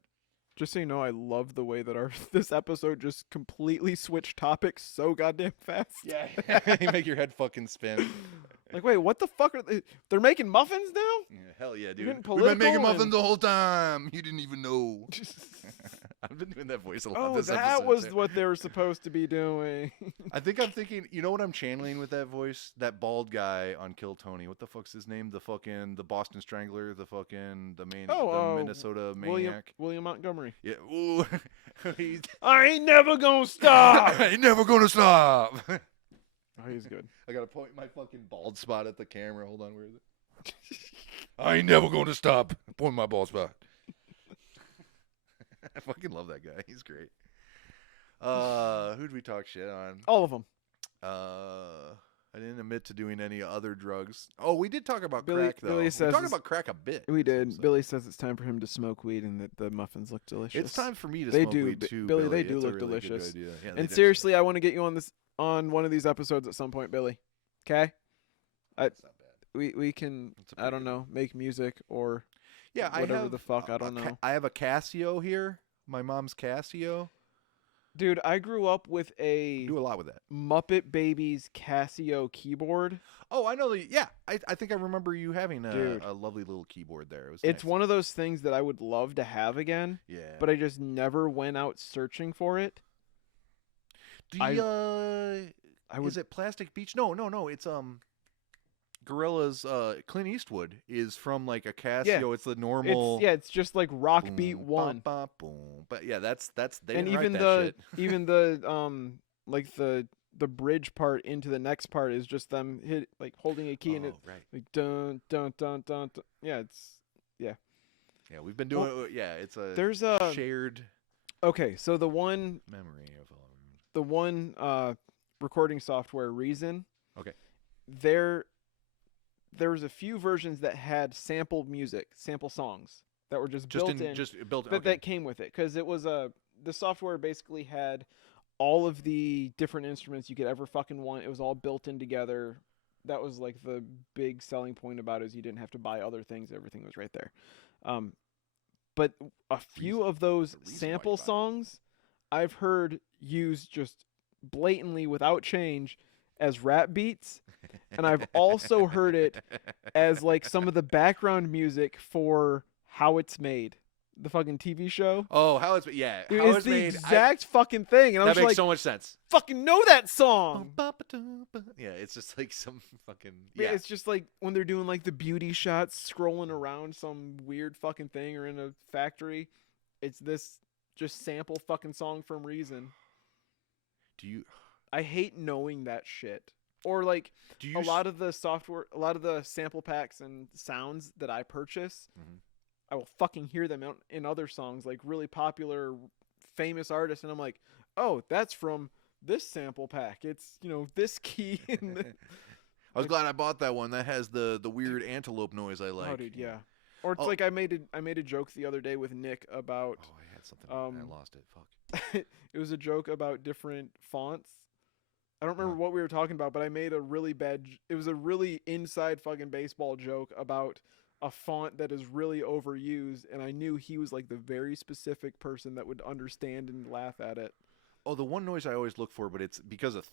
Just so you know, I love the way that this episode just completely switched topics so goddamn fast. Yeah. You make your head fucking spin. Like, wait, what the fuck are they? They're making muffins now? Yeah, hell yeah, getting dude. We've been making political muffins and- the whole time. You didn't even know. I've been doing that voice a lot. Oh, this that episode, was too. what they were supposed to be doing. I think I'm thinking. You know what I'm channeling with that voice? That bald guy on Kill Tony. What the fuck's his name? The Boston Strangler. The main. Oh, the Minnesota William maniac. Montgomery. Yeah. Ooh. He's, I ain't never gonna stop. I ain't never gonna stop. Oh, he's good. I gotta point my fucking bald spot at the camera. Hold on, where is it? I ain't never gonna stop. Point my bald spot. I fucking love that guy. He's great. Who'd we talk shit on? All of them. I didn't admit to doing any other drugs. Oh, we did talk about Billy- crack though. Billy We says talked this- about crack a bit. We did. So- Billy says it's time for him to smoke weed and that the muffins look delicious. It's time for me to They smoke do, weed Bi- too, Billy, they do It's a look really good delicious. idea. Yeah, they And do. seriously, I want to get you on one of these episodes at some point, Billy. Okay? It's not bad. We can, It's a I don't pretty know, make music or Yeah, I whatever have the fuck, I don't know. I have a Casio here. My mom's Casio. Dude, I grew up with a Do a lot with that. Muppet Babies Casio keyboard. Oh, I know. Yeah, I think I remember you having Dude. a lovely little keyboard there. It was It's nice. one of those things that I would love to have again, Yeah. but I just never went out searching for it. Do I- you, I would is it Plastic Beach? No. It's Gorilla's Clint Eastwood is from like a Casio. It's the normal. it's just like Rock boom, Beat 1. bop, bop, boom. But yeah, that's they And didn't even write the that shit. even the like the bridge part into the next part is just them holding a key and it right. like dun dun dun dun, dun. Yeah, Yeah, we've been doing. It's a there's a shared okay, so the one memory of recording software Reason. Okay. There was a few versions that had sample songs that were just built in. just built. But Okay. that came with it because it was the software basically had all of the different instruments you could ever fucking want. It was all built in together. That was like the big selling point about it, is you didn't have to buy other things. Everything was right there. But a few of those the reason why you sample buy it. songs I've heard used just blatantly without change as rap beats. And I've also heard it as like some of the background music for How It's Made, the fucking TV show. Oh, how it's yeah. Dude, How it's it's the made. exact fucking thing, and I That was makes like, so much sense. fucking know that song. Yeah, it's just like some fucking Yeah, it's just like when they're doing like the beauty shots, scrolling around some weird fucking thing or in a factory. It's this just sample fucking song from Reason. Do you I hate knowing that shit. Or like a lot of the software, a lot of the sample packs and sounds that I purchase, Mhm. I will fucking hear them out in other songs, like really popular, famous artists, and I'm like, oh, that's from this sample pack. It's this key. I was glad I bought that one. That has the weird antelope noise I like. Oh, dude, yeah. Or it's Oh. like I made a joke the other day with Nick about Oh, I had something. I lost it. Fuck. it was a joke about different fonts. I don't remember Huh. what we were talking about, but I made a really bad. It was a really inside fucking baseball joke about a font that is really overused, and I knew he was like the very specific person that would understand and laugh at it. Oh, the one noise I always look for, but it's because of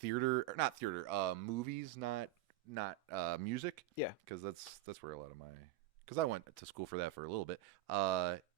not theater, movies, not music. Yeah. Because that's where a lot of my. Because I went to school for that for a little bit.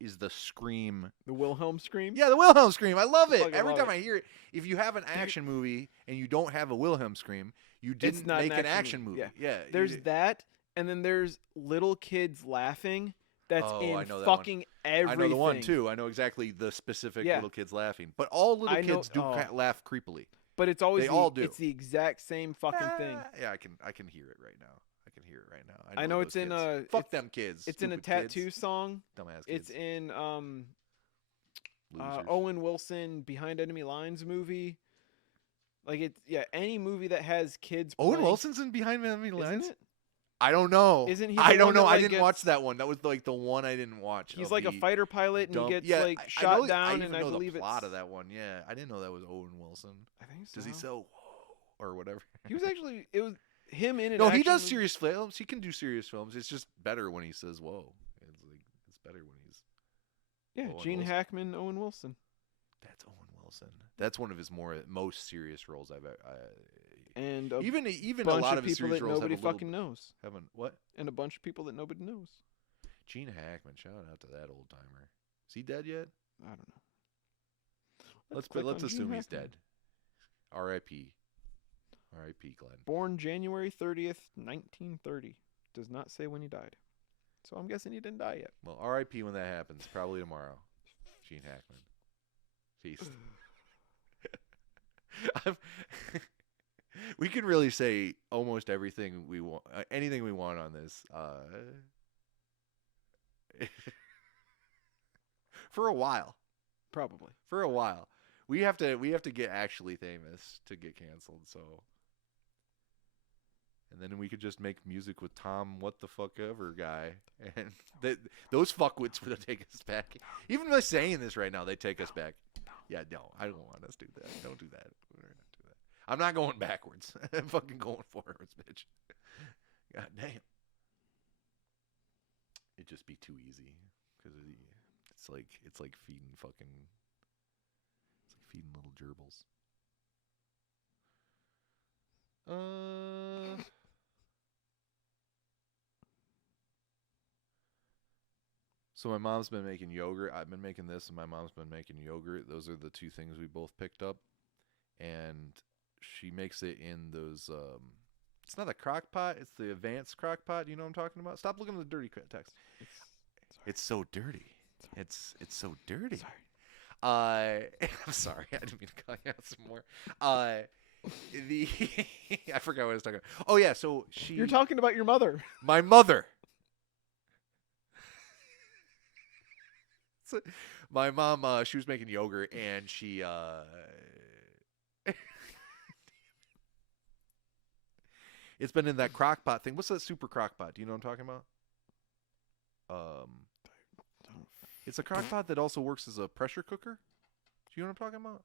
Is the scream? The Wilhelm scream. Yeah, the Wilhelm scream. I love it. Fucking Every love time it. I hear it, if you have an action movie and you don't have a Wilhelm scream, you didn't not an make an action action movie. movie. Yeah. There's that, and then there's little kids laughing. That's Oh, in I know that one. fucking everything. I know the one too. I know exactly the specific Yeah. little kids laughing, but all little I know- kids do oh. laugh creepily. But it's always They all do. It's the exact same fucking thing. Yeah, I can hear it right now. I can hear it right now. I know those it's in kids. Fuck them kids. It's in a stupid tattoo kids, song. dumbass kids. It's in Losers. Owen Wilson Behind Enemy Lines movie. Like any movie that has kids. Owen playing, Wilson's in Behind Enemy isn't Lines. it? I don't know. Isn't he the I don't one know. that, I like, didn't gets- watch that one. That was like the one I didn't watch. He's of like a the fighter pilot and dumb- he gets yeah, like I shot know, down, even and I know believe the plot it's. of that one. Yeah, I didn't know that was Owen Wilson. I think so. Does he sell whoa or whatever? He was actually. It was him in an. No, he action does movie. serious films. He can do serious films. It's just better when he says "whoa." It's better when he's. Yeah, Owen Gene Wilson. Hackman, Owen Wilson. That's Owen Wilson. That's one of his most serious roles I've ever. And a Even a bunch lot of of his people serious that roles nobody have a little fucking knows. Haven't what? And a bunch of people that nobody knows. Gene Hackman. Shout out to that old timer. Is he dead yet? I don't know. click let's on assume Gene he's Hackman. dead. R.I.P. R.I.P. Glenn. Born January 30th, 1930. Does not say when he died. So I'm guessing he didn't die yet. Well, R.I.P. when that happens. Probably tomorrow. Gene Hackman. Peace. We can really say almost everything we want, anything we want on this. For a while. Probably. For a while. We have to get actually famous to get canceled, so. And then we could just make music with Tom what the fuck ever guy, and those fuckwits would take us back. Even by saying this right now, they take us back. Yeah, no, I don't want us to do that. Don't do that. We're not do that. I'm not going backwards. I'm fucking going forwards, bitch. God damn. It'd just be too easy because it's like feeding fucking. It's like feeding little gerbils. So my mom's been making yogurt. I've been making this, and my mom's been making yogurt. Those are the two things we both picked up. And she makes it in those. It's not a crock pot. It's the advanced crock pot. You know what I'm talking about? Stop looking at the dirty text. It's so dirty. It's so dirty. Sorry. I'm sorry. I didn't mean to call you out some more. I forgot what I was talking about. Oh yeah, so You're talking about your mother. my mother. So, my mom, she was making yogurt, and she it's been in that crock pot thing. What's that super crock pot? Do you know what I'm talking about? It's a crock pot that also works as a pressure cooker. Do you know what I'm talking about?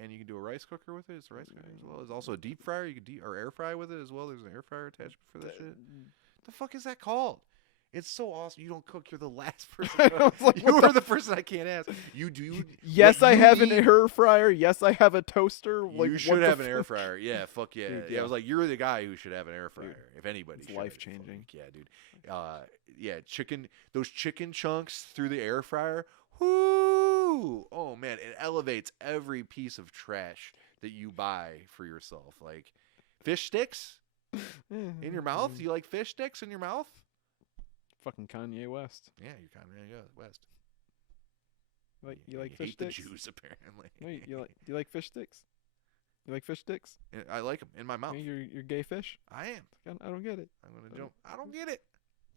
And you can do a rice cooker with it. It's a rice cooker as well. There's also a deep fryer. You can or air fry with it as well. There's an air fryer attachment for that shit. The fuck is that called? It's so awesome. You don't cook. You're the last person. I was like, You what are the the person I can't ask. You do. Yes, what I you have an eat- air fryer. Yes, I have a toaster. Like, You what should the have an air fuck? fryer. Yeah, fuck yeah. Dude, Yeah, I was like, you're the guy who should have an air fryer. Dude, If anybody, it's should. life-changing. Fuck yeah, dude. Yeah, chicken. Those chicken chunks through the air fryer. Whoo! Oh man, it elevates every piece of trash that you buy for yourself. Like fish sticks in your mouth. Do you like fish sticks in your mouth? Fucking Kanye West. Yeah, you're kind of West. You like fish hate sticks? the Jews apparently. Wait, do you like fish sticks? You like fish sticks? Yeah, I like them in my mouth. You're gay fish? I am. I don't get it. I'm gonna jump. I don't get it.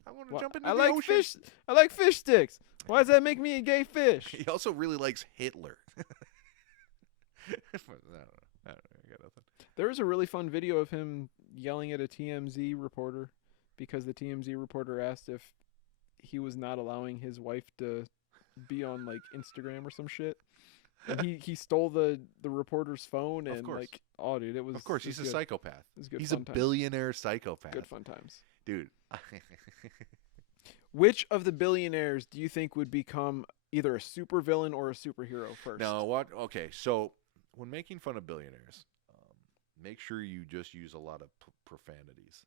I'm gonna Why- jump into I the like ocean. fish. I like fish sticks. Why does that make me a gay fish? He also really likes Hitler. I don't know. I got nothing. There was a really fun video of him yelling at a TMZ reporter because the TMZ reporter asked if he was not allowing his wife to be on like Instagram or some shit. And he stole the reporter's phone Of and course. like, oh dude, it was. Of course, it was he's a good. psychopath. It was good He's a fun times. billionaire psychopath. Good fun times. Dude. Which of the billionaires do you think would become either a supervillain or a superhero first? Now, what? Okay, so when making fun of billionaires, make sure you just use a lot of profanities.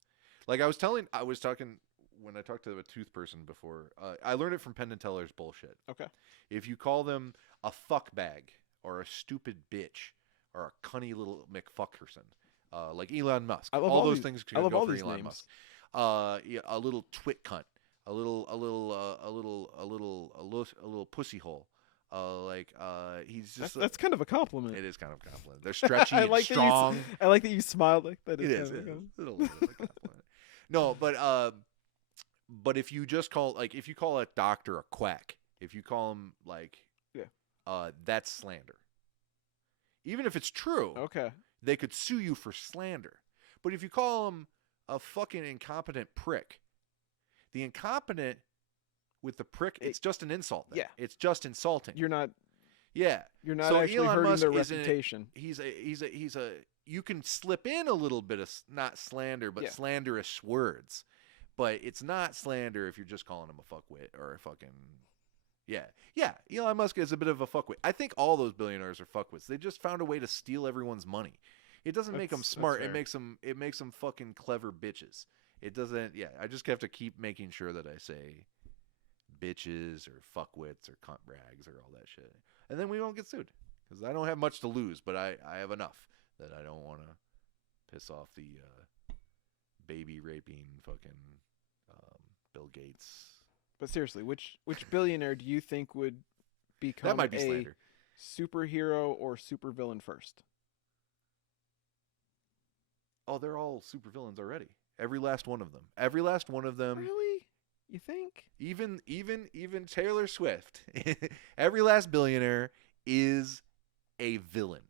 Like I was talking when I talked to a tooth person before. I learned it from Penn and Teller's bullshit. Okay. If you call them a fuck bag or a stupid bitch or a cunny little McFuckerson, like Elon Musk, I love all all those these- things I can love go all for these Elon names. Musk. Yeah, a little twit cunt, a little pussy hole. He's just That's kind of a compliment. it is kind of a compliment. They're stretchy and like strong. I like that you smiled like that. It is. Kind of a It's a little bit of a compliment. No, but if you just call if you call a doctor a quack, if you call him that's slander. Even if it's true, Okay. they could sue you for slander. But if you call him a fucking incompetent prick, the incompetent with the prick, it's just an insult. Then. Yeah. It's just insulting. You're not Yeah. you're not So actually Elon hurting Musk their isn't- reputation. He's a you can slip in a little bit of not slander, but Yeah. slanderous words. But it's not slander if you're just calling him a fuckwit or a fucking yeah. Elon Musk is a bit of a fuckwit. I think all those billionaires are fuckwits. They just found a way to steal everyone's money. It doesn't make them That's smart. fair. It makes them fucking clever bitches. It doesn't. Yeah, I just have to keep making sure that I say bitches or fuckwits or cunt rags or all that shit. and then we won't get sued because I don't have much to lose, but I have enough that I don't want to piss off the baby raping fucking Bill Gates. But seriously, which billionaire do you think would become That might be a slander. superhero or supervillain first? Oh, they're all supervillains already. Every last one of them. Every last one of them. Really? You think? Even Taylor Swift. Every last billionaire is a villain.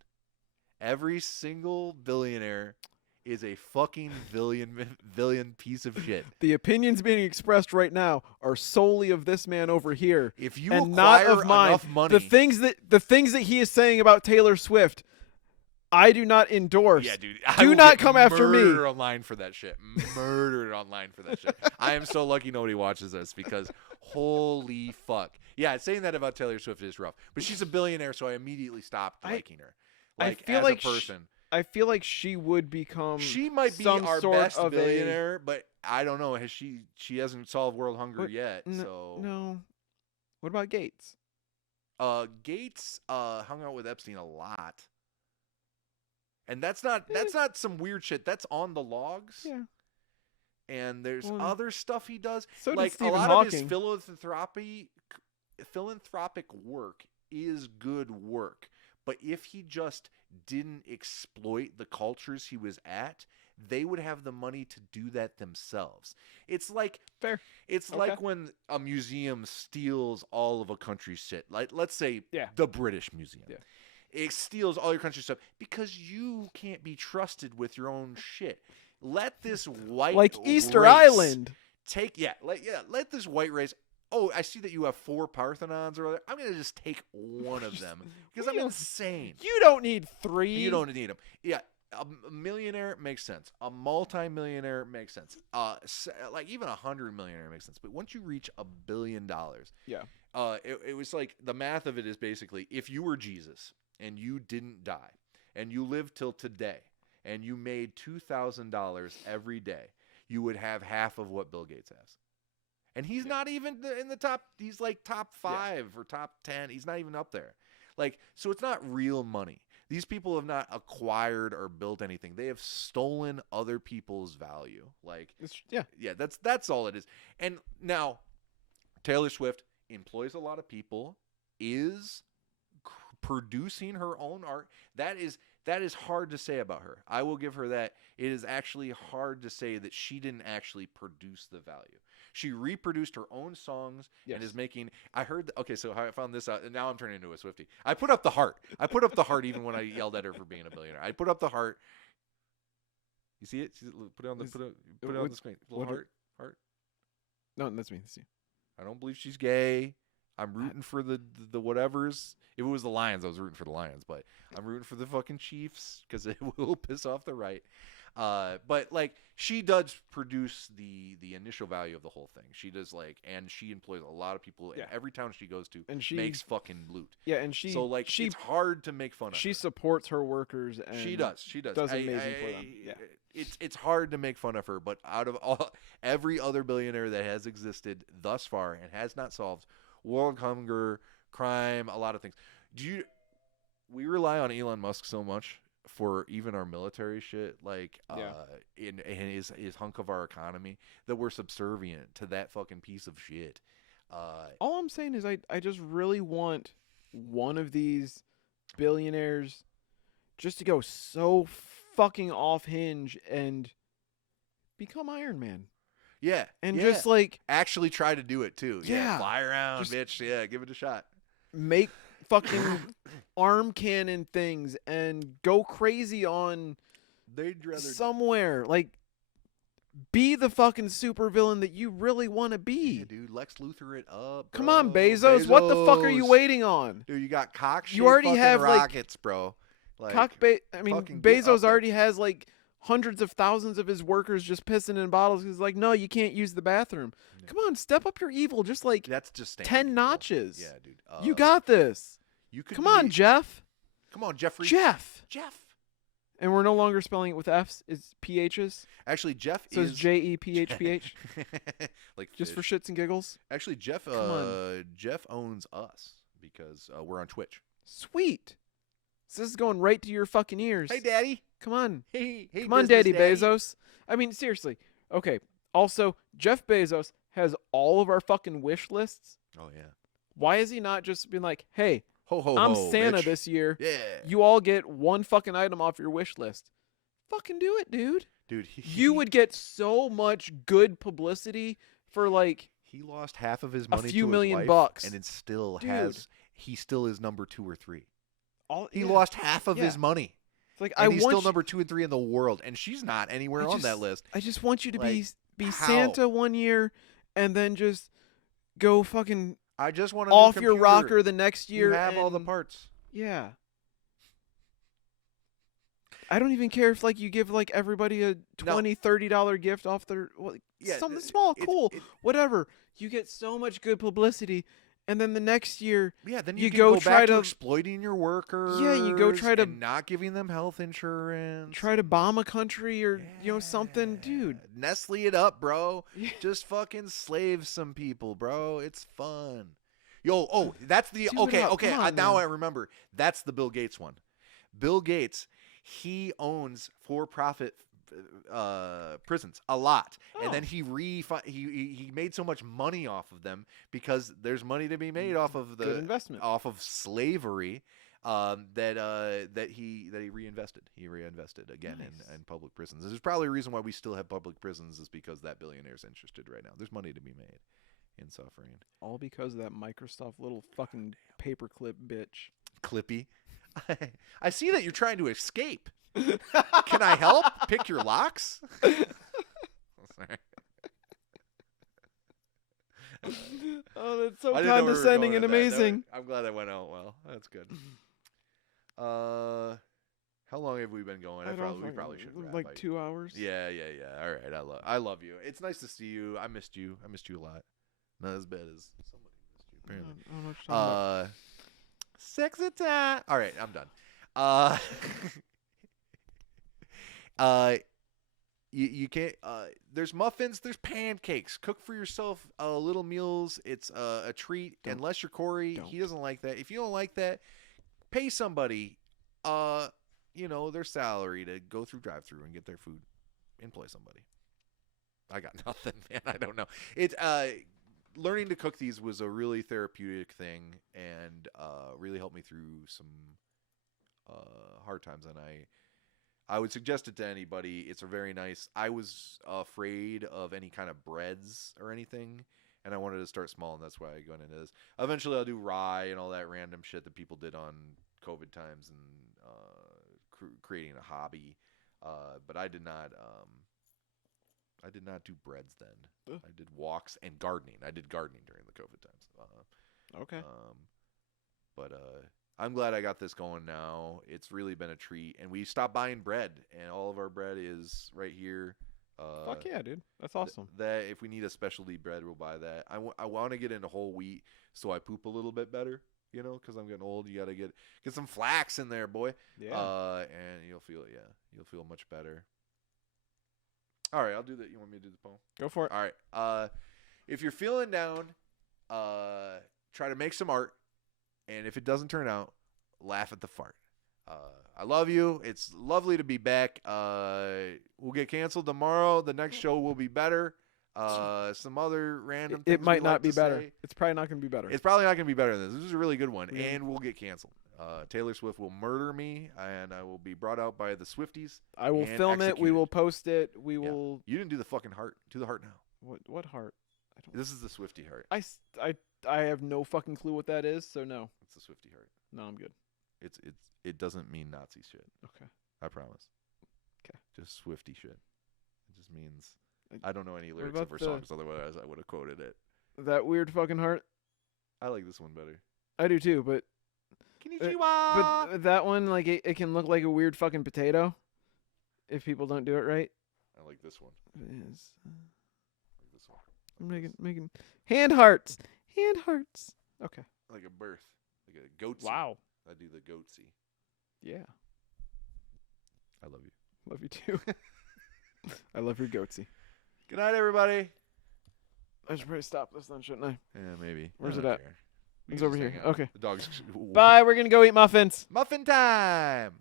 Every single billionaire is a fucking villain piece of shit. The opinions being expressed right now are solely of this man over here, If you and not acquire of mine. enough money, The things that he is saying about Taylor Swift, I do not endorse. yeah, dude, Do not come after me. Murdered online for that shit. Murdered online for that shit. I am so lucky nobody watches this because holy fuck. Yeah, saying that about Taylor Swift is rough, but she's a billionaire, so I immediately stopped liking her. I feel as like a person. I feel like she would become. She might be some our sort best of billionaire, but I don't know. She hasn't solved world hunger What? yet. No, So no. What about Gates? Gates hung out with Epstein a lot, and that's not some weird shit. That's on the logs. Yeah. And there's Well, other stuff he does. So did Like a Stephen lot Hawking. of his philanthropic work is good work. But if he just didn't exploit the cultures he was at, they would have the money to do that themselves. It's like Fair. It's Okay. like when a museum steals all of a country's shit. Like let's say Yeah. the British Museum. Yeah. It steals all your country's stuff because you can't be trusted with your own shit. Let this white Like Easter race Island. let this white race. Oh, I see that you have 4 Parthenons or other. I'm gonna just take one of them because I'm You- insane. You don't need 3. You don't need them. Yeah, a millionaire makes sense. A multi-millionaire makes sense. Like even 100 millionaire makes sense. But once you reach $1 billion, Yeah. it was like the math of it is basically if you were Jesus and you didn't die and you lived till today and you made $2,000 every day, you would have half of what Bill Gates has. And he's not even in the top. He's like top 5 or top 10. He's not even up there. Like, so it's not real money. These people have not acquired or built anything. They have stolen other people's value. Like, Yeah. yeah, that's all it is. And now, Taylor Swift employs a lot of people, is producing her own art. That is hard to say about her. I will give her that. It is actually hard to say that she didn't actually produce the value. She reproduced her own songs and Yes. is making. I heard. Okay, so I found this out, and now I'm turning into a Swiftie. I put up the heart. I put up the heart even when I yelled at her for being a billionaire. I put up the heart. You see it? Put it on the put it on the screen. Little what- heart. No, that's me. That's you. I don't believe she's gay. I'm rooting for the whatevers. If it was the Lions, I was rooting for the Lions, but I'm rooting for the fucking Chiefs because it will piss off the right. But like she does produce the initial value of the whole thing. She does and she employs a lot of people. Yeah. And every town she goes to And she makes fucking loot. Yeah, and she So like she it's hard to make fun of. she her. supports her workers and She does. does amazing for them. Yeah. It's hard to make fun of her, but out of every other billionaire that has existed thus far and has not solved world hunger, crime, a lot of things. We rely on Elon Musk so much for even our military shit, in his hunk of our economy, that we're subservient to that fucking piece of shit. All I'm saying is I just really want one of these billionaires just to go so fucking off hinge and become Iron Man. Yeah, And yeah. just actually try to do it too. Yeah. Fly around, Just- bitch. Yeah, give it a shot. make fucking arm cannon things and go crazy on They'd rather somewhere. Be the fucking supervillain that you really want to be. Yeah, dude, Lex Luthor it up. Come bro. on, Bezos. What the fuck are you Bezos. waiting on? Dude, you got cock. You already fucking have, rockets, bro. I mean, fucking get up Bezos there. already has hundreds of thousands of his workers just pissing in bottles. He's like, no, you can't use the bathroom. Yeah. Come on, step up your evil. Just That's just standard 10 evil. notches. Yeah, dude. You got this. You could Come on, Jeff. Come on, Jeffrey. Jeff. Jeff. And we're no longer spelling it with F's. It's PH's. Actually, Jeff So is it's JEPHPH. like Just for fish. shits and giggles. Actually, Jeff. on. Jeff owns us because we're on Twitch. Sweet. So this is going right to your fucking ears. Hey, Daddy. Come on. Hey, Come on, business Daddy Bezos. I mean, seriously. Okay. Also, Jeff Bezos has all of our fucking wish lists. Oh yeah. Why has he not just been like, hey, Ho ho I'm ho. Santa bitch. this year. Yeah. You all get one fucking item off your wish list. Fucking do it, dude. Dude, You would get so much good publicity for like He lost half of his money few to his million wife, bucks. and it still Dude. has. He still is number 2 or 3. all. He yeah. lost half of his Yeah. money, It's like and I he's want still you- number 2 and 3 in the world, and she's not anywhere on that list. I just want you to Like, be how? Santa one year, and then just go fucking I just want to off your rocker the next year. You have all the and- parts. Yeah. I don't even care if like you give like everybody a $20-$30 gift off their Yeah, something small, it- cool, it- whatever. You get so much good publicity, and then the next year, Yeah, then You you, can go go try back to to- exploiting your workers. you go try to- and not giving them health insurance. try to bomb a country or something, dude. Nestle it up, bro. Yeah. Just fucking slave some people, bro. It's fun. Yo, oh, that's the Do it okay. up. Okay, Come on, now man. I remember. That's the Bill Gates one. Bill Gates, he owns for-profit prisons a lot, and then Oh. he made so much money off of them because there's money to be made off of Good investment. off of slavery. That he reinvested. He reinvested again Nice. in public prisons. There's probably a reason why we still have public prisons is because that billionaire's interested right now. There's money to be made in suffering. All because of that Microsoft little fucking paperclip bitch. Clippy, I see that you're trying to escape. Can I help pick your locks? Sorry. Oh, that's so I didn't know where we were condescending going and with that. amazing. I'm glad that went out well. That's good. How long have we been going? We probably should wrap. like 2 hours. Yeah. All right. I love you. It's nice to see you. I missed you a lot. Not as bad as somebody missed you, I apparently. don't know what you're talking about. Sexy time. All right, I'm done. You can't. There's muffins. There's pancakes. Cook for yourself. Little meals. It's a treat. Don't. Unless you're Cory, Don't. he doesn't like that. If you don't like that, pay somebody. Their salary to go through drive-through and get their food. Employ somebody. I got nothing, man. I don't know. It's learning to cook these was a really therapeutic thing and really helped me through some hard times. And I would suggest it to anybody. It's a very nice. I was afraid of any kind of breads or anything, and I wanted to start small, and that's why I got into this. Eventually, I'll do rye and all that random shit that people did on COVID times and creating a hobby. But I did not. I did not do breads then. I did walks and gardening. I did gardening during the COVID times. Okay. But I'm glad I got this going now. It's really been a treat. And we stopped buying bread, and all of our bread is right here. Fuck yeah, dude. That's awesome. That if we need a specialty bread, we'll buy that. I want to get into whole wheat so I poop a little bit better, because I'm getting old. You got to get some flax in there, boy. Yeah. And you'll feel much better. All right, I'll do that. You want me to do the poem? Go for it. All right. If you're feeling down, try to make some art, and if it doesn't turn out, laugh at the fart. I love you. It's lovely to be back. We'll get canceled tomorrow. The next show will be better. Some other random things It might we like not be to better. say. It's probably not going to be better. It's probably not going to be better than this. This is a really good one, Yeah. and we'll get canceled. Taylor Swift will murder me, and I will be brought out by the Swifties. I will and film it. We executed. will post it. We Yeah. will. You didn't do the fucking heart. Do the heart now. What heart? I don't. This is the Swiftie heart. I have no fucking clue what that is. So no. It's the Swiftie heart. No, I'm good. It doesn't mean Nazi shit. Okay. I promise. 'Kay. Just Swifty shit. It just means I- I don't know any lyrics about of her the- songs. Otherwise, I would have quoted it. That weird fucking heart. I like this one better. I do too, but Konnichiwa. that one like it can look like a weird fucking potato if people don't do it right. I like this one. Yes. I like this one. I'm making hand hearts. Hand hearts. Okay. Like a birth. Like a goatsy. Wow. I do the goatsy. Yeah. I love you. Love you too. I love your goatsy. Good night, everybody. I should probably stop this then, shouldn't I? Yeah, maybe. Where's I it don't at? care. It's can over just here. hang out. Okay. The dog's Bye. We're gonna go eat muffins. Muffin time.